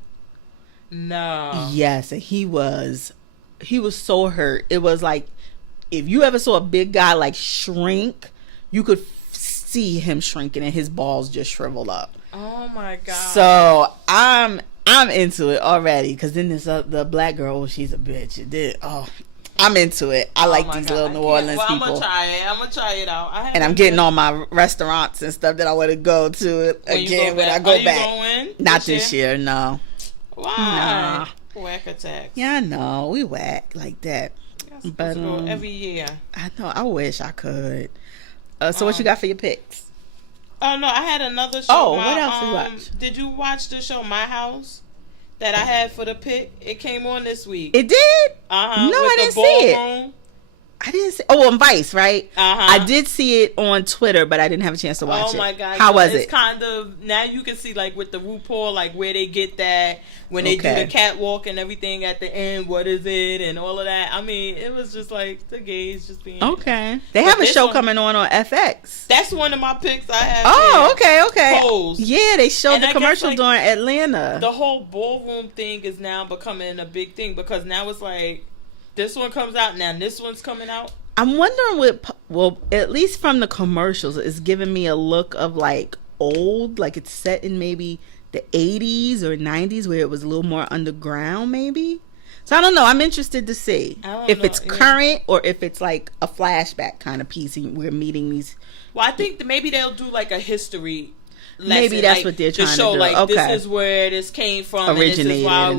No. Yes, and he was so hurt. It was like, if you ever saw a big guy like shrink, you could see him shrinking and his balls just shriveled up. Oh my God. So I'm into it already, because then this the black girl, oh, she's a bitch. It did. Oh, I'm into it. I like these little New Orleans people. I'm gonna try it out. And I'm getting all my restaurants and stuff that I want to go to again when I go back. Going Not this year, no. Why? Nah. Whack attack. Yeah, I know. We whack like that. But go every year. I know. I wish I could. So what you got for your picks? Oh no, I had another show. Oh, what else you watch? Did you watch the show My House that I had for the pick? It came on this week. It did? No, I didn't see it. I didn't see. Oh, on Vice, right? I did see it on Twitter, but I didn't have a chance to watch it. Oh my God! How was it? It's kind of, now you can see like with the RuPaul, like where they get that when they do the catwalk and everything at the end. What is it and all of that? I mean, it was just like the gays just being okay. They have a show coming on FX. That's one of my picks. I have. Oh, okay. Pose. Yeah, they showed the commercial during Atlanta. The whole ballroom thing is now becoming a big thing, because now it's like, this one comes out, now this one's coming out. I'm wondering well, at least from the commercials, it's giving me a look of like old, like it's set in maybe the 80s or 90s where it was a little more underground maybe. So I don't know. I'm interested to see if it's current or if it's like a flashback kind of piece and we're meeting these. Well, I think maybe they'll do like a history lesson. Maybe that's like, what they're trying to show, like, this is where this came from, originated, and this is why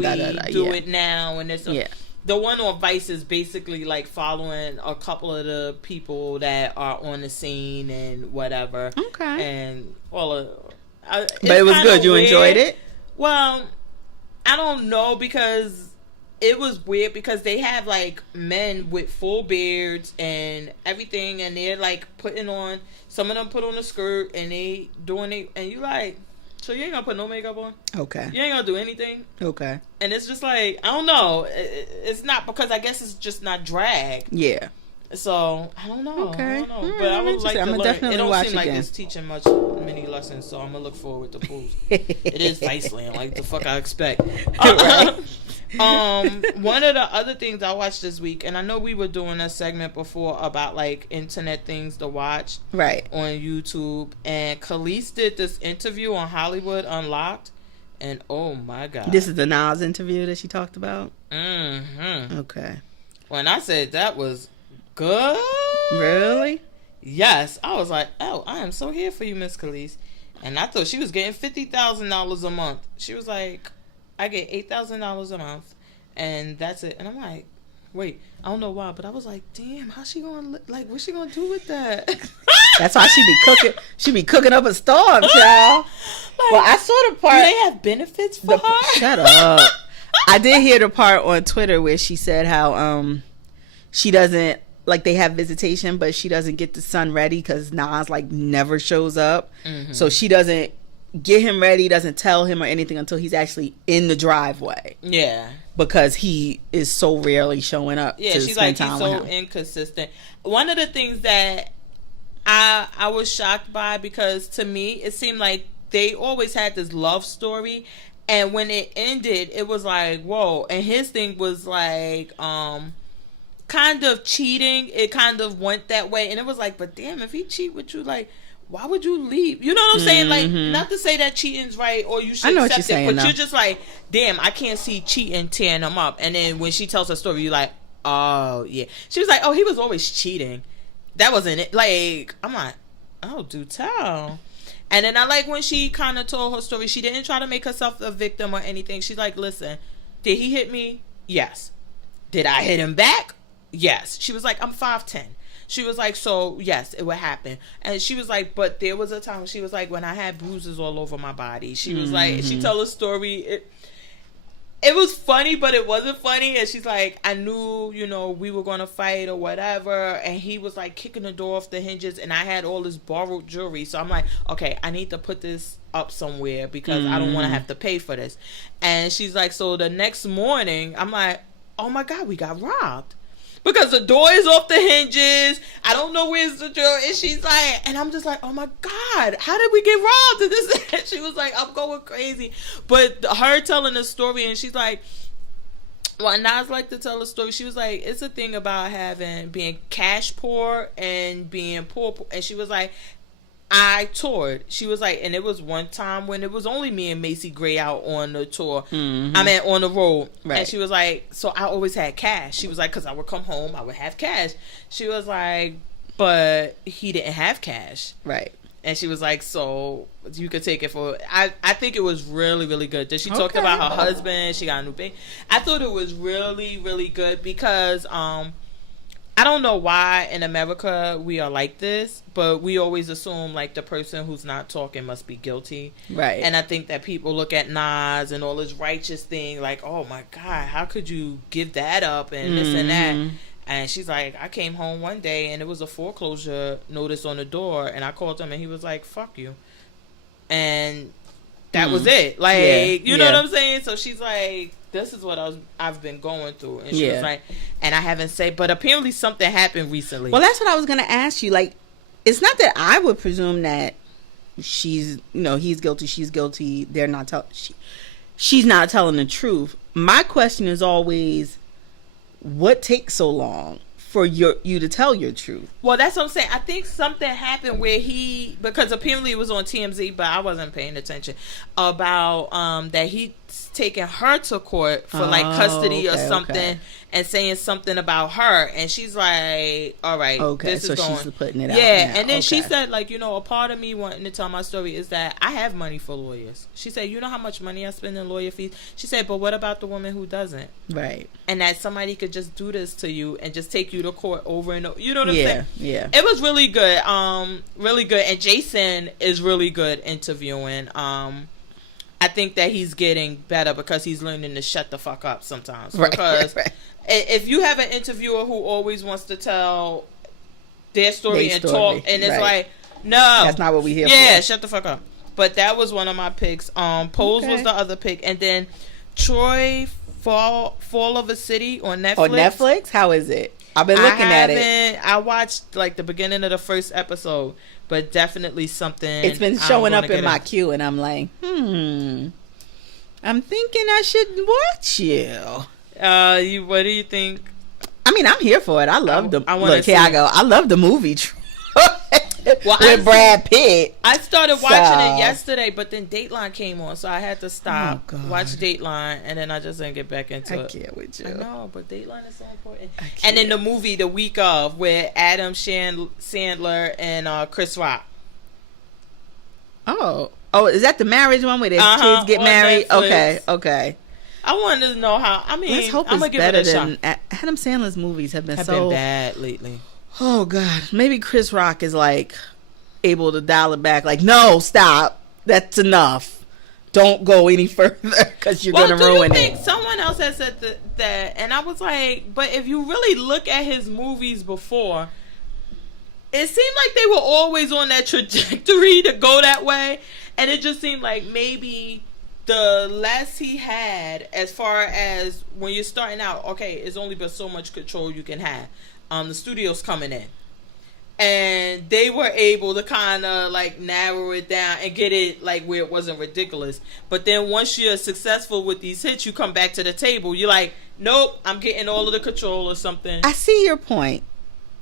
we do it now, and this. Yeah. The one on Vice is basically like following a couple of the people that are on the scene and whatever. Okay. And but it was good. You enjoyed it? Well, I don't know, because it was weird, because they have like men with full beards and everything, and they're like putting on, some of them put on a skirt and they doing it, and you like, so you ain't gonna put no makeup on? Okay. You ain't gonna do anything? Okay. And it's just like, I don't know. It's not, because I guess it's just not drag. Yeah. So, I don't know. Okay. I don't know. But I would like to learn. Definitely it don't watch seem like again. it's teaching many lessons, so I'm gonna look forward to pools. It is Viceland, like the fuck I expect. Right. One of the other things I watched this week, and I know we were doing a segment before about like internet things to watch, right, on YouTube, and Khalees did this interview on Hollywood Unlocked, and oh my God, this is the Nas interview that she talked about. Mm-hmm. Okay. When I said that was good, really? Yes, I was like, oh, I am so here for you, Miss Khalees. And I thought she was getting $50,000 a month. She was like, I get $8,000 a month, and that's it. And I'm like, wait, I don't know why, but I was like, damn, how's she gonna, like, what's she gonna do with that? That's why she be cooking. She be cooking up a storm, child. Like, well, I saw the part. Do they have benefits for her? Shut up. I did hear the part on Twitter where she said how she doesn't, like, they have visitation, but she doesn't get the son ready because Nas like never shows up. Mm-hmm. So she doesn't get him ready, doesn't tell him or anything until he's actually in the driveway. Yeah. Because he is so rarely showing up. Yeah, to she's spend like, time he's so with him. inconsistent. One of the things that I was shocked by, because to me it seemed like they always had this love story, and when it ended it was like, whoa. And his thing was like kind of cheating. It kind of went that way, and it was like, but damn, if he cheat with you, like, why would you leave? You know what I'm saying? Like, not to say that cheating's right or you should accept it, but you're just like, damn, I can't see cheating tearing him up. And then when she tells her story, you're like, oh yeah. She was like, oh, he was always cheating. That wasn't it. Like, I'm like, oh, do tell. And then I like when she kind of told her story. She didn't try to make herself a victim or anything. She's like, listen, did he hit me? Yes. Did I hit him back? Yes. She was like, I'm 5'10". She was like, so yes, it would happen. And she was like, but there was a time, she was like, when I had bruises all over my body. She was like, she told a story. It was funny, but it wasn't funny. And she's like, I knew, you know, we were going to fight or whatever. And he was like kicking the door off the hinges. And I had all this borrowed jewelry. So I'm like, okay, I need to put this up somewhere because I don't want to have to pay for this. And she's like, so the next morning, I'm like, oh my God, we got robbed. Because the door is off the hinges. I don't know where's the door. And she's like, and I'm just like, oh my God, how did we get robbed? And this, she was like, I'm going crazy. But her telling the story, and she's like, well, Nas like to tell a story. She was like, it's a thing about being cash poor and being poor. And she was like, I toured. She was like, and it was one time when it was only me and Macy Gray out on the tour. I mean, on the road. Right. And she was like, so I always had cash. She was like, because I would come home, I would have cash. She was like, but he didn't have cash. Right. And she was like, so you could take it for... I think it was really, really good. She talked about her husband. She got a new baby. I thought it was really, really good because... I don't know why in America we are like this, but we always assume like the person who's not talking must be guilty. Right. And I think that people look at Nas and all this righteous thing like, oh my God, how could you give that up and this and that? And she's like, I came home one day and it was a foreclosure notice on the door and I called him and he was like, fuck you. And that was it. Like, you know what I'm saying? So she's like, this is what I've been going through. And she was like, and I haven't said, but apparently something happened recently. Well, that's what I was going to ask you. Like, it's not that I would presume that she's, you know, he's guilty, she's guilty. They're not she's not telling the truth. My question is always, what takes so long for you to tell your truth? Well, that's what I'm saying. I think something happened where because apparently it was on TMZ, but I wasn't paying attention, about that he's taking her to court for like custody or something and saying something about her. And she's like, all right, this is going. She's putting it out. Yeah, and then she said, like, you know, a part of me wanting to tell my story is that I have money for lawyers. She said, you know how much money I spend in lawyer fees? She said, but what about the woman who doesn't? Right. And that somebody could just do this to you and just take you to court over and over. You know what I'm saying? Yeah. It was really good. Really good. And Jason is really good interviewing. I think that he's getting better because he's learning to shut the fuck up sometimes. Because if you have an interviewer who always wants to tell their story and talk, and it's like, no, that's not what we here for. Yeah, shut the fuck up. But that was one of my picks. Pose was the other pick, and then Troy Fall of a City on Netflix. On Netflix, how is it? I've been looking at it. I watched like the beginning of the first episode, but definitely something. It's been showing up in my queue, and I'm like, I'm thinking I should watch you. What do you think? I mean, I'm here for it. I love the. I love the movie. With Brad Pitt. I started watching it yesterday, but then Dateline came on, so I had to stop, watch Dateline, and then I just didn't get back into it. I can't with you. I know, but Dateline is so important. And then the movie The Week Of, with Adam Sandler and Chris Rock. Oh, is that the marriage one where their kids get married? Netflix. Okay. I wanted to know how. I mean, let's hope it's better than Adam Sandler's movies have been bad lately. Oh God, maybe Chris Rock is like able to dial it back. Like, no, stop. That's enough. Don't go any further because you're gonna ruin it. Someone else has said that, and I was like, but if you really look at his movies before, it seemed like they were always on that trajectory to go that way, and it just seemed like maybe the less he had, as far as when you're starting out, okay, it's only but so much control you can have. The studio's coming in, and they were able to kind of like narrow it down and get it like where it wasn't ridiculous. But then once you're successful with these hits, you come back to the table. You're like, nope, I'm getting all of the control or something. I see your point,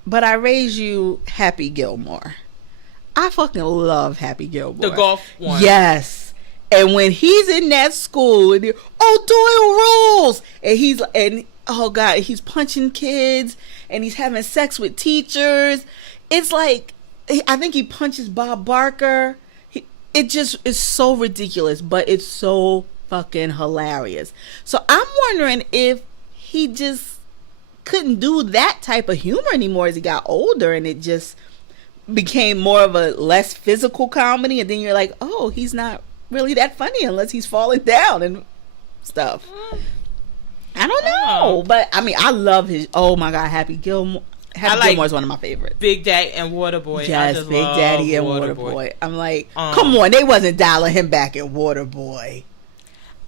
but I raise you Happy Gilmore. I fucking love Happy Gilmore. The golf one. Yes. And when he's in that school and Doyle rules, and oh God, he's punching kids and he's having sex with teachers. It's like, I think he punches Bob Barker. It just is so ridiculous, but it's so fucking hilarious. So I'm wondering if he just couldn't do that type of humor anymore as he got older, and it just became more of a less physical comedy. And then you're like, oh, he's not really that funny unless he's falling down and stuff. I don't know, but I mean, I love his. Oh my God, Happy Gilmore. Happy Gilmore is one of my favorites. Big Daddy and Waterboy. Yes, Big Daddy and Waterboy. I'm like, come on, they wasn't dialing him back in Waterboy.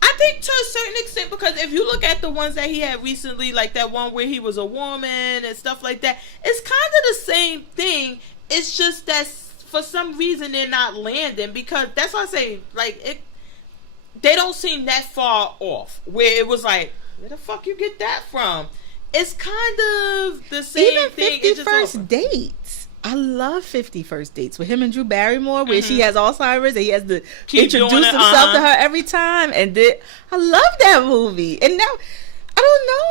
I think to a certain extent, because if you look at the ones that he had recently, like that one where he was a woman and stuff like that, it's kind of the same thing. It's just that for some reason they're not landing, because that's why I say, like, they don't seem that far off, where it was like, where the fuck you get that from? It's kind of the same even thing. 50 First Dates. I love 50 First Dates with him and Drew Barrymore, where she has Alzheimer's and he has to introduce himself to her every time. And I love that movie. And now, I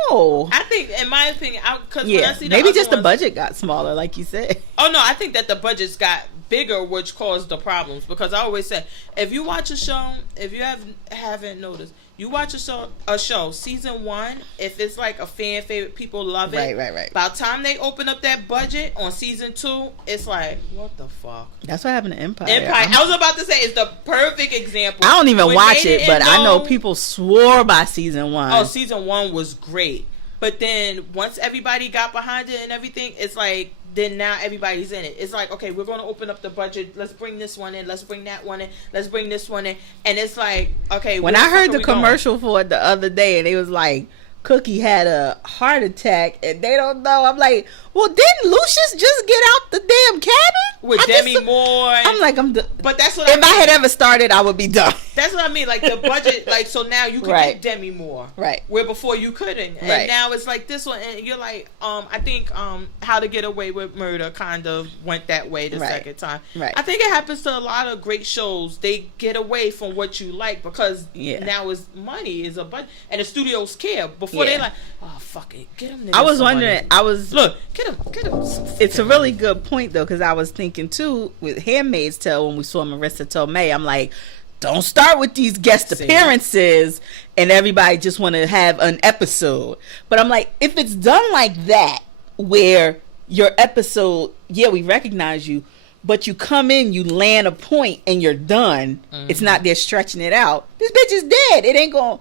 don't know. I think, in my opinion, because when I see maybe just the budget got smaller, like you said. Oh no, I think that the budgets got bigger, which caused the problems. Because I always say, if you watch a show, if you haven't noticed, you watch a show, season 1, if it's like a fan favorite, people love it. Right. By the time they open up that budget on season 2, it's like, what the fuck? That's what happened to Empire. I was about to say, it's the perfect example. I don't even watch it, but I know people swore by season 1. Oh, season 1 was great. But then once everybody got behind it and everything, it's like, then now everybody's in it. It's like, okay, we're going to open up the budget. Let's bring this one in. Let's bring that one in. Let's bring this one in. And it's like, okay. When I heard the commercial for it the other day, and it was like, Cookie had a heart attack, and they don't know. I'm like, well, didn't Lucius just get out the damn cabin? With Demi Moore. I'm like, but that's what if I had ever started, I would be done. That's what I mean. Like, the budget, like, so now you can get Demi Moore. Right. Where before you couldn't. And now it's like this one, and you're like, I think How to Get Away with Murder kind of went that way the second time. Right. I think it happens to a lot of great shows. They get away from what you like because now is money is a budget, and the studios care. Before they like, oh fuck it, get them. I was wondering. Look, get them. It's a really good point though, because I was thinking too with Handmaid's Tale when we saw Marissa Tomei. I'm like, don't start with these guest appearances and everybody just want to have an episode. But I'm like, if it's done like that, where your episode, we recognize you, but you come in, you land a point, and you're done. It's not they're stretching it out. This bitch is dead. It ain't going.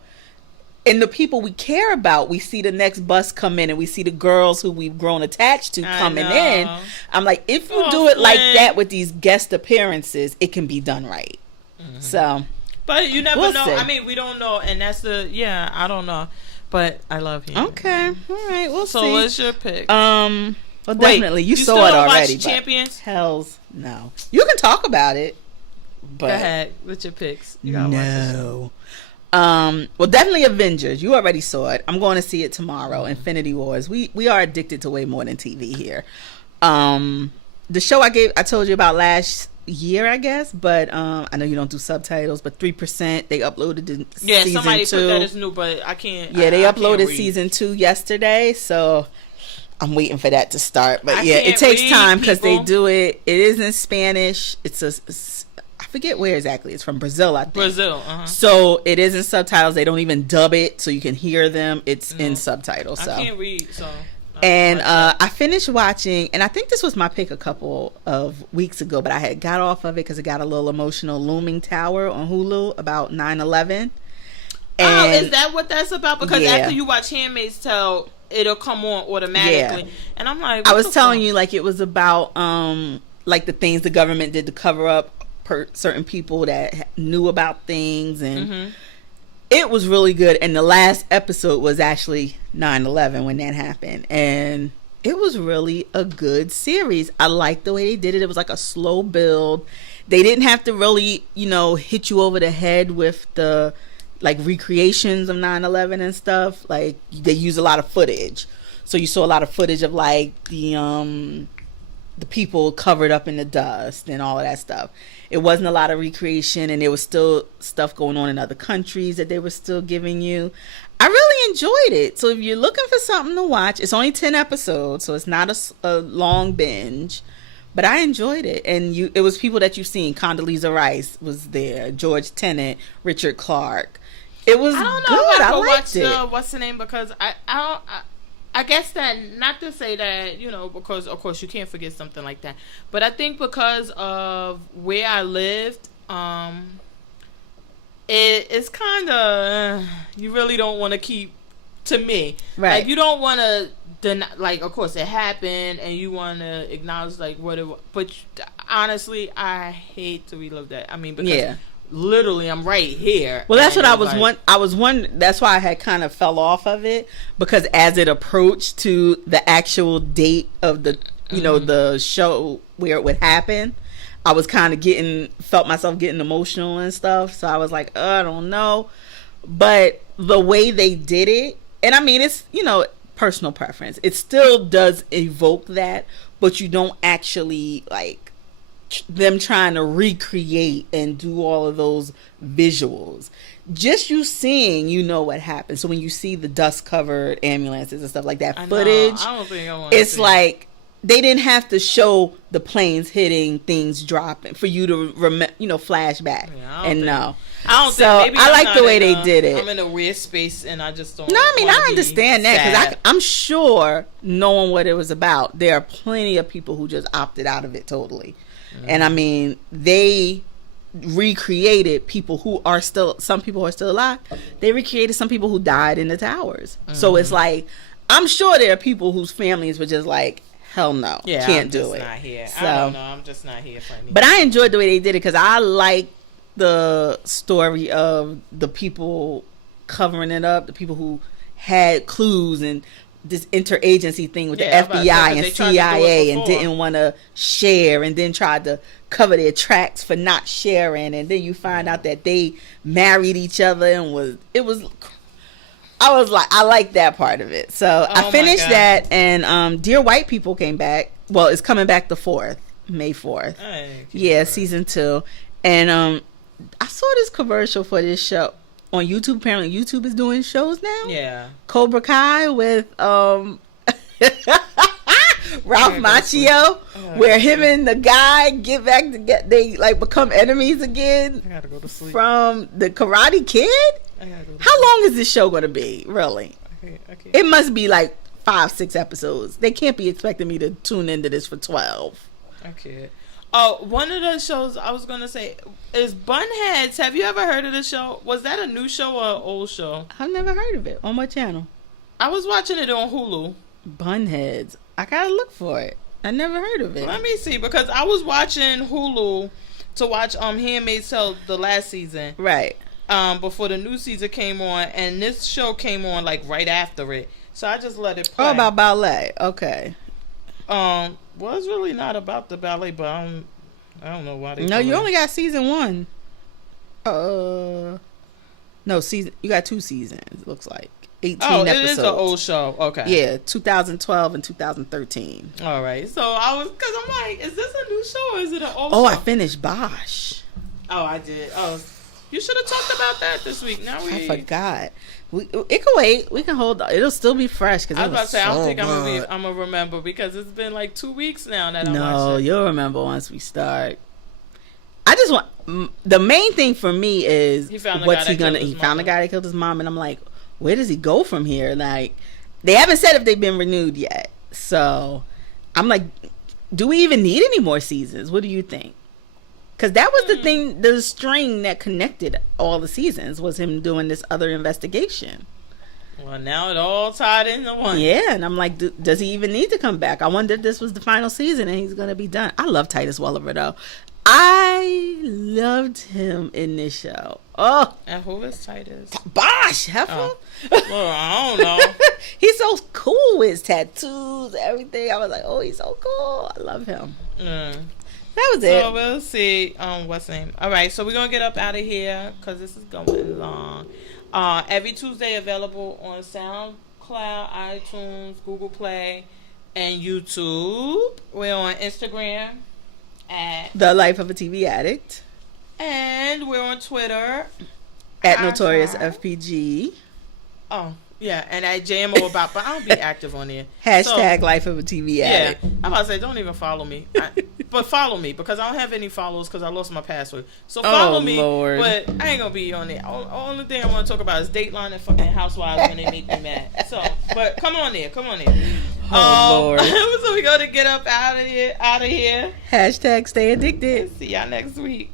And the people we care about, we see the next bus come in, and we see the girls who we've grown attached to coming in. I'm like, if you do it like that with these guest appearances, it can be done right. So, but you never know. See. I mean, we don't know, and that's I don't know, but I love you. Okay, all right, we'll see. So, what's your pick? Well, definitely, you saw it already. Watch Champions? Hells no. You can talk about it, but go ahead with your picks. You gotta watch well, definitely Avengers. You already saw it. I'm going to see it tomorrow. Infinity Wars. We are addicted to way more than TV here. The show I told you about last year, I guess, but I know you don't do subtitles, but 3%, they uploaded the season 2. Somebody put that as new, but I can't. Yeah, they uploaded season 2 yesterday, so I'm waiting for that to start. But it takes time because they do it. It is in Spanish. I forget where exactly. It's from Brazil, I think. Brazil, So it is in subtitles. They don't even dub it, so you can hear them. It's in subtitles. So I can't read, so. And I finished watching, and I think this was my pick a couple of weeks ago, but I had got off of it because it got a little emotional. Looming Tower on Hulu about 9/11. Oh, is that what that's about? Because after you watch Handmaid's Tale, it'll come on automatically. And I'm like, I was telling you, like, it was about like the things the government did to cover up certain people that knew about things, and it was really good. And the last episode was actually 9/11 when that happened, and it was really a good series. I liked the way they did it. It was like a slow build. They didn't have to really, hit you over the head with the like recreations of 9/11 and stuff. Like, they use a lot of footage, so you saw a lot of footage of like the people covered up in the dust and all of that stuff. It wasn't a lot of recreation, and there was still stuff going on in other countries that they were still giving you. I really enjoyed it. So if you're looking for something to watch, it's only 10 episodes, so it's not a long binge, but I enjoyed it. And it was people that you've seen. Condoleezza Rice was there, George Tenet, Richard Clark. It was good. I liked it. What's the name? Because I I guess that, not to say that, you know, because of course you can't forget something like that, but I think because of where I lived, it's kind of, you really don't want to keep, to me, right? Like, you don't want to deny, like, of course it happened and you want to acknowledge like what it was, but honestly I hate to relive that. I mean, because literally I'm right here. Well, that's what I was that's why I had kind of fell off of it, because as it approached to the actual date of the, you know, the show where it would happen, I was kind of felt myself getting emotional and stuff. So I was like, I don't know. But the way they did it, and I mean, it's, you know, personal preference. It still does evoke that, but you don't actually like them trying to recreate and do all of those visuals. Just you seeing, you know what happened. So when you see the dust covered ambulances and stuff like that footage, I don't think I want it's like they didn't have to show the planes hitting, things dropping for you to flashback. I don't think. Maybe I like the way they did it. I'm in a weird space and I just don't. No, I mean, I understand that, because I'm sure, knowing what it was about, there are plenty of people who just opted out of it totally. And I mean, they recreated people who are still, some people who are still alive. They recreated some people who died in the towers. So it's like, I'm sure there are people whose families were just like, hell no, can't do it. Not here. So, I don't know. I'm just not here for anything. But I enjoyed the way they did it, because I like the story of the people covering it up, the people who had clues and this interagency thing with the FBI and CIA and didn't want to share, and then tried to cover their tracks for not sharing, and then you find out that they married each other and I like that part of it. So I finished that, and Dear White People came back. Well, it's coming back the 4th, May 4th. Season 2. And I saw this commercial for this show on YouTube. Apparently YouTube is doing shows now. Yeah. Cobra Kai with Ralph Macchio, where him and the guy they like become enemies again. I gotta go to sleep. From the Karate Kid. How long is this show gonna be? Really? Okay. It must be like 5-6 episodes. They can't be expecting me to tune into this for 12. Okay. Oh, one of the shows I was gonna say is Bunheads. Have you ever heard of this show? Was that a new show or an old show? I've never heard of it. On what channel? I was watching it on Hulu. Bunheads. I gotta look for it. I never heard of it. Let me see, because I was watching Hulu to watch Handmaid's Tale, the last season. Right. Before the new season came on, and this show came on like right after it. So I just let it play. Oh, about ballet. Okay. Well, it's really not about the ballet, but I don't know why they. No, you only got season 1. No, season. You got 2 seasons. It looks like 18 episodes. It is an old show. Okay. Yeah, 2012 and 2013. All right. So because I'm like, is this a new show or is it an old show? Oh, I finished Bosch. Oh, I did. Oh, you should have talked about that this week. I forgot. It can wait. We can hold. It'll still be fresh. Cause I was about to say, I don't think I'm gonna remember, because it's been like 2 weeks now that I watched it. No, you'll remember once we start. I just want, the main thing for me is he found the guy that killed his mom, and I'm like, where does he go from here? Like, they haven't said if they've been renewed yet, so I'm like, do we even need any more seasons? What do you think? Because that was the thing, the string that connected all the seasons was him doing this other investigation. Well, now it all tied into one. Yeah, and I'm like, does he even need to come back? I wonder if this was the final season and he's going to be done. I love Titus Welliver, though. I loved him in this show. Oh. And who is Titus? Bosh, Heifer. Oh. Well, I don't know. He's so cool with his tattoos, everything. I was like, oh, he's so cool. I love him. That was it. So we'll see what's the name. All right, so we're going to get up out of here because this is going long. Every Tuesday available on SoundCloud, iTunes, Google Play, and YouTube. We're on Instagram at The Life of a TV Addict. And we're on Twitter at Notorious FPG. Oh, yeah, and at JMO About, but I don't be active on there. Hashtag Life of a TV Addict. Yeah, I'm about to say, don't even follow me. But follow me because I don't have any followers because I lost my password. So follow me. Lord. But I ain't gonna be on there. Only thing I want to talk about is Dateline and fucking Housewives when they make me mad. So, but come on there. Lord. So we gonna get up out of here. Hashtag stay addicted. See y'all next week.